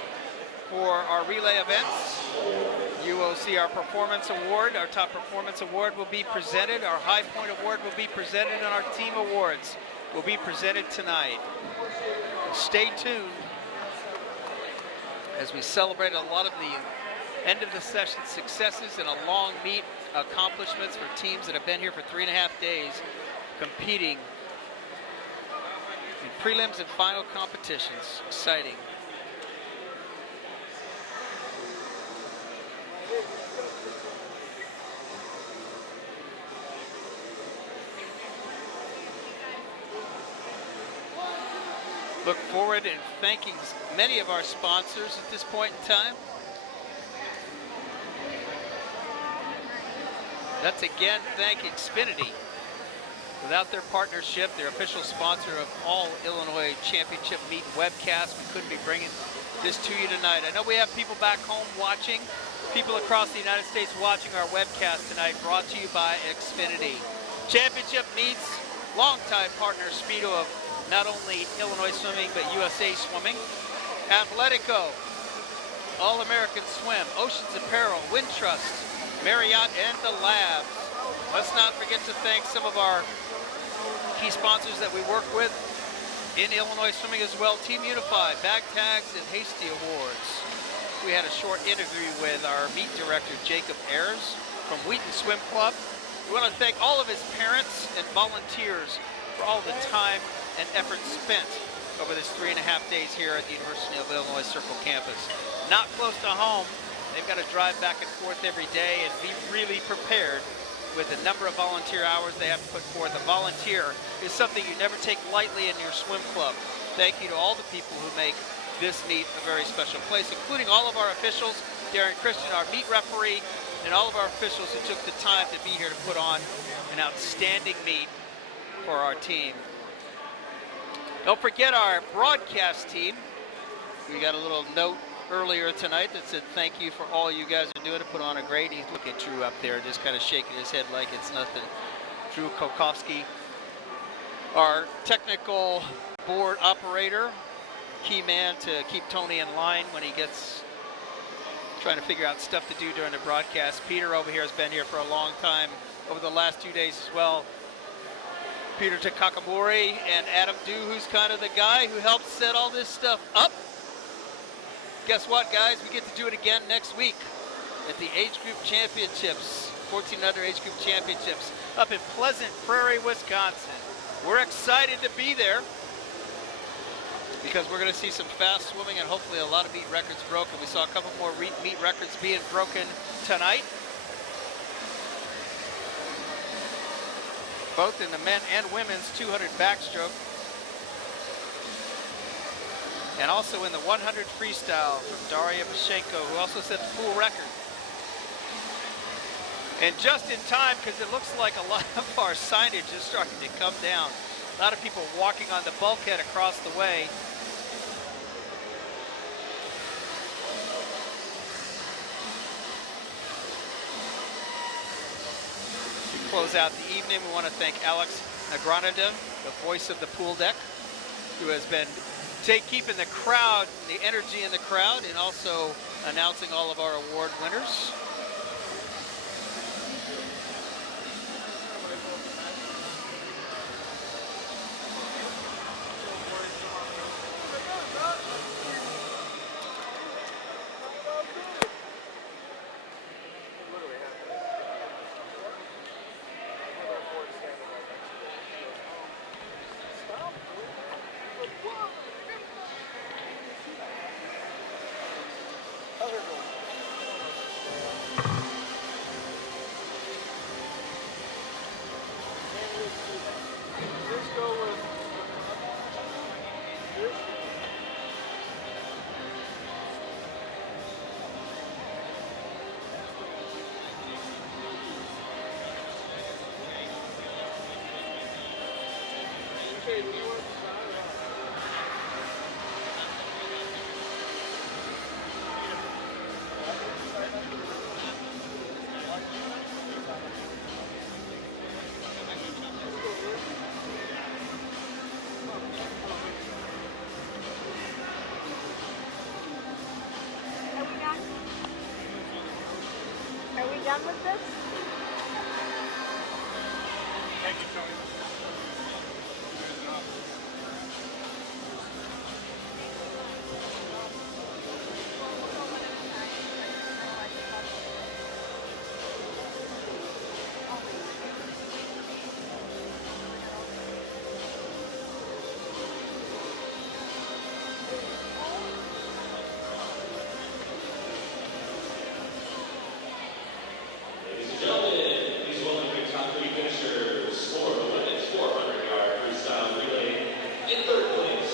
for our relay events. You will see our performance award. Our top performance award will be presented. Our high point award will be presented, and our team awards will be presented tonight. Stay tuned as we celebrate a lot of the end of the session successes and a long meet accomplishments for teams that have been here for 3.5 days competing in prelims and final competitions. Exciting. Look forward and thanking many of our sponsors at this point in time. Let's again thank Xfinity. Without their partnership, their official sponsor of all Illinois Championship Meet webcasts, we couldn't be bringing this to you tonight. I know we have people back home watching, people across the United States watching our webcast tonight, brought to you by Xfinity. Championship meets, longtime partner Speedo of not only Illinois Swimming, but USA Swimming. Athletico, All-American Swim, Oceans Apparel, Wintrust, Marriott, and the Labs. Let's not forget to thank some of our key sponsors that we work with in Illinois Swimming as well. Team Unified, Bag Tags, and Hasty Awards. We had a short interview with our meet director, Jacob Ayers from Wheaton Swim Club. We want to thank all of his parents and volunteers for all the time and effort spent over this 3.5 days here at the University of Illinois Circle campus. Not close to home. They've got to drive back and forth every day and be really prepared with the number of volunteer hours they have to put forth. A volunteer is something you never take lightly in your swim club. Thank you to all the people who make this meet a very special place, including all of our officials, Darren Christian, our meet referee, and all of our officials who took the time to be here to put on an outstanding meet for our team. Don't forget our broadcast team. We got a little note earlier tonight that said thank you for all you guys are doing to put on a great evening. Look at Drew up there just kind of shaking his head like it's nothing. Drew Kokowski, our technical board operator, key man to keep Tony in line when he gets trying to figure out stuff to do during the broadcast. Peter over here has been here for a long time over the last 2 days as well. Peter Takakamori and Adam Du, who's kind of the guy who helped set all this stuff up. Guess what, guys? We get to do it again next week at the Age Group Championships, 14 under Age Group Championships up in Pleasant Prairie, Wisconsin. We're excited to be there because we're going to see some fast swimming and hopefully a lot of meet records broken. We saw a couple more meet records being broken tonight, both in the men and women's 200 backstroke, and also in the 100 freestyle from Daria Pashenko, who also set the pool record. And just in time, because it looks like a lot of our signage is starting to come down. A lot of people walking on the bulkhead across the way. To close out the evening, we want to thank Alex Nagranada, the voice of the pool deck, who has been keeping the crowd, the energy in the crowd, and also announcing all of our award winners. done with this? Thank you, Tony. Ladies and gentlemen, please welcome your top three finishers for the women's 400-yard freestyle relay. In third place,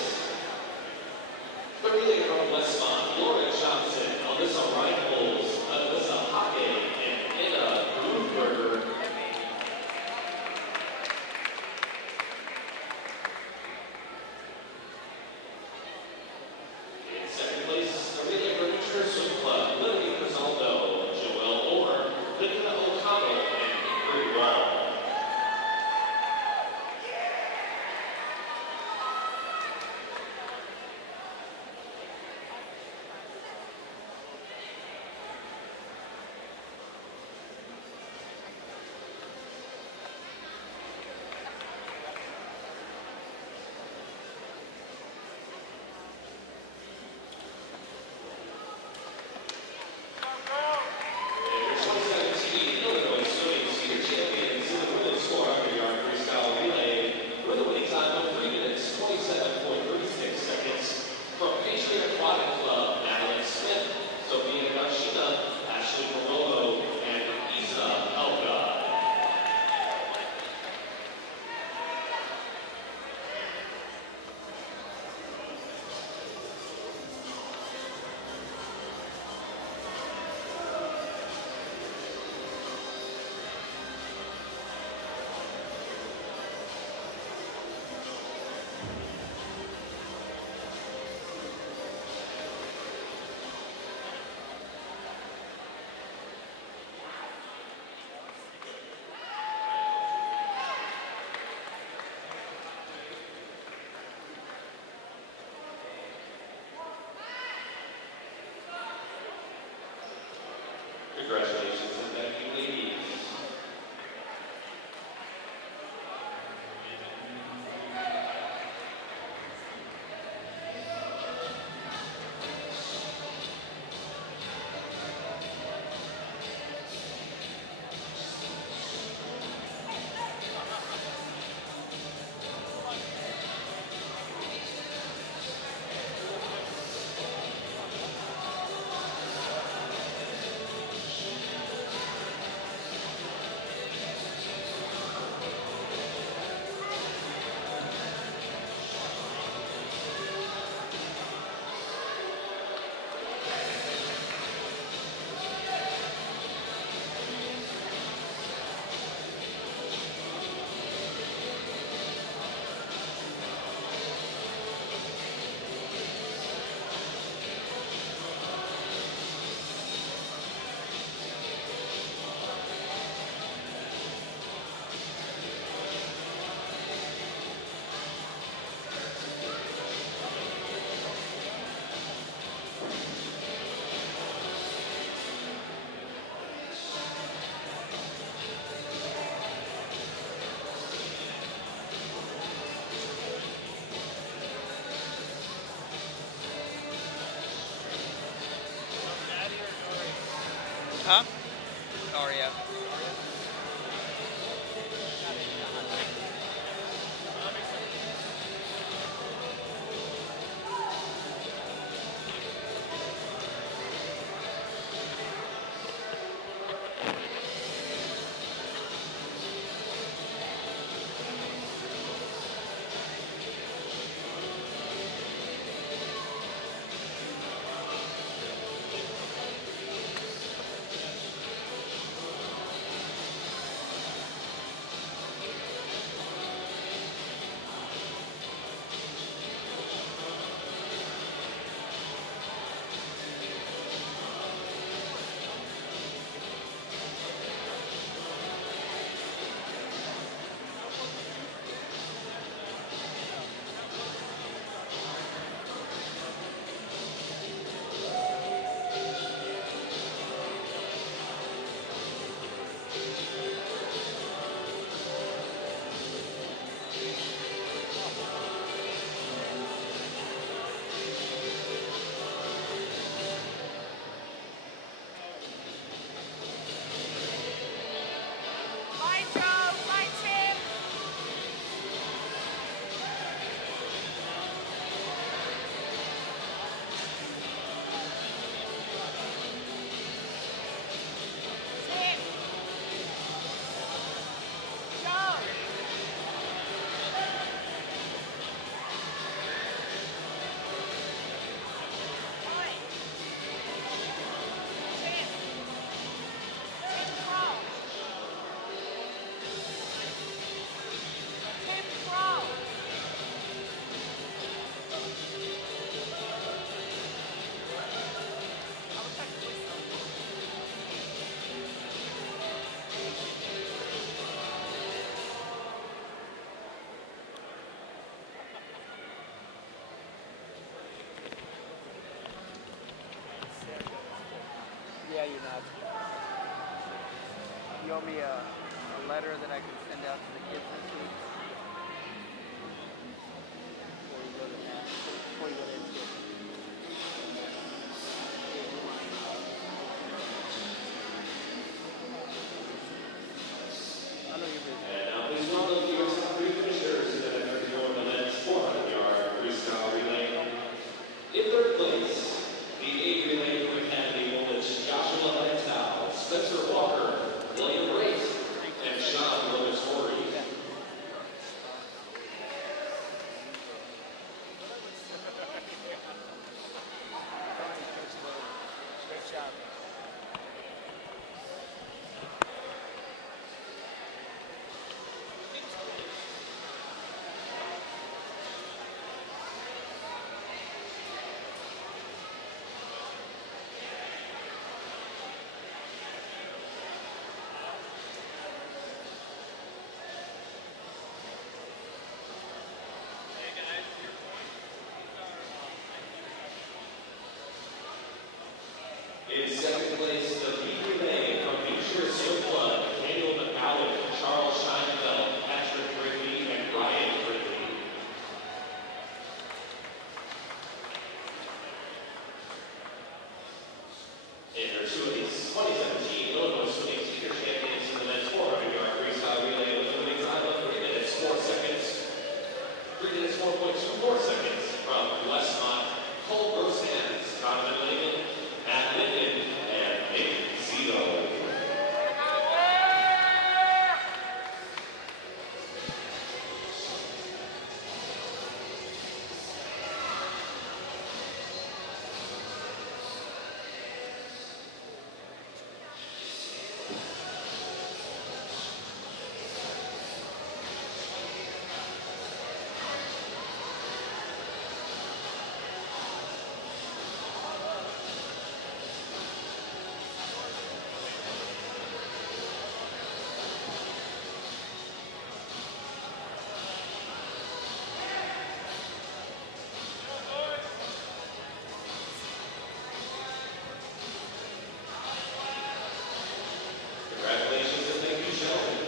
the relay from Westmont, Laura Johnson, Alyssa Reinholz, Alyssa Hockey, and Anna Grunberger. In second place, the relay from New Swim Club, Lily Crisaldo, Joelle Orr, Linda O'Connell, and Ingrid Wall. Your 2017 Illinois Swimming Senior Champions in the women's 400-yard freestyle relay with a winning time of 3 minutes, 27.36 seconds. From Patriot Aquatic Club, Madeline Smith, Sophia Nagashima, Ashley Romovo, and Isa Elka. Congratulations and thank you, ladies. Huh? Aria. You owe me a letter that I can send out to the kids this week. Before you go to Thanksgiving. I know you're busy. And now please welcome your top three finishers in the 34 minutes 400-yard freestyle relay. In third place, the 8 relay for Academy Woolwich, Joshua Lantow, Spencer Walker, William Wright, and Sean Lomatori. Great job. In second place, the B relay from Future Swim Club, Daniel McCallum, Charles Scheinfeld, Patrick Ridley, and Ryan Ridley. In their 2017 Illinois Swimming Senior Champions in the men's 400-yard freestyle relay with a winning time of 3 minutes 4 seconds. 3 minutes 4.24 seconds from Westmont, Cole Rosans, Donovan Lehman, Matt Lincoln, and Nick Zito. Congratulations and thank you, gentlemen.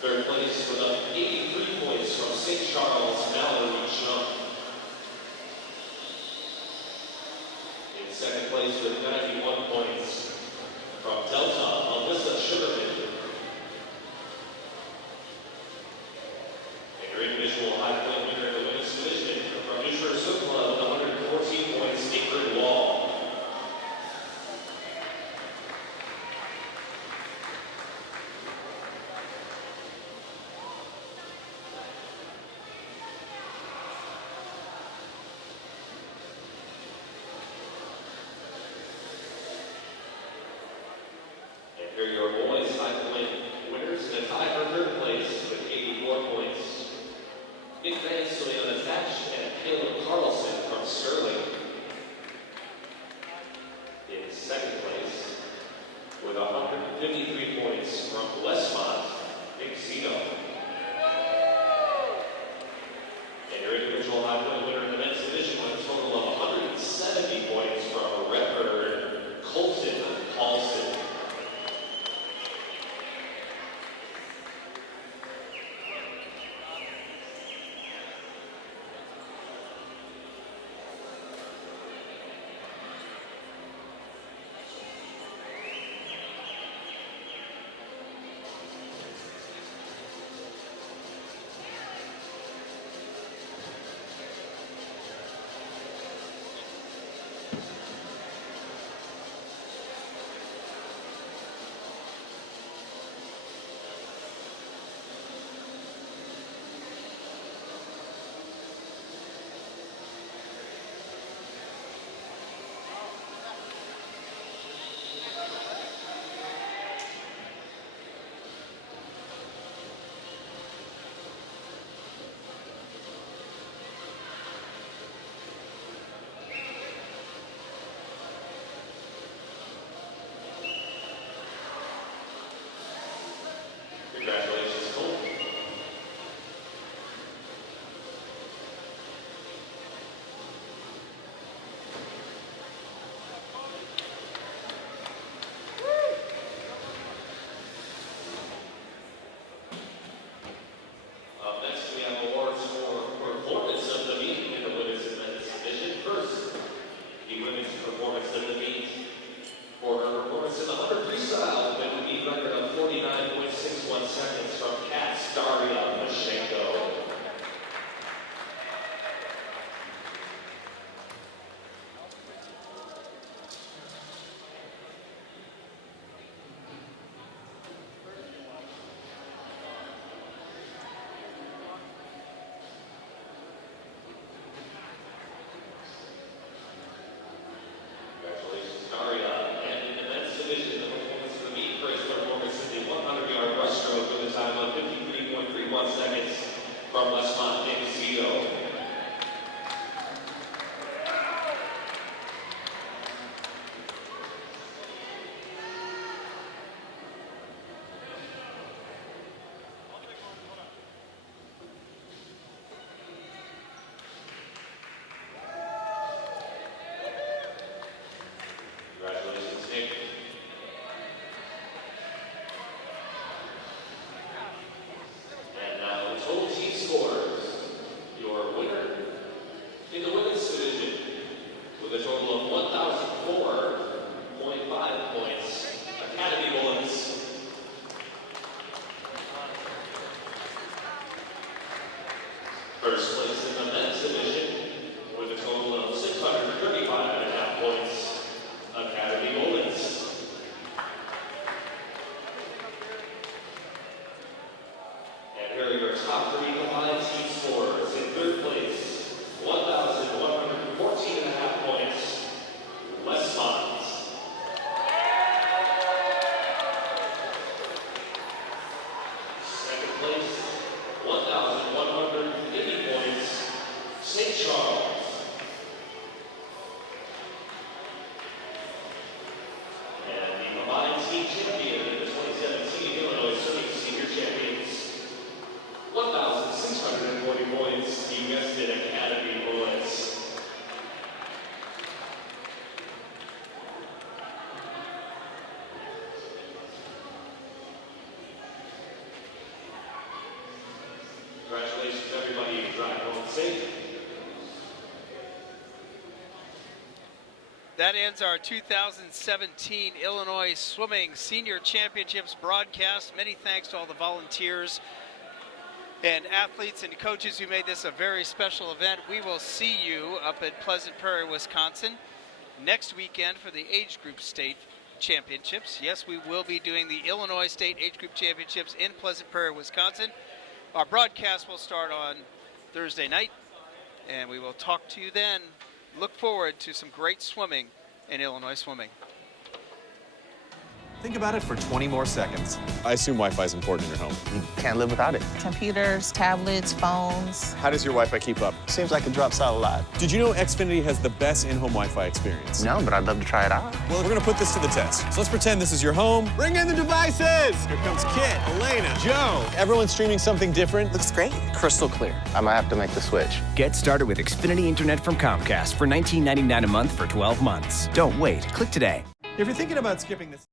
Third place with up 83 points from St. Charles, Mallory Chung. second place with 91 points from Delta, Alyssa Sugarman. And your individual high point winner in the women's division from New Shore Swim Club with 114 points, Ingrid Wall. And here are your boys high point winners in a tie for third place with 84 points. Nick Vance, Leona Thatch, and Caleb Carlson from Sterling. In second place with 153 points from Westmont, Nick Zito. And your individual high point winner in the men's division with a total of 170 points from Redbird, Colton Paulson. Congratulations, Colton. Up next, we have awards for performance of the meet in the women's and men's division. First, the women's performance of the meet for her performance in the 100 freestyle with a meet record of 49.61 seconds from Kat Daria Mashenko. Congratulations, Daria. And in the men's division, the performance of the meet for his performance in the 100-yard breaststroke with a time of 53.31 seconds from Westmont, Nick Zito. Congratulations, Nick. And now the total team scores. Your winner in the women's division with a total of 1,004.5 points. Academy Bullets. First place in the men's division with a total of 635.5 points. Academy Bullets. And here are your top three combined team scores. In third place, 1,114.5 points, Westmont. Second place, 1,180 points, St. Charles. And the combined team champion in the 2017 Illinois Swimming Senior Champions, 1,640 points, you guessed it, Academy Bullets. Congratulations, everybody. Drive home safe. That ends our 2017 Illinois Swimming Senior Championships broadcast. Many thanks to all the volunteers and athletes and coaches who made this a very special event. We will see you up at Pleasant Prairie, Wisconsin next weekend for the Age Group State Championships. Yes, we will be doing the Illinois State Age Group Championships in Pleasant Prairie, Wisconsin. Our broadcast will start on Thursday night, and we will talk to you then. Look forward to some great swimming in Illinois swimming. Think about it for 20 more seconds. I assume Wi-Fi is important in your home. You can't live without it. Computers, tablets, phones. How does your Wi-Fi keep up? Seems like it drops out a lot. Did you know Xfinity has the best in-home Wi-Fi experience? No, but I'd love to try it out. Well, we're gonna put this to the test. So let's pretend this is your home. Bring in the devices! Here comes Kit, Elena, Joe. Everyone's streaming something different. Looks great. Crystal clear. I might have to make the switch. Get started with Xfinity Internet from Comcast for $19.99 a month for 12 months. Don't wait. Click today. If you're thinking about skipping this...